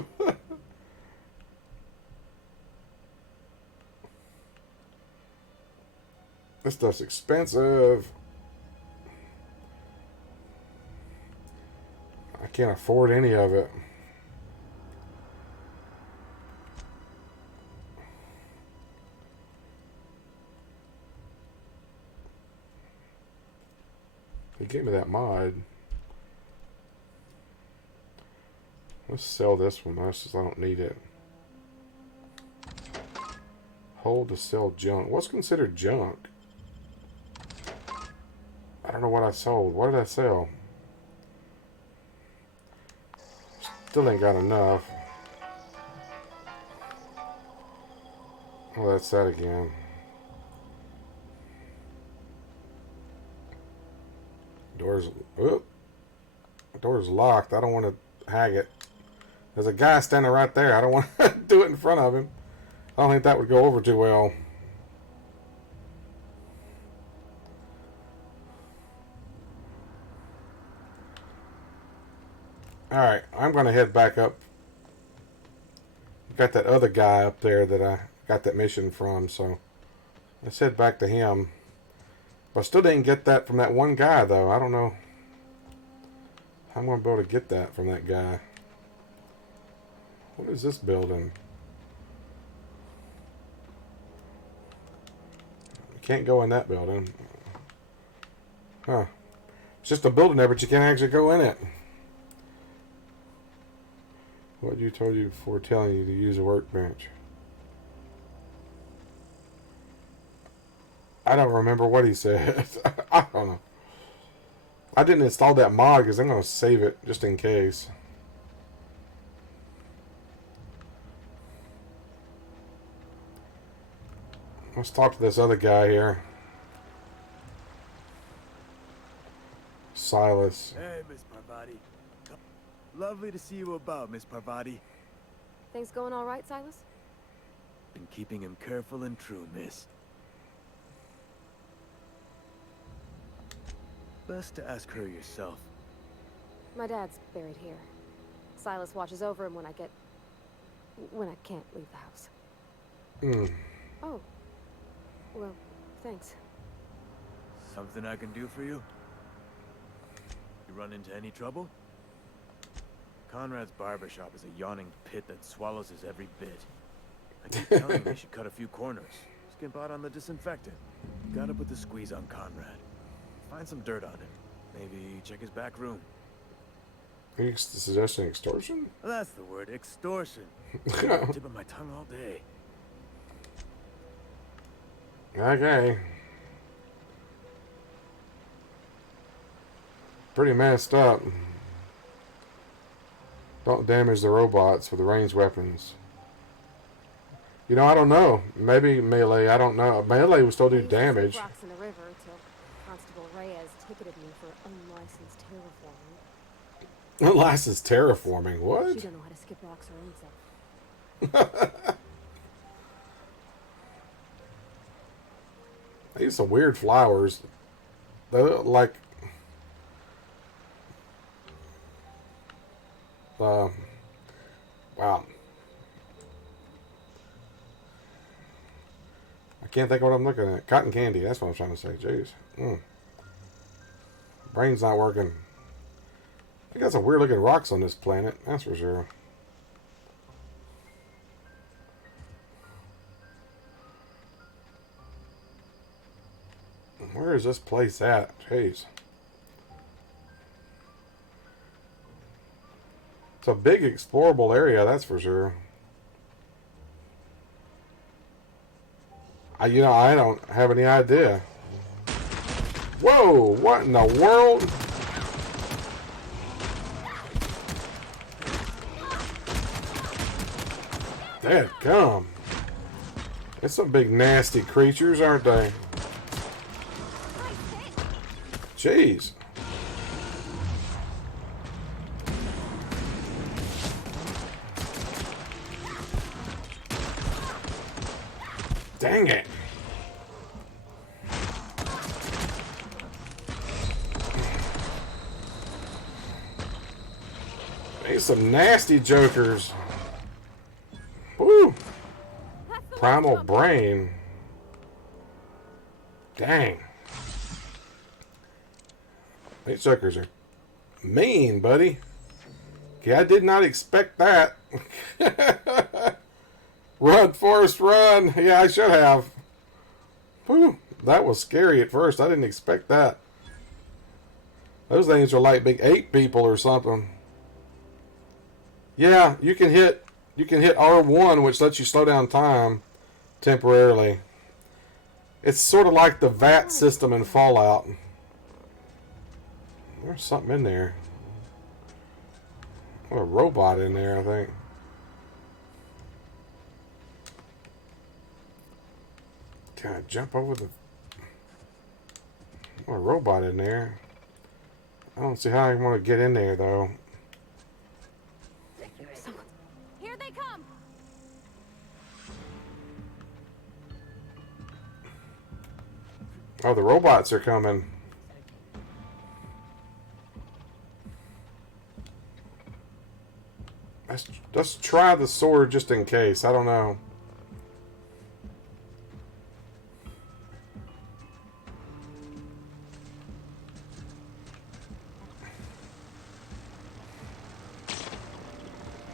This stuff's expensive. I can't afford any of it. He gave me that mod. Let's sell this one. I don't need it. Hold to sell junk. What's considered junk? I don't know what I sold. What did I sell? Still ain't got enough. Oh, that's that again. Door's locked. I don't want to hag it. There's a guy standing right there. I don't want to do it in front of him. I don't think that would go over too well. Alright, I'm going to head back up. Got that other guy up there that I got that mission from, so let's head back to him. But I still didn't get that from that one guy, though. I don't know how I'm going to be able to get that from that guy. What is this building? You can't go in that building. Huh. It's just a building there, but you can't actually go in it. What you told you before telling you to use a workbench? I don't remember what he said. I don't know. I didn't install that mod because I'm going to save it just in case. Let's talk to this other guy here. Silas. Hey, Miss Parvati. Lovely to see you about, Miss Parvati. Things going all right, Silas? Been keeping him careful and true, miss. Best to ask her yourself. My dad's buried here. Silas watches over him when I can't leave the house. Oh. Well, thanks. Something I can do for you? You run into any trouble? Conrad's barbershop is a yawning pit that swallows his every bit. I keep telling him he should cut a few corners. Skimp out on the disinfectant. Gotta put the squeeze on Conrad. Find some dirt on him. Maybe check his back room. Are you suggesting extortion? That's the word, extortion. Tip of my tongue all day. Okay. Pretty messed up. Don't damage the robots with ranged weapons. You know, I don't know. Maybe melee, I don't know. Melee will still do damage. Rocks in the river till Constable Reyes ticketed me for unlicensed terraforming. Unlicensed terraforming? What? She don't know how to skip rocks or anything. They use some weird flowers. They look like wow. I can't think of what I'm looking at. Cotton candy, that's what I'm trying to say. Jeez. Brain's not working. I got some weird looking rocks on this planet, that's for sure. Where is this place at? Jeez. It's a big explorable area, that's for sure. I don't have any idea. Whoa, what in the world? Dadgum. It's some big nasty creatures, aren't they? Jeez. Dang it. These some nasty jokers. Woo. Primal brain. Dang. These jokers are mean, buddy. Okay, I did not expect that. Run, Forrest, run. Yeah, I should have. Whew, that was scary at first. I didn't expect that. Those things are like big ape people or something. Yeah, you can hit R1, which lets you slow down time temporarily. It's sort of like the VAT system in Fallout. There's something in there. What a robot in there, I think. Can I jump over the... What a robot in there. I don't see how I want to get in there, though. Here they come. Oh, the robots are coming. Let's try the sword just in case. I don't know.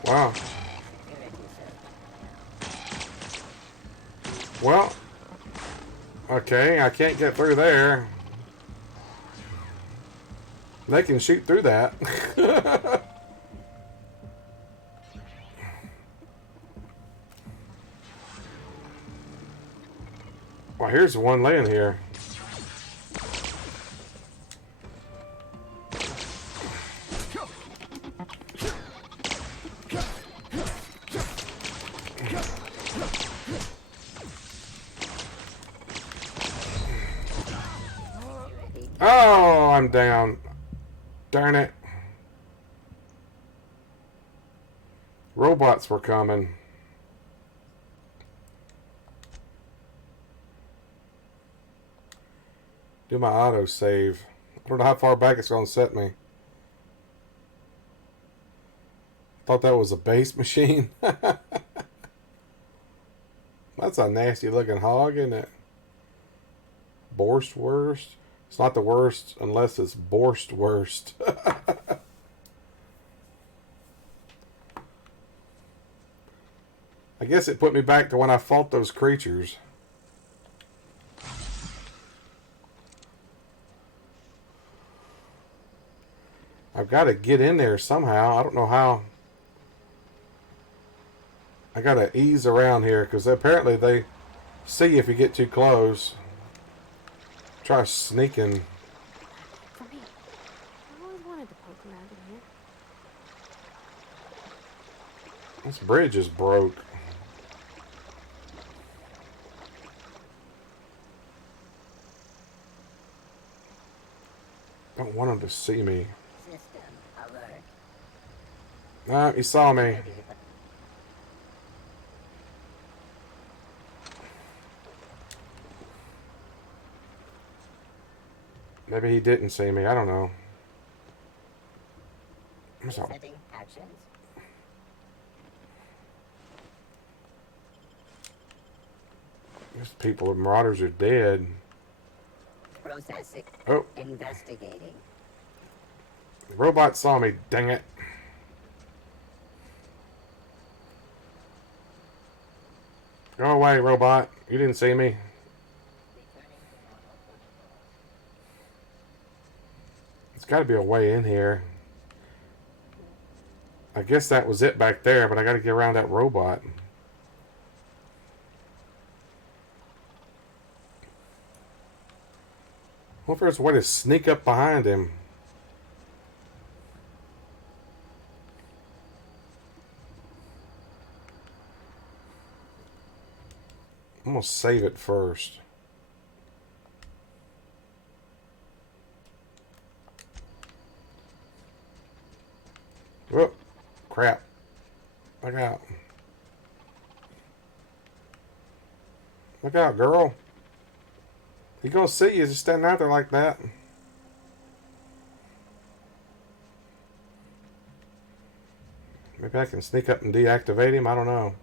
Wow. Well, okay, I can't get through there. They can shoot through that. Well, here's one laying here. Oh, I'm down. Darn it. Robots were coming. Do my auto save. I don't know how far back it's going to set me. Thought that was a base machine. That's a nasty looking hog, isn't it? Borstwurst. It's not the worst unless it's Borstwurst. I guess it put me back to when I fought those creatures. I've got to get in there somehow. I don't know how. I got to ease around here because apparently they see if you get too close. Try sneaking. For me, I always wanted to poke around in here. This bridge is broke. Don't want him to see me. Ah, he saw me. Maybe he didn't see me. I don't know. Setting actions. These people, the marauders are dead. Processing. Oh. Investigating. The robot saw me, dang it. Go away, robot. You didn't see me. There's got to be a way in here. I guess that was it back there, but I got to get around that robot. What if there's a way to sneak up behind him? I'm going to save it first. Whoop. Crap. Look out. Look out, girl. He's going to see you just standing out there like that. Maybe I can sneak up and deactivate him. I don't know.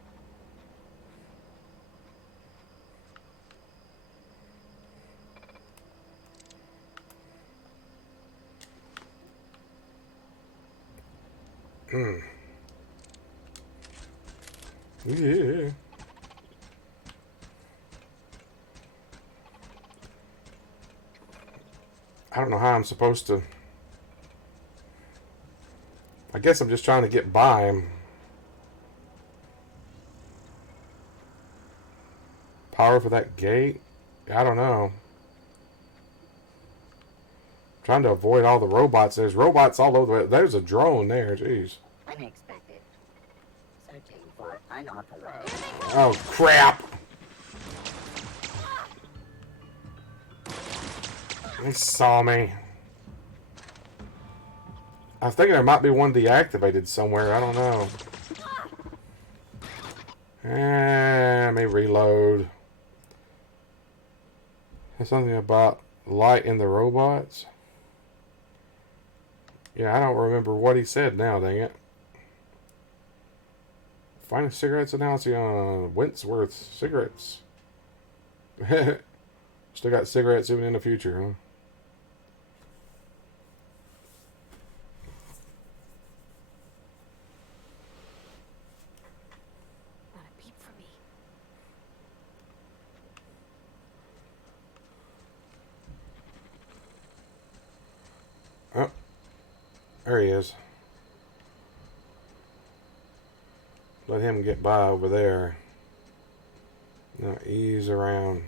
Yeah. I don't know how I'm supposed to. I guess I'm just trying to get by him. Power for that gate? I don't know. Trying to avoid all the robots. There's robots all over the way. There's a drone there. Jeez. Unexpected. Searching for unauthorized. Oh, crap. He saw me. I was thinking there might be one deactivated somewhere. I don't know. Let me reload. There's something about light in the robots. Yeah, I don't remember what he said now, dang it. Find cigarettes announcing on Wentworth cigarettes. Still got cigarettes even in the future, huh? Not a peep for me. Oh, there he is. Let him get by over there. Now ease around.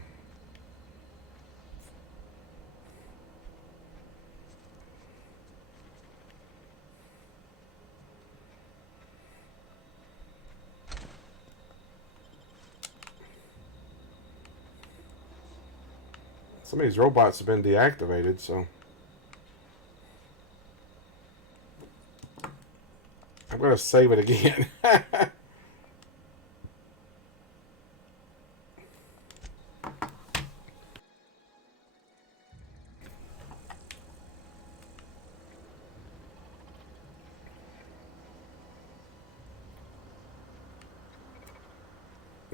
Some of these robots have been deactivated, so I'm going to save it again.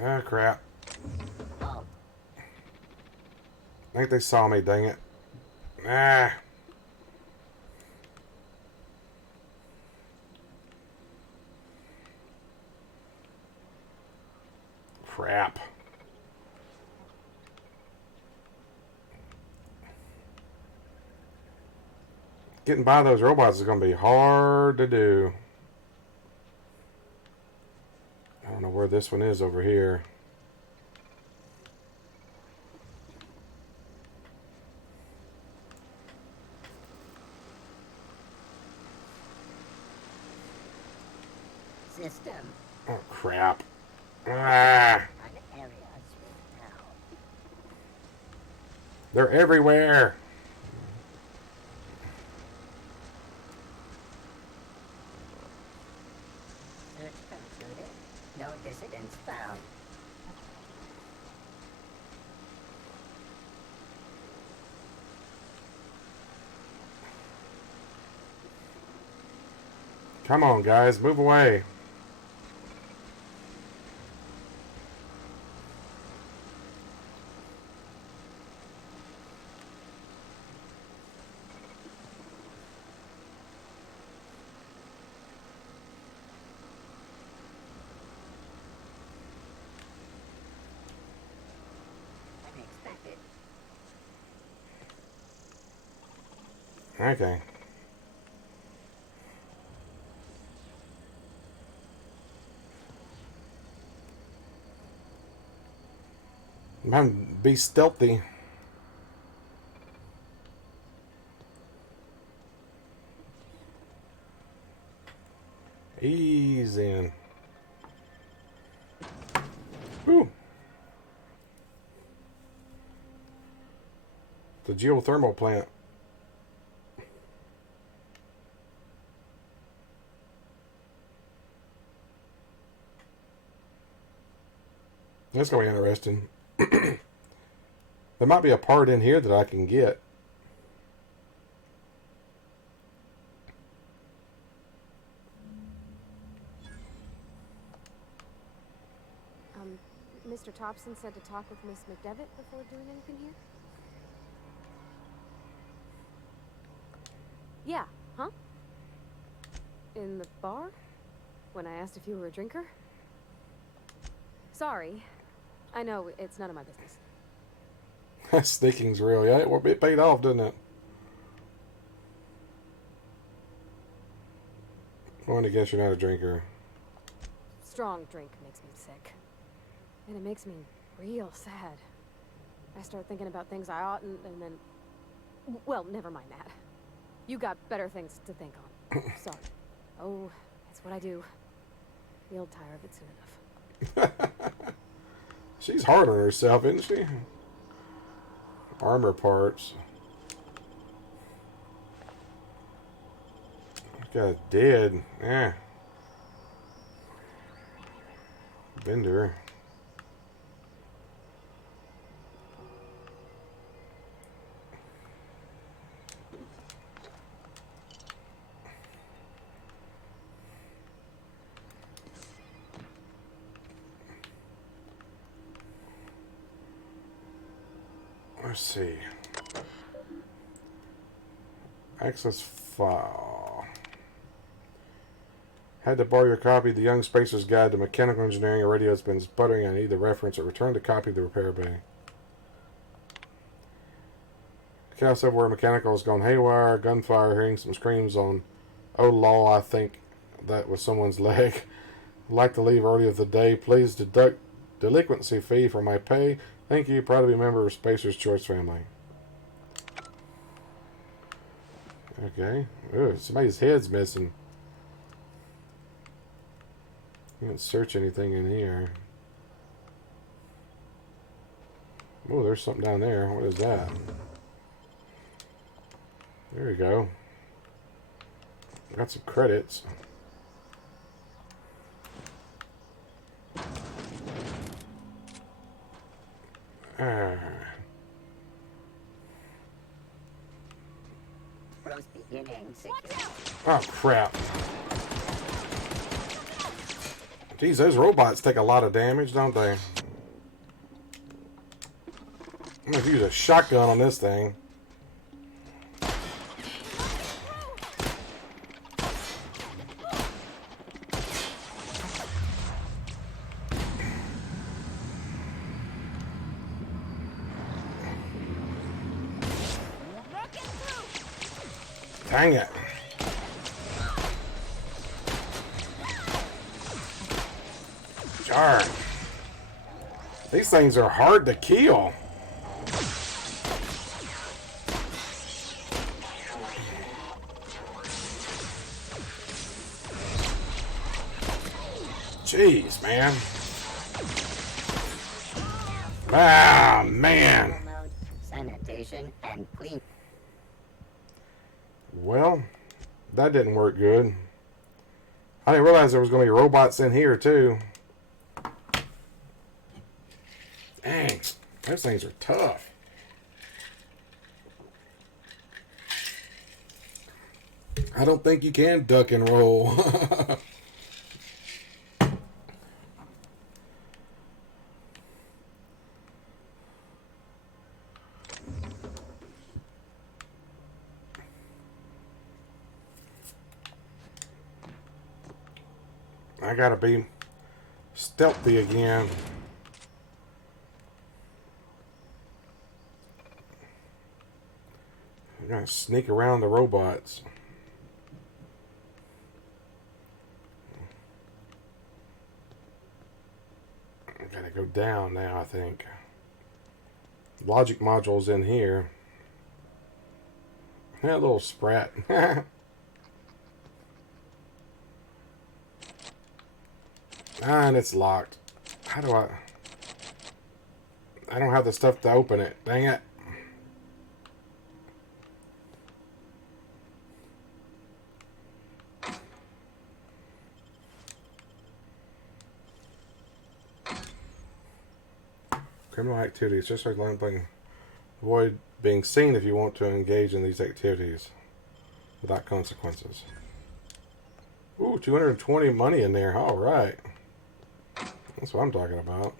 Ah, crap. I think they saw me, dang it. Ah. Crap. Getting by those robots is going to be hard to do. I don't know where this one is over here. System. Oh, crap. Ah. They're everywhere. Search concluded. No dissidents found. Come on, guys. Move away. Unexpected. Okay. Man, be stealthy. Ease in. Whew. The geothermal plant. That's going to be interesting. There might be a part in here that I can get. Mr. Thompson said to talk with Miss McDevitt before doing anything here? Yeah, huh? In the bar? When I asked if you were a drinker? Sorry. I know, it's none of my business. Sneaking's real, yeah. It paid off, didn't it? I'm going to guess you're not a drinker. Strong drink makes me sick. And it makes me real sad. I start thinking about things I oughtn't, and then... Well, never mind that. You got better things to think on. Sorry. Oh, it's what I do. You'll tire of it soon enough. She's hard on herself, isn't she? Armor parts. Got dead. Eh. Bender. Let's see. Access file. Had to borrow your copy of the Young Spacer's Guide to Mechanical Engineering. A radio has been sputtering. I need the reference or return the copy of the repair bay. Chaos everywhere. Mechanical has gone haywire. Gunfire. Hearing some screams on. Oh, law, I think that was someone's leg. I'd like to leave early of the day. Please deduct delinquency fee from my pay. Thank you. Proud to be a member of Spacer's Choice family. Okay. Ooh, somebody's head's missing. Can't search anything in here. Oh, there's something down there. What is that? There we go. Got some credits. Oh, crap. Geez, those robots take a lot of damage, don't they? I'm gonna use a shotgun on this thing. Dang it. Darn. These things are hard to kill. Jeez, man. Ah, man. Sanitation and clean. Well, that didn't work good. I didn't realize there was going to be robots in here, too. Dang, those things are tough. I don't think you can duck and roll. I gotta be stealthy again. I'm gonna sneak around the robots. I gotta go down now, I think. Logic module's in here. That little sprat. And it's locked. How do I don't have the stuff to open it. Dang it. Criminal activities. Just like playing. Avoid being seen if you want to engage in these activities without consequences. Ooh, 220 money in there. All right. That's what I'm talking about.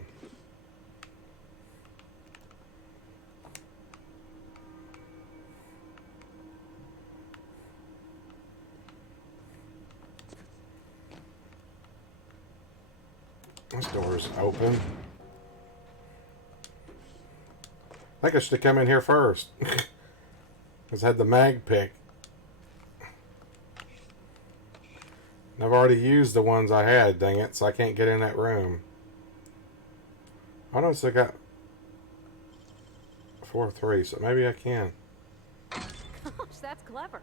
This door's open. I think I should have come in here first. Because I had the mag pick. And I've already used the ones I had, dang it, so I can't get in that room. I noticed I got 4-3, so maybe I can. Gosh, that's clever.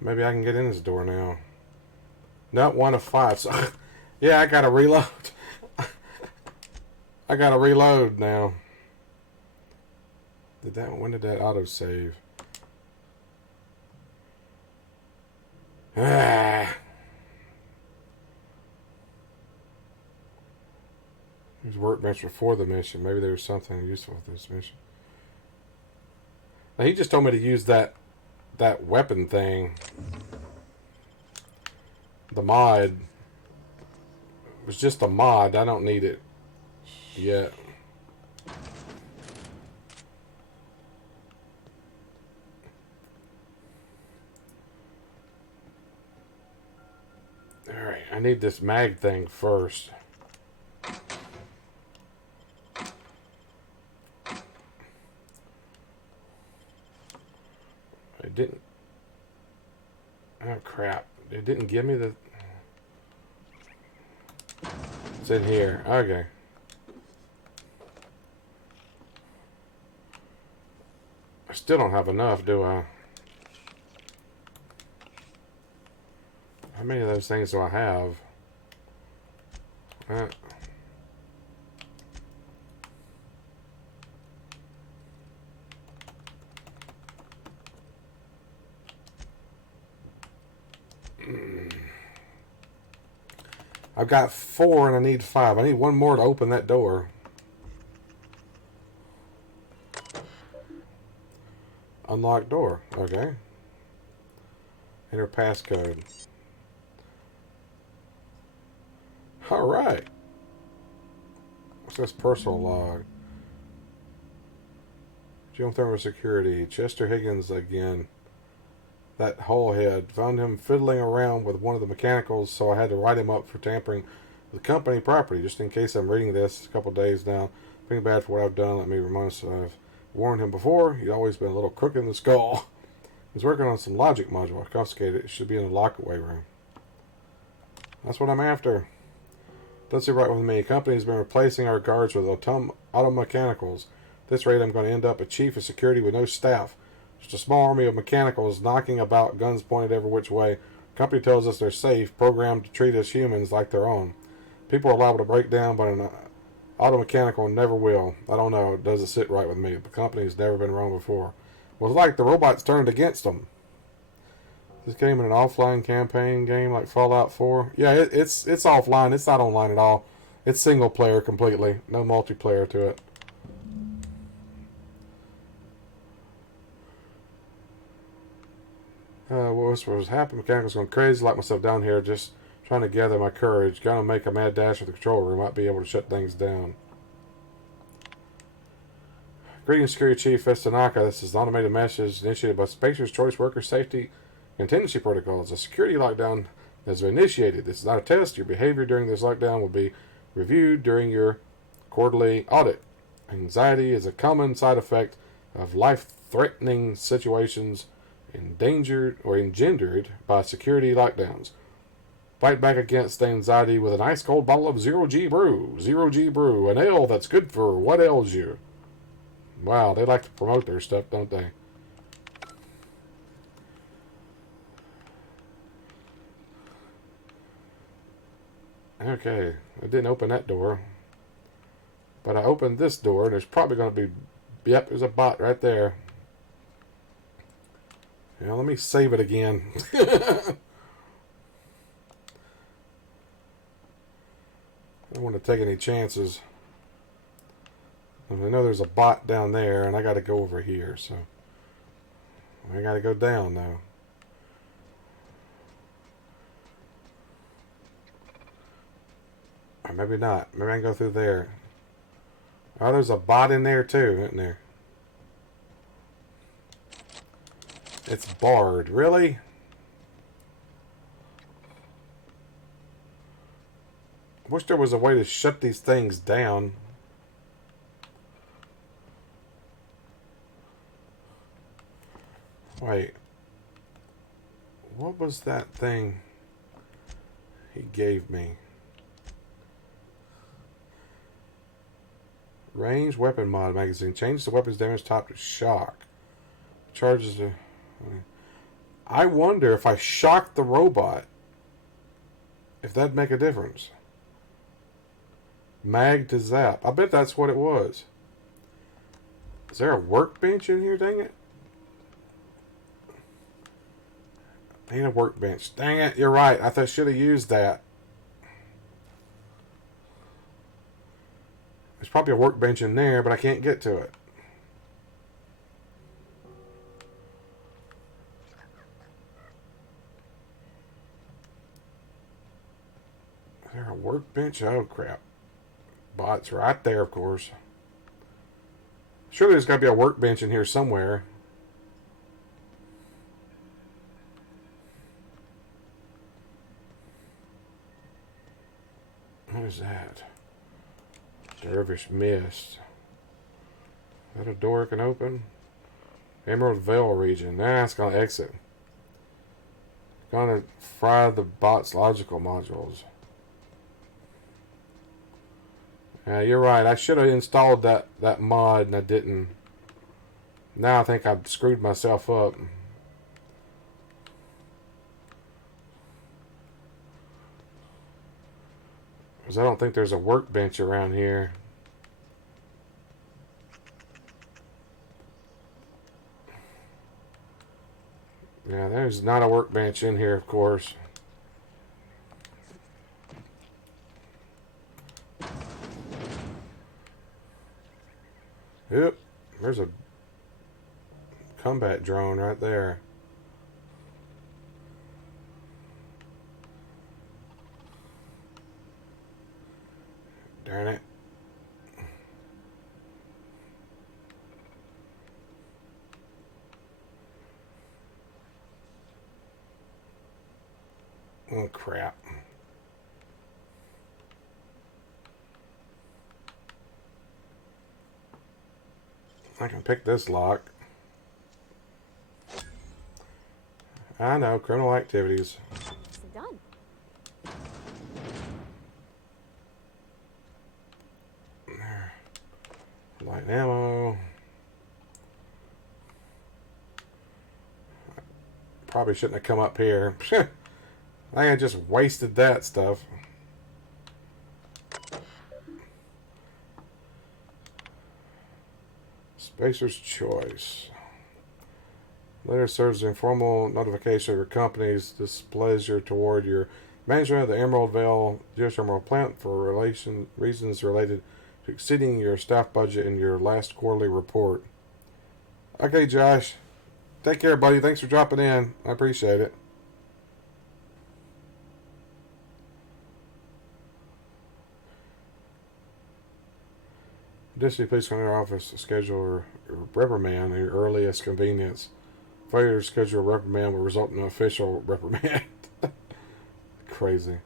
Maybe I can get in this door now. Not 1 of 5, so yeah, I gotta reload. I gotta reload now. When did that autosave? Ah. There's workbench before the mission. Maybe there's something useful with this mission. Now, he just told me to use that weapon thing. The mod. It was just a mod. I don't need it yet. Alright, I need this mag thing first. It didn't. Oh crap. It didn't give me the. It's in here. Okay. I still don't have enough, do I? How many of those things do I have? I've got 4 and I need 5. I need 1 more to open that door. Unlock door. Okay. Enter passcode. Alright. What's this personal log? Geothermal security. Chester Higgins again. That holehead. Found him fiddling around with one of the mechanicals, so I had to write him up for tampering with company property. Just in case I'm reading this a couple days now. Feeling bad for what I've done. Let me remind us I've warned him before. He'd always been a little crook in the skull. He's working on some logic module. I confiscated it. It should be in the lockaway room. That's what I'm after. Doesn't seem right with me. The company's been replacing our guards with auto mechanicals. At this rate, I'm going to end up a chief of security with no staff. Just a small army of mechanicals knocking about, guns pointed every which way. The company tells us they're safe, programmed to treat us humans like their own. People are liable to break down, but an auto mechanical never will. I don't know. It doesn't sit right with me. The company's never been wrong before. Well, it's like the robots turned against them. This game in an offline campaign game like Fallout 4? Yeah, it's offline. It's not online at all. It's single player completely. No multiplayer to it. What was happening? Mechanicals going crazy. Like myself down here, just trying to gather my courage. Gonna make a mad dash at the control room. Might be able to shut things down. Greetings, Security Chief Estanaka. This is an automated message initiated by Spacer's Choice Worker Safety Contingency Protocols. A security lockdown has been initiated. This is not a test. Your behavior during this lockdown will be reviewed during your quarterly audit. Anxiety is a common side effect of life-threatening situations endangered or engendered by security lockdowns. Fight back against anxiety with an ice-cold bottle of Zero-G Brew. Zero-G Brew, an ale that's good for what ails you. Wow, they like to promote their stuff, don't they? Okay, I didn't open that door. But I opened this door, and there's probably going to be... Yep, there's a bot right there. Yeah, let me save it again. I don't want to take any chances. I know there's a bot down there, and I got to go over here, so... I got to go down, though. Or maybe not. Maybe I can go through there. Oh, there's a bot in there, too, isn't there? It's barred. Really? I wish there was a way to shut these things down. Wait. What was that thing he gave me? Range weapon mod magazine. Change the weapon's damage top to shock. Charges the... I wonder if I shocked the robot, if that'd make a difference. Mag to zap. I bet that's what it was. Is there a workbench in here? Dang it. Ain't a workbench. Dang it, you're right. I should have used that. There's probably a workbench in there, but I can't get to it. Is there a workbench? Oh, crap. Bot's right there, of course. Surely there's got to be a workbench in here somewhere. What is that? Dervish Mist. Is that a door I can open? Emerald Veil region. Nah, it's gonna exit. Gonna fry the bot's logical modules. Yeah, you're right. I should have installed that mod and I didn't. Now I think I've screwed myself up. Because I don't think there's a workbench around here. Yeah, there's not a workbench in here, of course. Yep, there's a combat drone right there. Darn it. Oh, crap. I can pick this lock. I know, criminal activities. Done. There. Light ammo. Probably shouldn't have come up here. I just wasted that stuff. Spacer's choice. Letter serves as informal notification of your company's displeasure toward your management of the Emerald Vale geothermal plant for reasons related to exceeding your staff budget in your last quarterly report. Okay, Josh. Take care, buddy. Thanks for dropping in. I appreciate it. Additionally, please come to our office to schedule a reprimand at your earliest convenience. Failure to schedule a reprimand will result in an official reprimand. Crazy.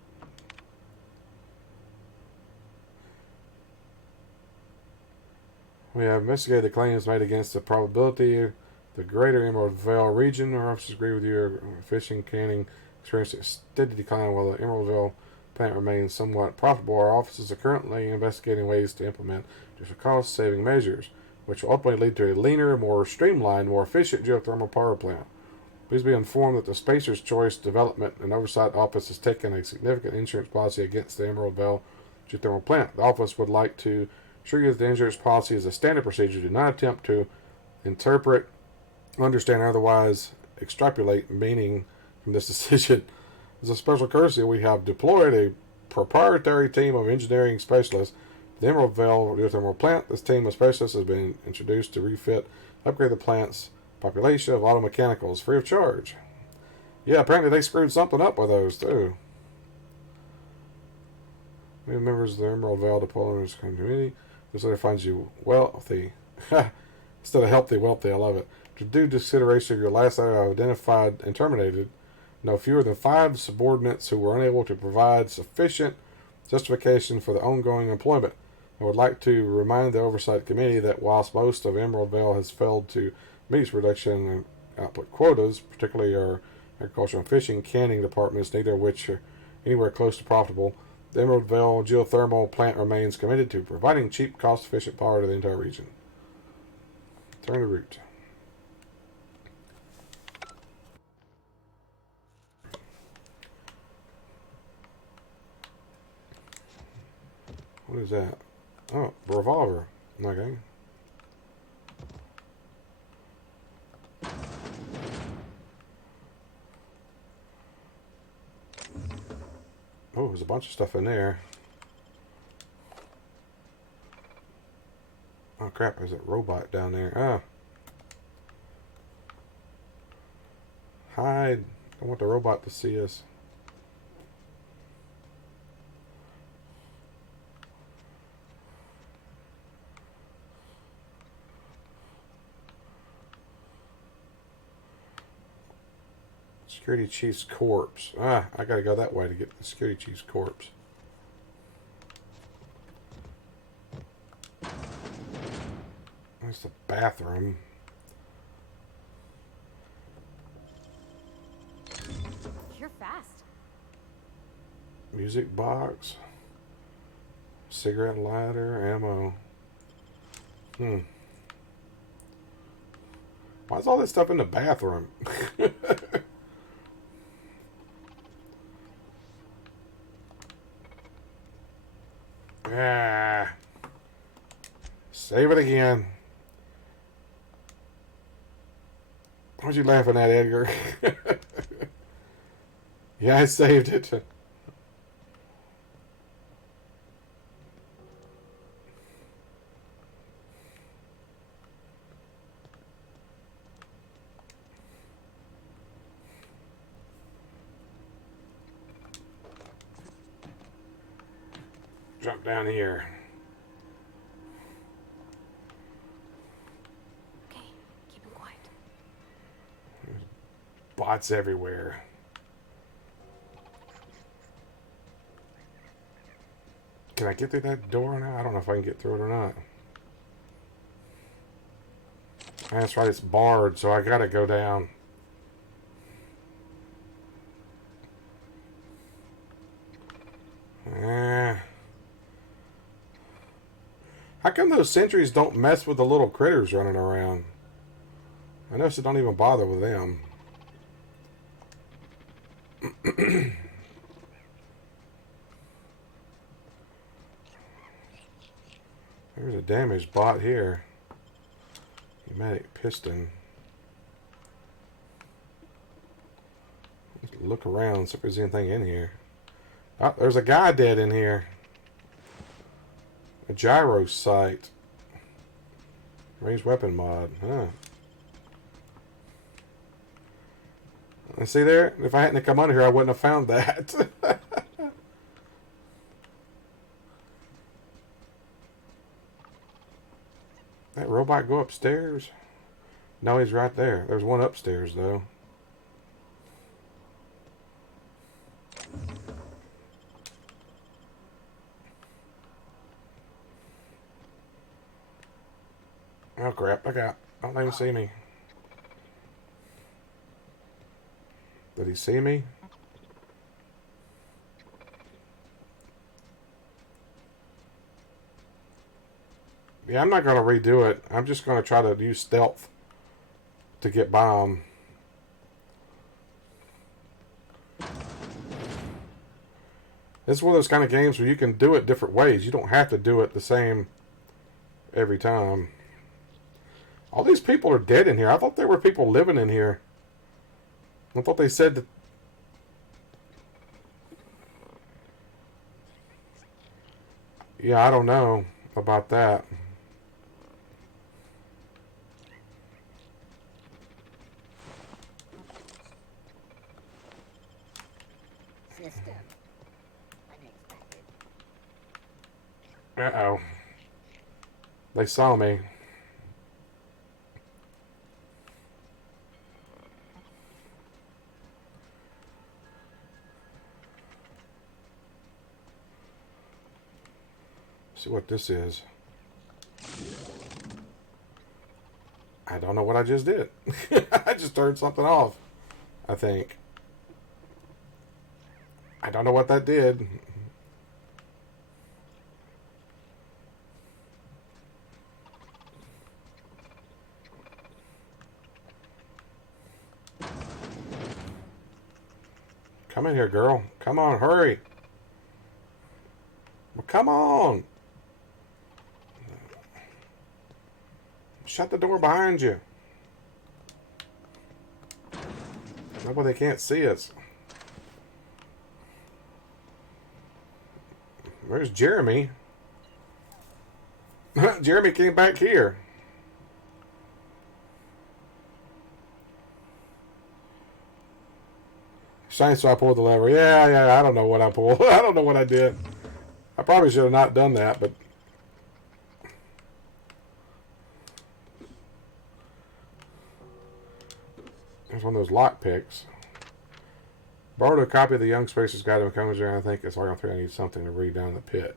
We have investigated the claims made against the probability of the greater Emerald Vale region. Our officers agree with you. Fishing, canning experienced a steady decline while the Emerald Vale plant remains somewhat profitable. Our offices are currently investigating ways to implement different cost-saving measures, which will ultimately lead to a leaner, more streamlined, more efficient geothermal power plant. Please be informed that the Spacer's Choice Development and Oversight Office has taken a significant insurance policy against the Emerald Vale geothermal plant. The office would like to assure you that the insurance policy is a standard procedure. Do not attempt to interpret, understand, or otherwise extrapolate meaning from this decision. As a special courtesy, we have deployed a proprietary team of engineering specialists to the Emerald Vale geothermal plant. This team of specialists has been introduced to refit, upgrade the plant's population of auto mechanicals free of charge. Yeah, apparently they screwed something up with those too. We have members of the Emerald Vale Deployment Committee. This letter finds you wealthy. Instead of healthy, wealthy. I love it. To due consideration of your last letter, I identified and terminated no fewer than 5 subordinates who were unable to provide sufficient justification for the ongoing employment. I would like to remind the Oversight Committee that whilst most of Emerald Vale has failed to meet its reduction in output quotas, particularly our agricultural and fishing canning departments, neither of which are anywhere close to profitable, the Emerald Vale geothermal plant remains committed to providing cheap, cost-efficient power to the entire region. Turn the route. What is that? Oh, revolver. Okay. Oh, there's a bunch of stuff in there. Oh crap, there's a robot down there. Ah. Hide. I want the robot to see us. Security Chief's corpse. Ah, I gotta go that way to get the Security Chief's corpse. There's the bathroom. You're fast. Music box. Cigarette lighter. Ammo. Why's all this stuff in the bathroom? Ah. Save it again. What you laughing at, Edgar? Yeah, I saved it. jump down here. Okay, keep him quiet. There's bots everywhere. Can I get through that door now? I don't know if I can get through it or not. That's right, it's barred, so I gotta go down. How come those sentries don't mess with the little critters running around? I notice it don't even bother with them. There's a damaged bot here. Pneumatic piston. Let's look around, see if there's anything in here. Oh, there's a guy dead in here. A gyro sight. Raised weapon mod. Huh. And see there? If I hadn't come under here, I wouldn't have found that. That robot go upstairs? No, he's right there. There's one upstairs, though. Oh, crap. Look out. Don't let him see me. Did he see me? Yeah, I'm not going to redo it. I'm just going to try to use stealth to get by him. This is one of those kind of games where you can do it different ways. You don't have to do it the same every time. All these people are dead in here. I thought there were people living in here. I thought they said that... Yeah, I don't know about that. System. Unexpected. Uh-oh. They saw me. See what this is. I don't know what I just did. I just turned something off, I think. I don't know what that did. Come in here, girl. Come on, hurry. Well, come on. Shut the door behind you. Nobody can't see us. Where's Jeremy? Jeremy came back here. Shine, so I pulled the lever. Yeah, I don't know what I pulled. I don't know what I did. I probably should have not done that, but... There's one of those lock picks. Borrowed a copy of the Young Spacer's Guide to Encounters, and I think it's Argon 3. I need something to read down the pit.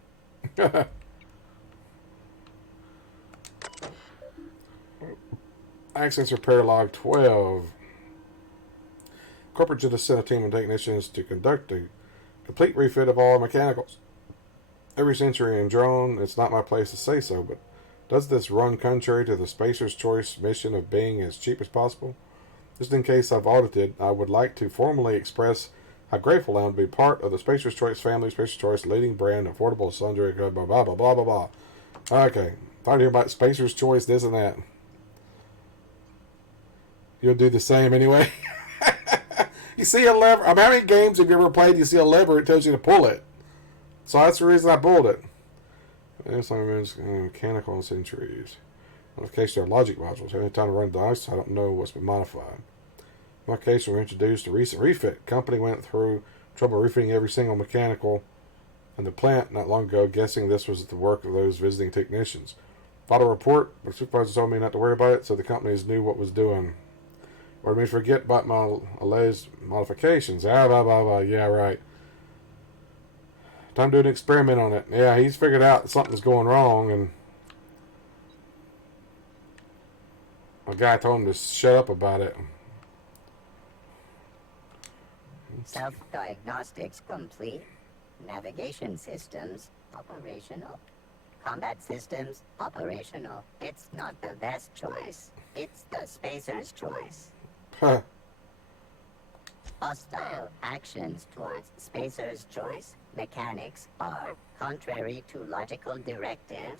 Access repair log 12. Corporate just sent a team of technicians to conduct a complete refit of all our mechanicals. Every century and drone, it's not my place to say so, but does this run contrary to the Spacer's Choice mission of being as cheap as possible? Just in case I've audited, I would like to formally express how grateful I am to be part of the Spacer's Choice family. Spacer's Choice, leading brand, affordable sundry, blah, blah, blah, blah, blah, blah. Okay. Thought to hear about Spacer's Choice, this and that. You'll do the same anyway. You see a lever. How many games have you ever played? You see a lever, it tells you to pull it. So that's the reason I pulled it. Mechanical centuries. Modification of logic modules. Every time to run dice, I don't know what's been modified. Modification were introduced. A recent refit. Company went through trouble refitting every single mechanical in the plant not long ago, guessing this was the work of those visiting technicians. Filed a report, but the supervisor told me not to worry about it, so the companies knew what was doing. Or me forget about my alleged modifications. Ah, blah, blah, blah. Yeah, right. Time to do an experiment on it. Yeah, he's figured out something's going wrong, and a guy told him to shut up about it. Self-diagnostics complete. Navigation systems operational. Combat systems operational. It's not the best choice. It's the spacer's choice. Huh. Hostile actions towards spacer's choice mechanics are contrary to logical directive.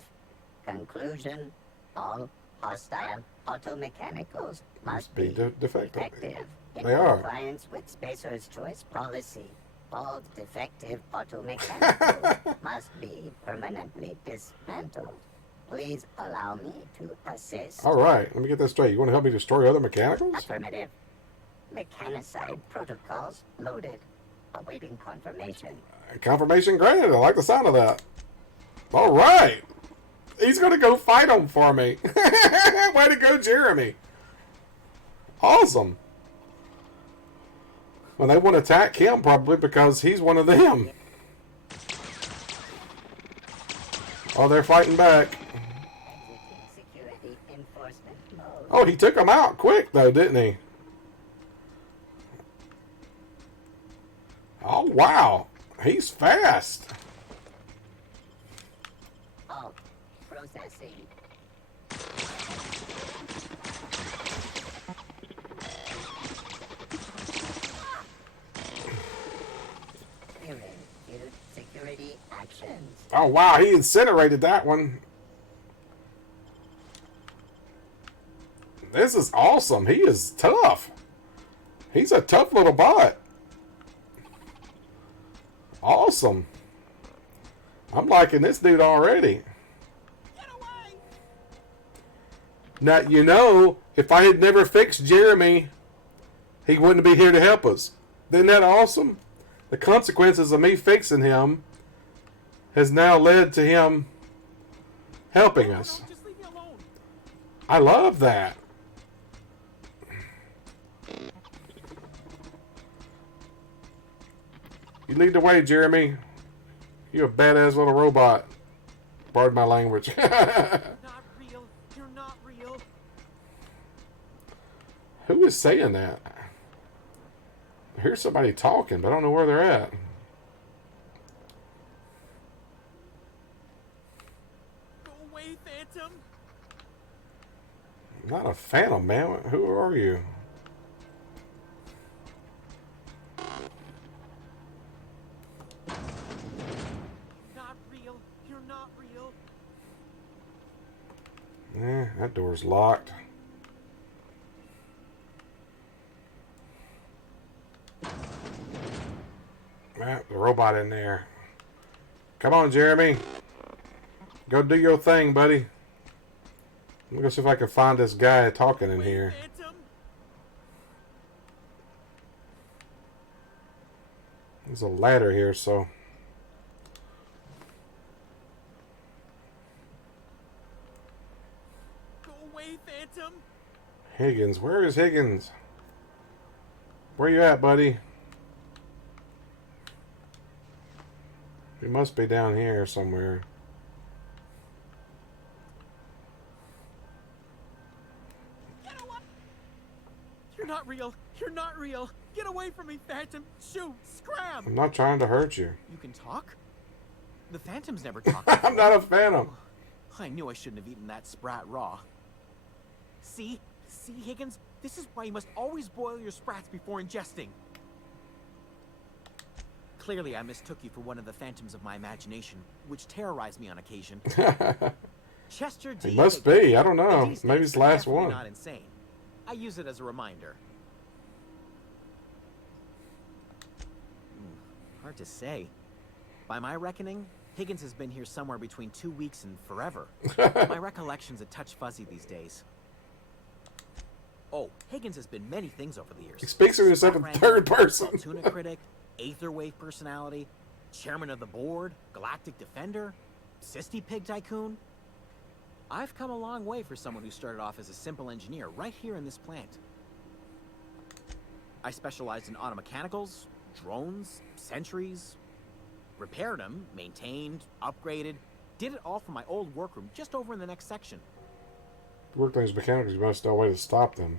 Conclusion: all hostile automechanicals must be defective. In They are. compliance with spacer's choice policy, all defective automechanicals must be permanently dismantled. Please allow me to assist. All right, let me get this straight. You want to help me destroy other mechanicals? Affirmative. Mechanicide protocols loaded. Awaiting confirmation. Confirmation granted. I like the sound of that. All right. He's going to go fight them for me. Way to go, Jeremy. Awesome. Well, they want to attack him probably because he's one of them. Oh, they're fighting back. Security enforcement mode. Oh, he took them out quick, though, didn't he? Oh, wow. He's fast. All processing. Security actions. Oh, wow. He incinerated that one. This is awesome. He is tough. He's a tough little bot. Awesome. I'm liking this dude already. Now, you know, if I had never fixed Jeremy, he wouldn't be here to help us. Isn't that awesome? The consequences of me fixing him has now led to him helping us. I love that. You lead the way, Jeremy. You're a badass little robot. Pardon my language. Not real. You're not real. Who is saying that? I hear somebody talking, but I don't know where they're at. Go away, Phantom. I'm not a phantom, man. Who are you? Not real. You're not real. That door's locked. The robot in there. Come on, Jeremy. Go do your thing, buddy. Let me go see if I can find this guy talking in here. There's a ladder here, so... Go away, Phantom. Higgins. Where is Higgins? Where you at, buddy? He must be down here somewhere. You're not real. You're not real. Get away from me, Phantom. Shoot. Scram. I'm not trying to hurt you. You can talk? The Phantoms never talk. I'm not a phantom. I knew I shouldn't have eaten that sprat raw. See? See, Higgins? This is why you must always boil your sprats before ingesting. Clearly, I mistook you for one of the phantoms of my imagination, which terrorized me on occasion. Chester D. He must Higgins. be. I don't know. These Maybe days, it's the last definitely one. Not insane. I use it as a reminder. Hard to say. By my reckoning, Higgins has been here somewhere between 2 weeks and forever. My recollection's a touch fuzzy these days. Oh, Higgins has been many things over the years. He speaks of himself in third person. Tuna critic, Aetherwave personality. Chairman of the board, galactic defender, Sisty Pig Tycoon. I've come a long way for someone who started off as a simple engineer right here in this plant. I specialized in automechanicals, drones, sentries, repaired them, maintained, upgraded, did it all from my old workroom just over in the next section. Work things mechanicals, you must know a way to stop them.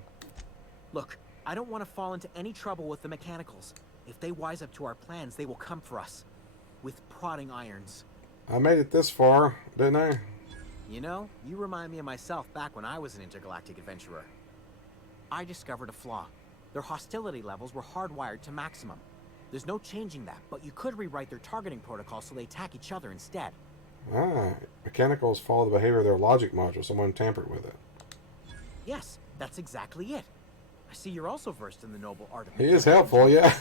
Look, I don't want to fall into any trouble with the mechanicals. If they wise up to our plans, they will come for us. With prodding irons. I made it this far, didn't I? You know, you remind me of myself back when I was an intergalactic adventurer. I discovered a flaw. Their hostility levels were hardwired to maximum. There's no changing that, but you could rewrite their targeting protocol so they attack each other instead. Ah, mechanicals follow the behavior of their logic module. Someone tampered with it. Yes, that's exactly it. I see you're also versed in the noble art of He is helpful, yeah.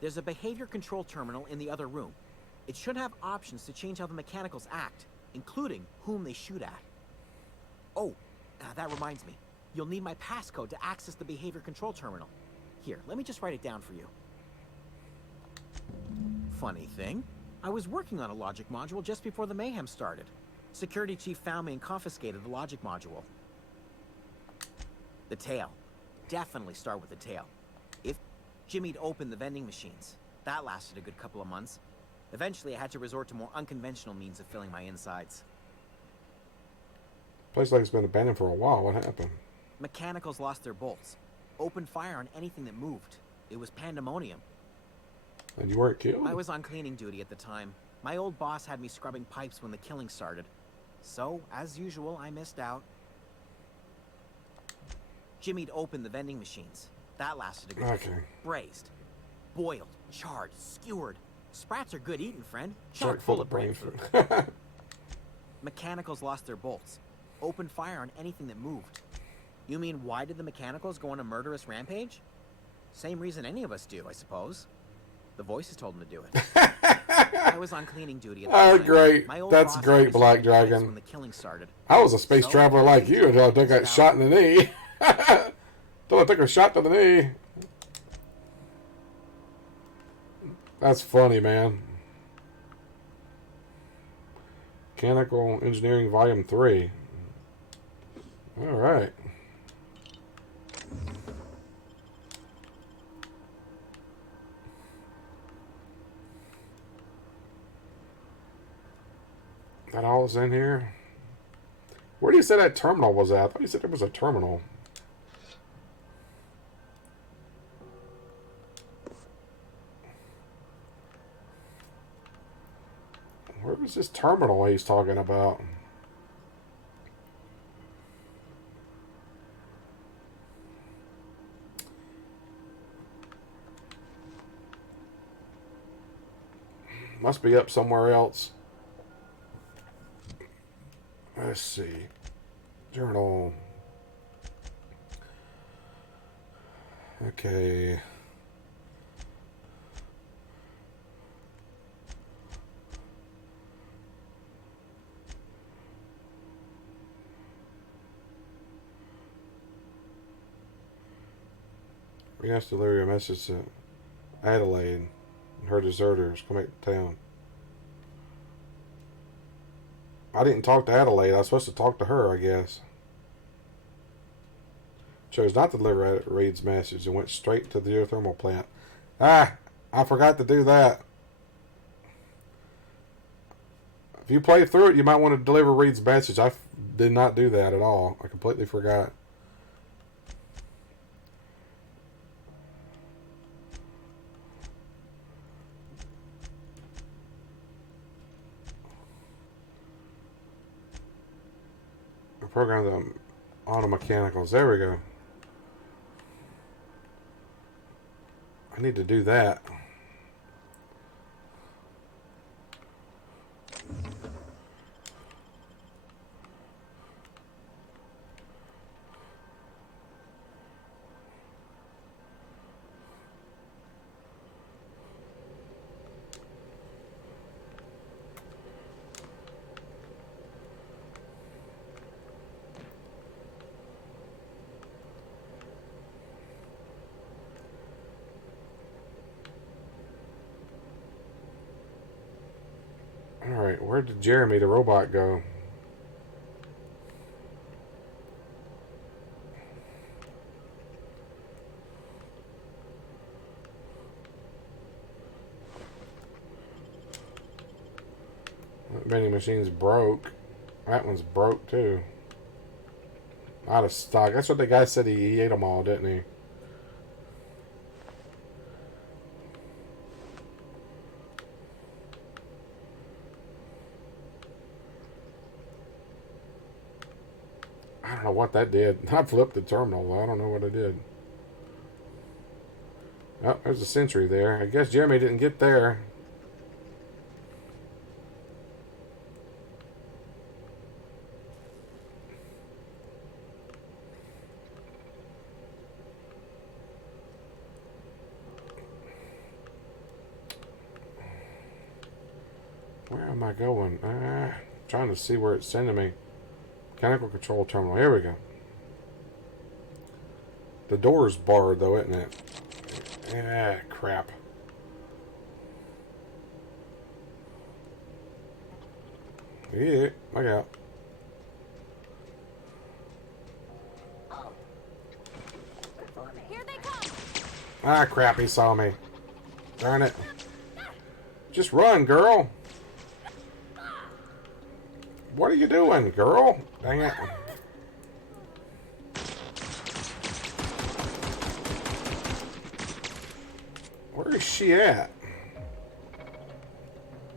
There's a behavior control terminal in the other room. It should have options to change how the mechanicals act, including whom they shoot at. Oh, that reminds me. You'll need my passcode to access the behavior control terminal. Here, let me just write it down for you. Funny thing, I was working on a logic module just before the mayhem started. Security chief found me and confiscated the logic module. The tail. Definitely start with the tail. If Jimmy'd opened the vending machines, that lasted a good couple of months. Eventually, I had to resort to more unconventional means of filling my insides. Place like it's been abandoned for a while. What happened? Mechanicals lost their bolts. Opened fire on anything that moved. It was pandemonium. And you weren't killed? I was on cleaning duty at the time. My old boss had me scrubbing pipes when the killing started. So, as usual, I missed out. Jimmy'd opened the vending machines. That lasted a good Braised. Boiled, charred, skewered. Sprats are good eating, friend. Chock full of brain food. Mechanicals lost their bolts. Opened fire on anything that moved. You mean why did the mechanicals go on a murderous rampage? Same reason any of us do, I suppose. The voices told them to do it. I was on cleaning duty at the time. Great. That's great, Black Dragon. When the killing started. I was a space traveler like you until I took a shot in the knee. Until I took a shot to the knee. That's funny, man. Mechanical Engineering Volume 3. Alright. That all is in here? Where do you say that terminal was at? I thought you said there was a terminal. Where was this terminal he's talking about? Must be up somewhere else. Let's see. Journal. Okay. We have to deliver a message to Adelaide and her deserters come back to town. I didn't talk to Adelaide. I was supposed to talk to her, I guess. Chose not to deliver Reed's message and went straight to the geothermal plant. Ah, I forgot to do that. If you play through it, you might want to deliver Reed's message. I did not do that at all. I completely forgot. Program the automechanicals. There we go. I need to do that. Where did Jeremy the robot go? That vending machine's broke. That one's broke too. Out of stock. That's what the guy said. He ate them all, didn't he? I don't know what that did. I flipped the terminal. I don't know what I did. Oh, there's a sentry there. I guess Jeremy didn't get there. Where am I going? Trying to see where it's sending me. Mechanical control terminal. Here we go. The door's barred though, isn't it? Ah, crap. Yeah, look out. Here they come. Ah, crap, he saw me. Darn it. Just run, girl. What are you doing, girl? Dang it. Where is she at?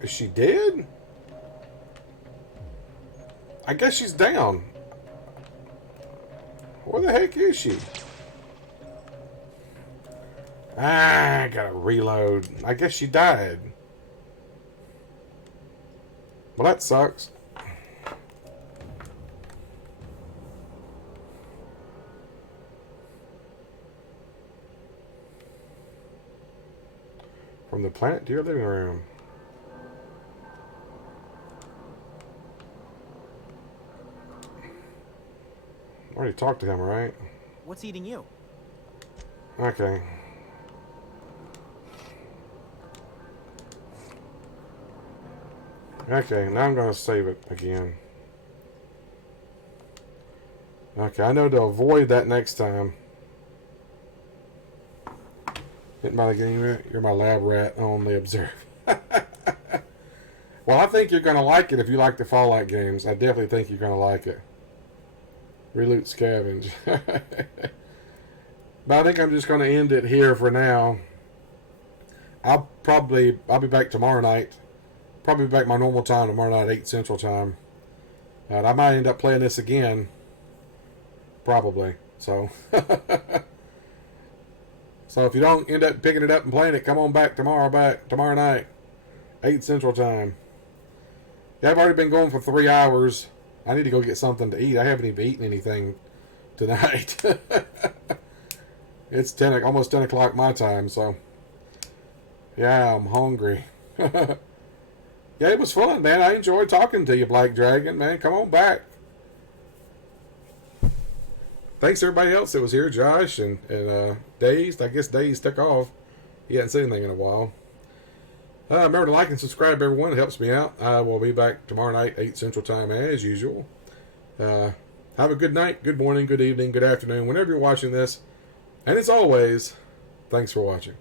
Is she dead? I guess she's down. Where the heck is she? Ah, I gotta reload. I guess she died. Well, that sucks. From the planet to your living room. Already talked to him, right? What's eating you? Okay. Okay, now I'm going to save it again. Okay, I know to avoid that next time. Hitting by the game, you're my lab rat, only observe. Well, I think you're going to like it if you like the Fallout games. I definitely think you're going to like it. Reloot scavenge. But I think I'm just going to end it here for now. I'll be back tomorrow night. Probably back my normal time tomorrow night, 8 Central Time. And I might end up playing this again. Probably. So. So if you don't end up picking it up and playing it, come on back tomorrow night, 8 Central Time. Yeah, I've already been going for 3 hours. I need to go get something to eat. I haven't even eaten anything tonight. It's almost 10 o'clock my time, so yeah, I'm hungry. Yeah, it was fun, man. I enjoyed talking to you, Black Dragon, man. Come on back. Thanks to everybody else that was here, Josh and Dazed. I guess Dazed took off. He hadn't said anything in a while. Remember to like and subscribe, everyone. It helps me out. I will be back tomorrow night, 8 Central Time, as usual. Have a good night, good morning, good evening, good afternoon, whenever you're watching this. And as always, thanks for watching.